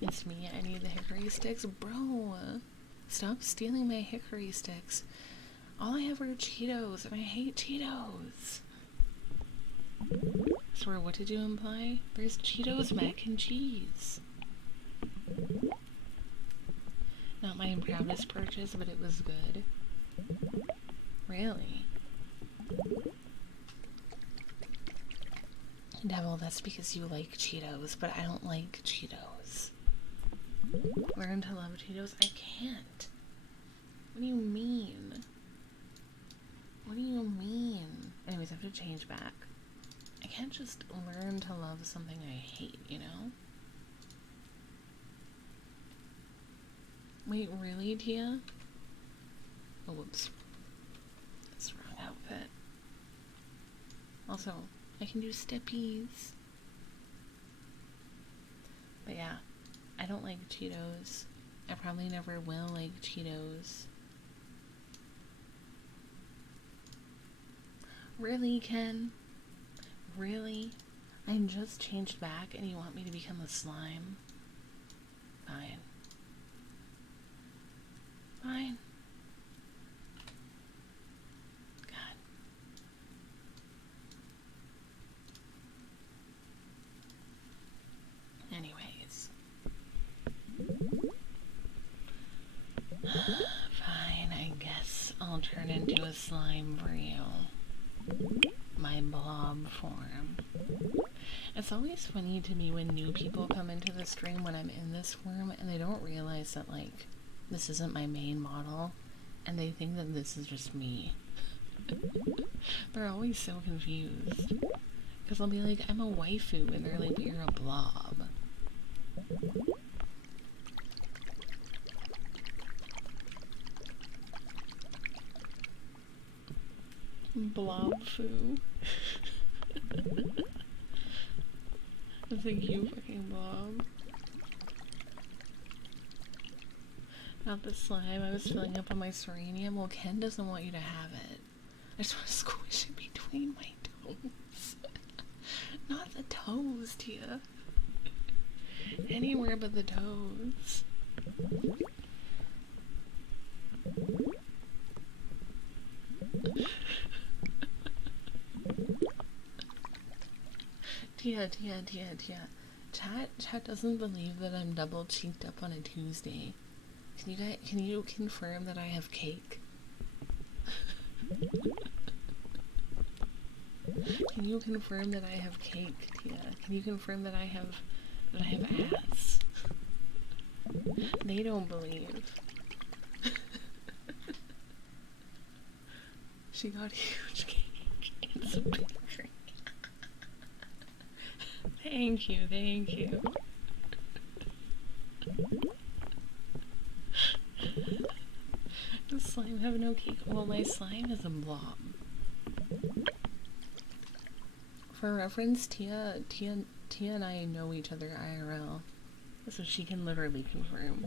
It's me, I need the hickory sticks. Bro, stop stealing my hickory sticks. All I have are Cheetos, and I hate Cheetos. Swear, what did you imply? There's Cheetos mac and cheese. Not my proudest purchase, but it was good. Really? Devil, that's because you like Cheetos, but I don't like Cheetos. Learn to love Cheetos? I can't. What do you mean? What do you mean? Anyways, I have to change back. I can't just learn to love something I hate, you know? Wait, really, Tia? Oh, whoops. That's the wrong outfit. Also, I can do steppies. But yeah, I don't like Cheetos. I probably never will like Cheetos. Really, Ken? Really? I just changed back and you want me to become a slime? Fine. Fine. God. Anyways. Fine, I guess I'll turn into a slime for you. My blob form. It's always funny to me when new people come into the stream when I'm in this form and they don't realize that, like, this isn't my main model and they think that this is just me. They're always so confused. Because I'll be like, I'm a waifu, and they're like, but you're a blob. Blob-fu. Thank you, fucking blob. Not the slime. I was filling up on my serenium. Well, Ken doesn't want you to have it. I just want to squish it between my toes. Not the toes, Tia. Anywhere but the toes. Tia. Chat doesn't believe that I'm double cheeked up on a Tuesday. Can you confirm that I have cake? Can you confirm that I have cake, Tia? Can you confirm that I have ass? They don't believe. She got a huge cake. It's a bakery. Thank you. Does slime have no cake? Well, my slime is a blob. For reference, Tia and I know each other IRL, so she can literally confirm.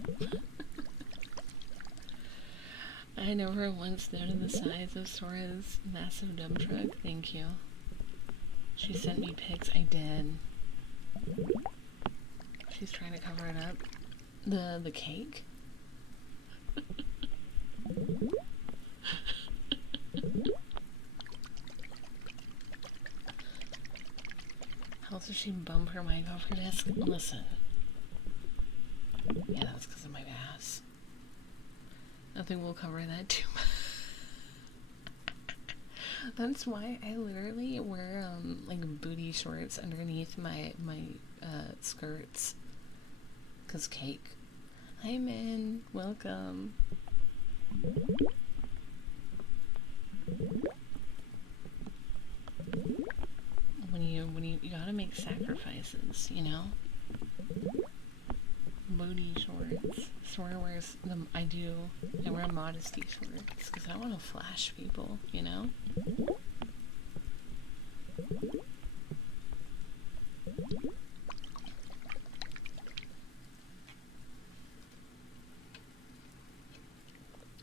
I never once noted the size of Sora's massive dump truck. Thank you. She sent me pics. I did. She's trying to cover it up. The cake? How does she bump her mic off her desk? Listen. Yeah, that's because of my ass. Nothing will cover that too much. That's why I literally wear like booty shorts underneath my skirts. 'Cause cake. Hi man, welcome. When you gotta make sacrifices, you know? Booty shorts. Sora wears them. I wear modesty shorts because I want to flash people, you know?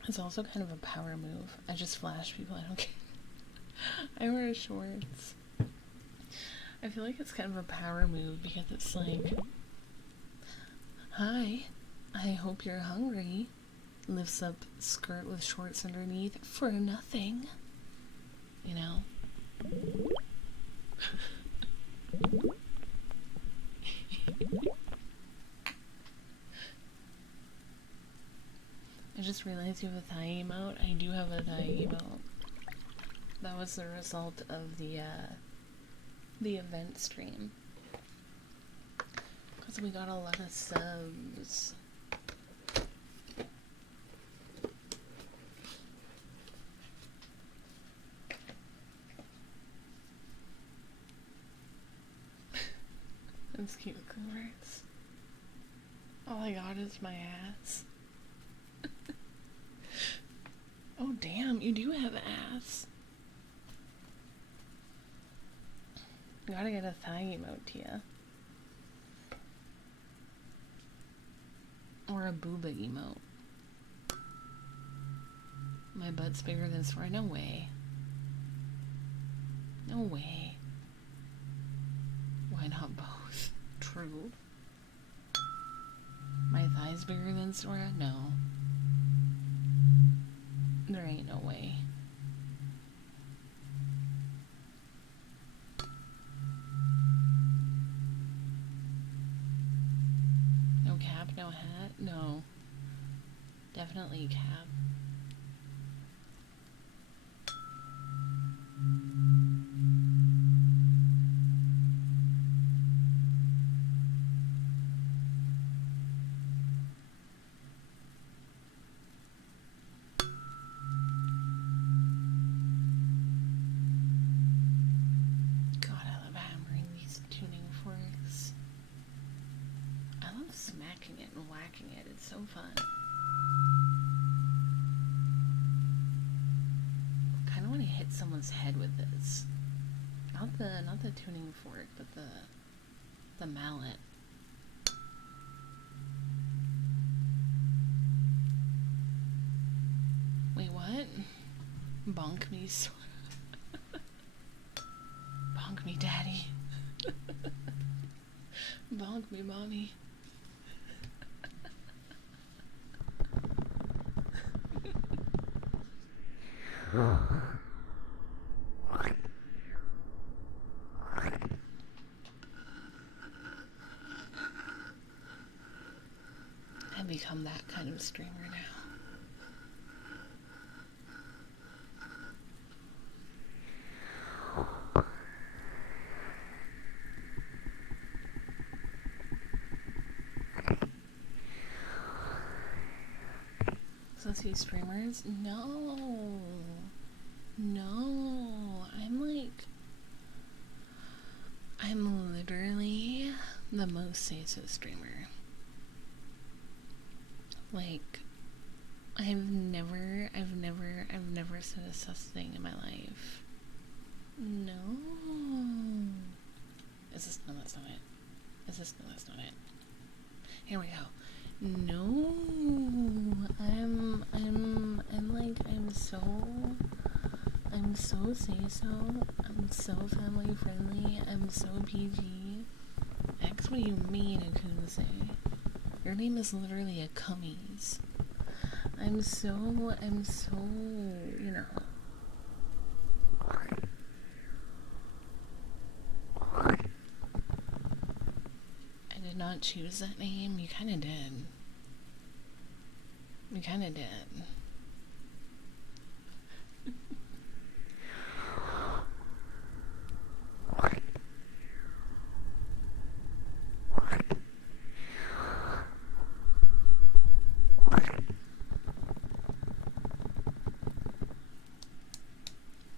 It's also kind of a power move. I just flash people, I don't care. I wear shorts. I feel like it's kind of a power move because it's like, hi, I hope you're hungry. Lifts up skirt with shorts underneath for nothing. You know? I just realized you have a thigh emote. I do have a thigh emote. That was the result of the the event stream. Because we got a lot of subs. Those cute coolers. All I got is my ass. Oh damn, you do have ass. Gotta get a thigh emote to ya. Or a booba emote. My butt's bigger than Sora. No way. No way. Why not both? True. My thigh's bigger than Sora? No. There ain't no way. No cap, no hat? No. Definitely cap. Smacking it and whacking it. It's so fun. I kind of want to hit someone's head with this. Not the tuning fork, but the mallet. Wait, what? Bonk me, sort of. Bonk me, daddy. Bonk me, mommy. I've become that kind of streamer now. Sussy streamers? No. No. I'm literally the most say-so streamer. Like, I've never said a sus thing in my life. No. Is this, no, that's not it. Is this, no, that's not it. Here we go. No. I'm so say-so. I'm so family friendly. I'm so PG. X, what do you mean I couldn't say? Your name is literally a cummies. I'm so, you know. I did not choose that name. You kinda did. You kinda did.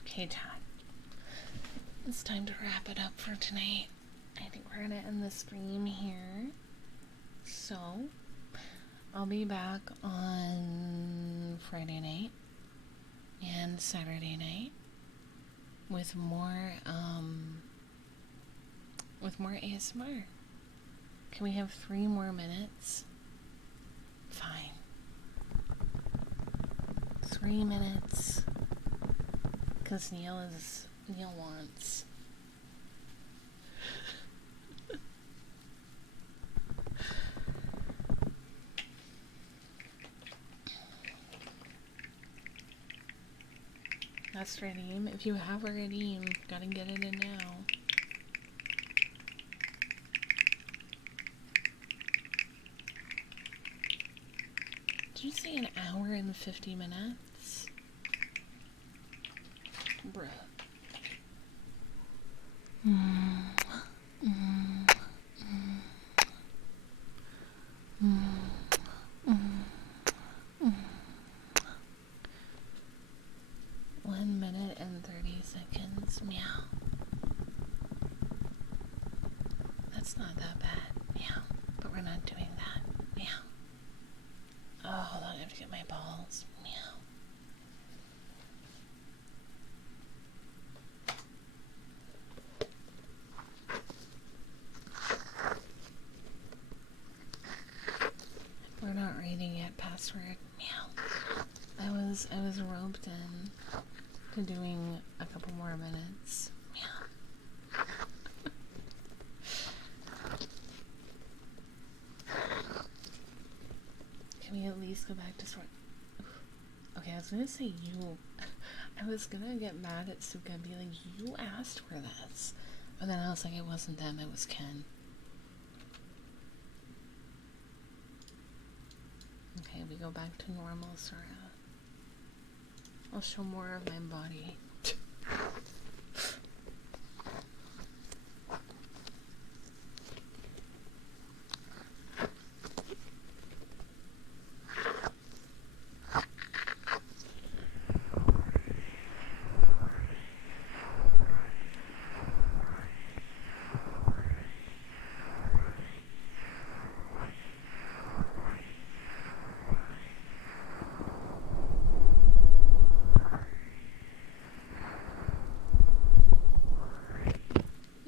Okay, time. It's time to wrap it up for tonight. I think we're gonna end the stream here. So, I'll be back on Friday night and Saturday night with more ASMR. Can we have 3 more minutes? Fine. 3 minutes. Because Neil wants. That's redeem. If you have a redeem, gotta get it in now. Did you say an hour and 50 minutes? Bruh. 1 minute and 30 seconds. Meow. That's not that bad. Meow. But we're not doing that. Meow. Oh, hold on. I have to get my balls. Meow. We're not reading yet. Password. Meow. I was roped in to doing a couple more minutes. Meow. Can we at least go back to sort? Okay, I was gonna say you. I was gonna get mad at Suka and be like, you asked for this. But then I was like, it wasn't them, it was Ken. Okay, we go back to normal, Sora. I'll show more of my body.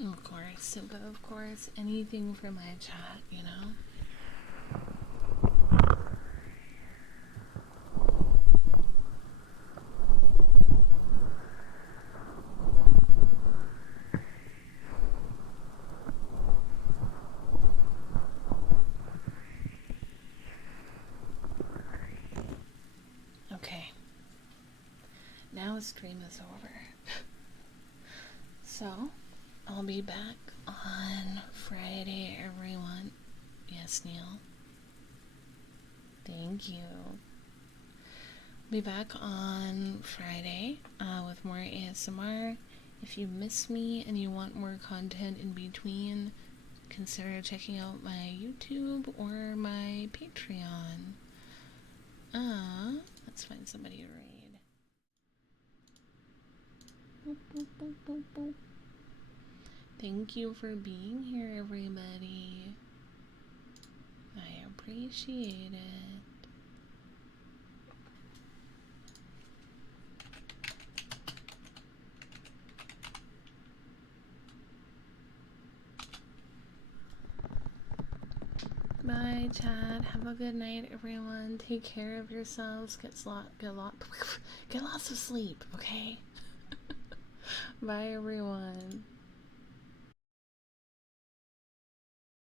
Of course, Suka, of course. Anything for my chat, you know? Okay. Now the stream is over. So, I'll be back on Friday, everyone. Yes, Neil. Thank you. Be back on Friday with more ASMR. If you miss me and you want more content in between, consider checking out my YouTube or my Patreon. Let's find somebody to read. Boop, boop, boop, boop, boop. Thank you for being here, everybody. I appreciate it. Bye, Chad. Have a good night, everyone. Take care of yourselves. Get lots of sleep, okay? Bye, everyone.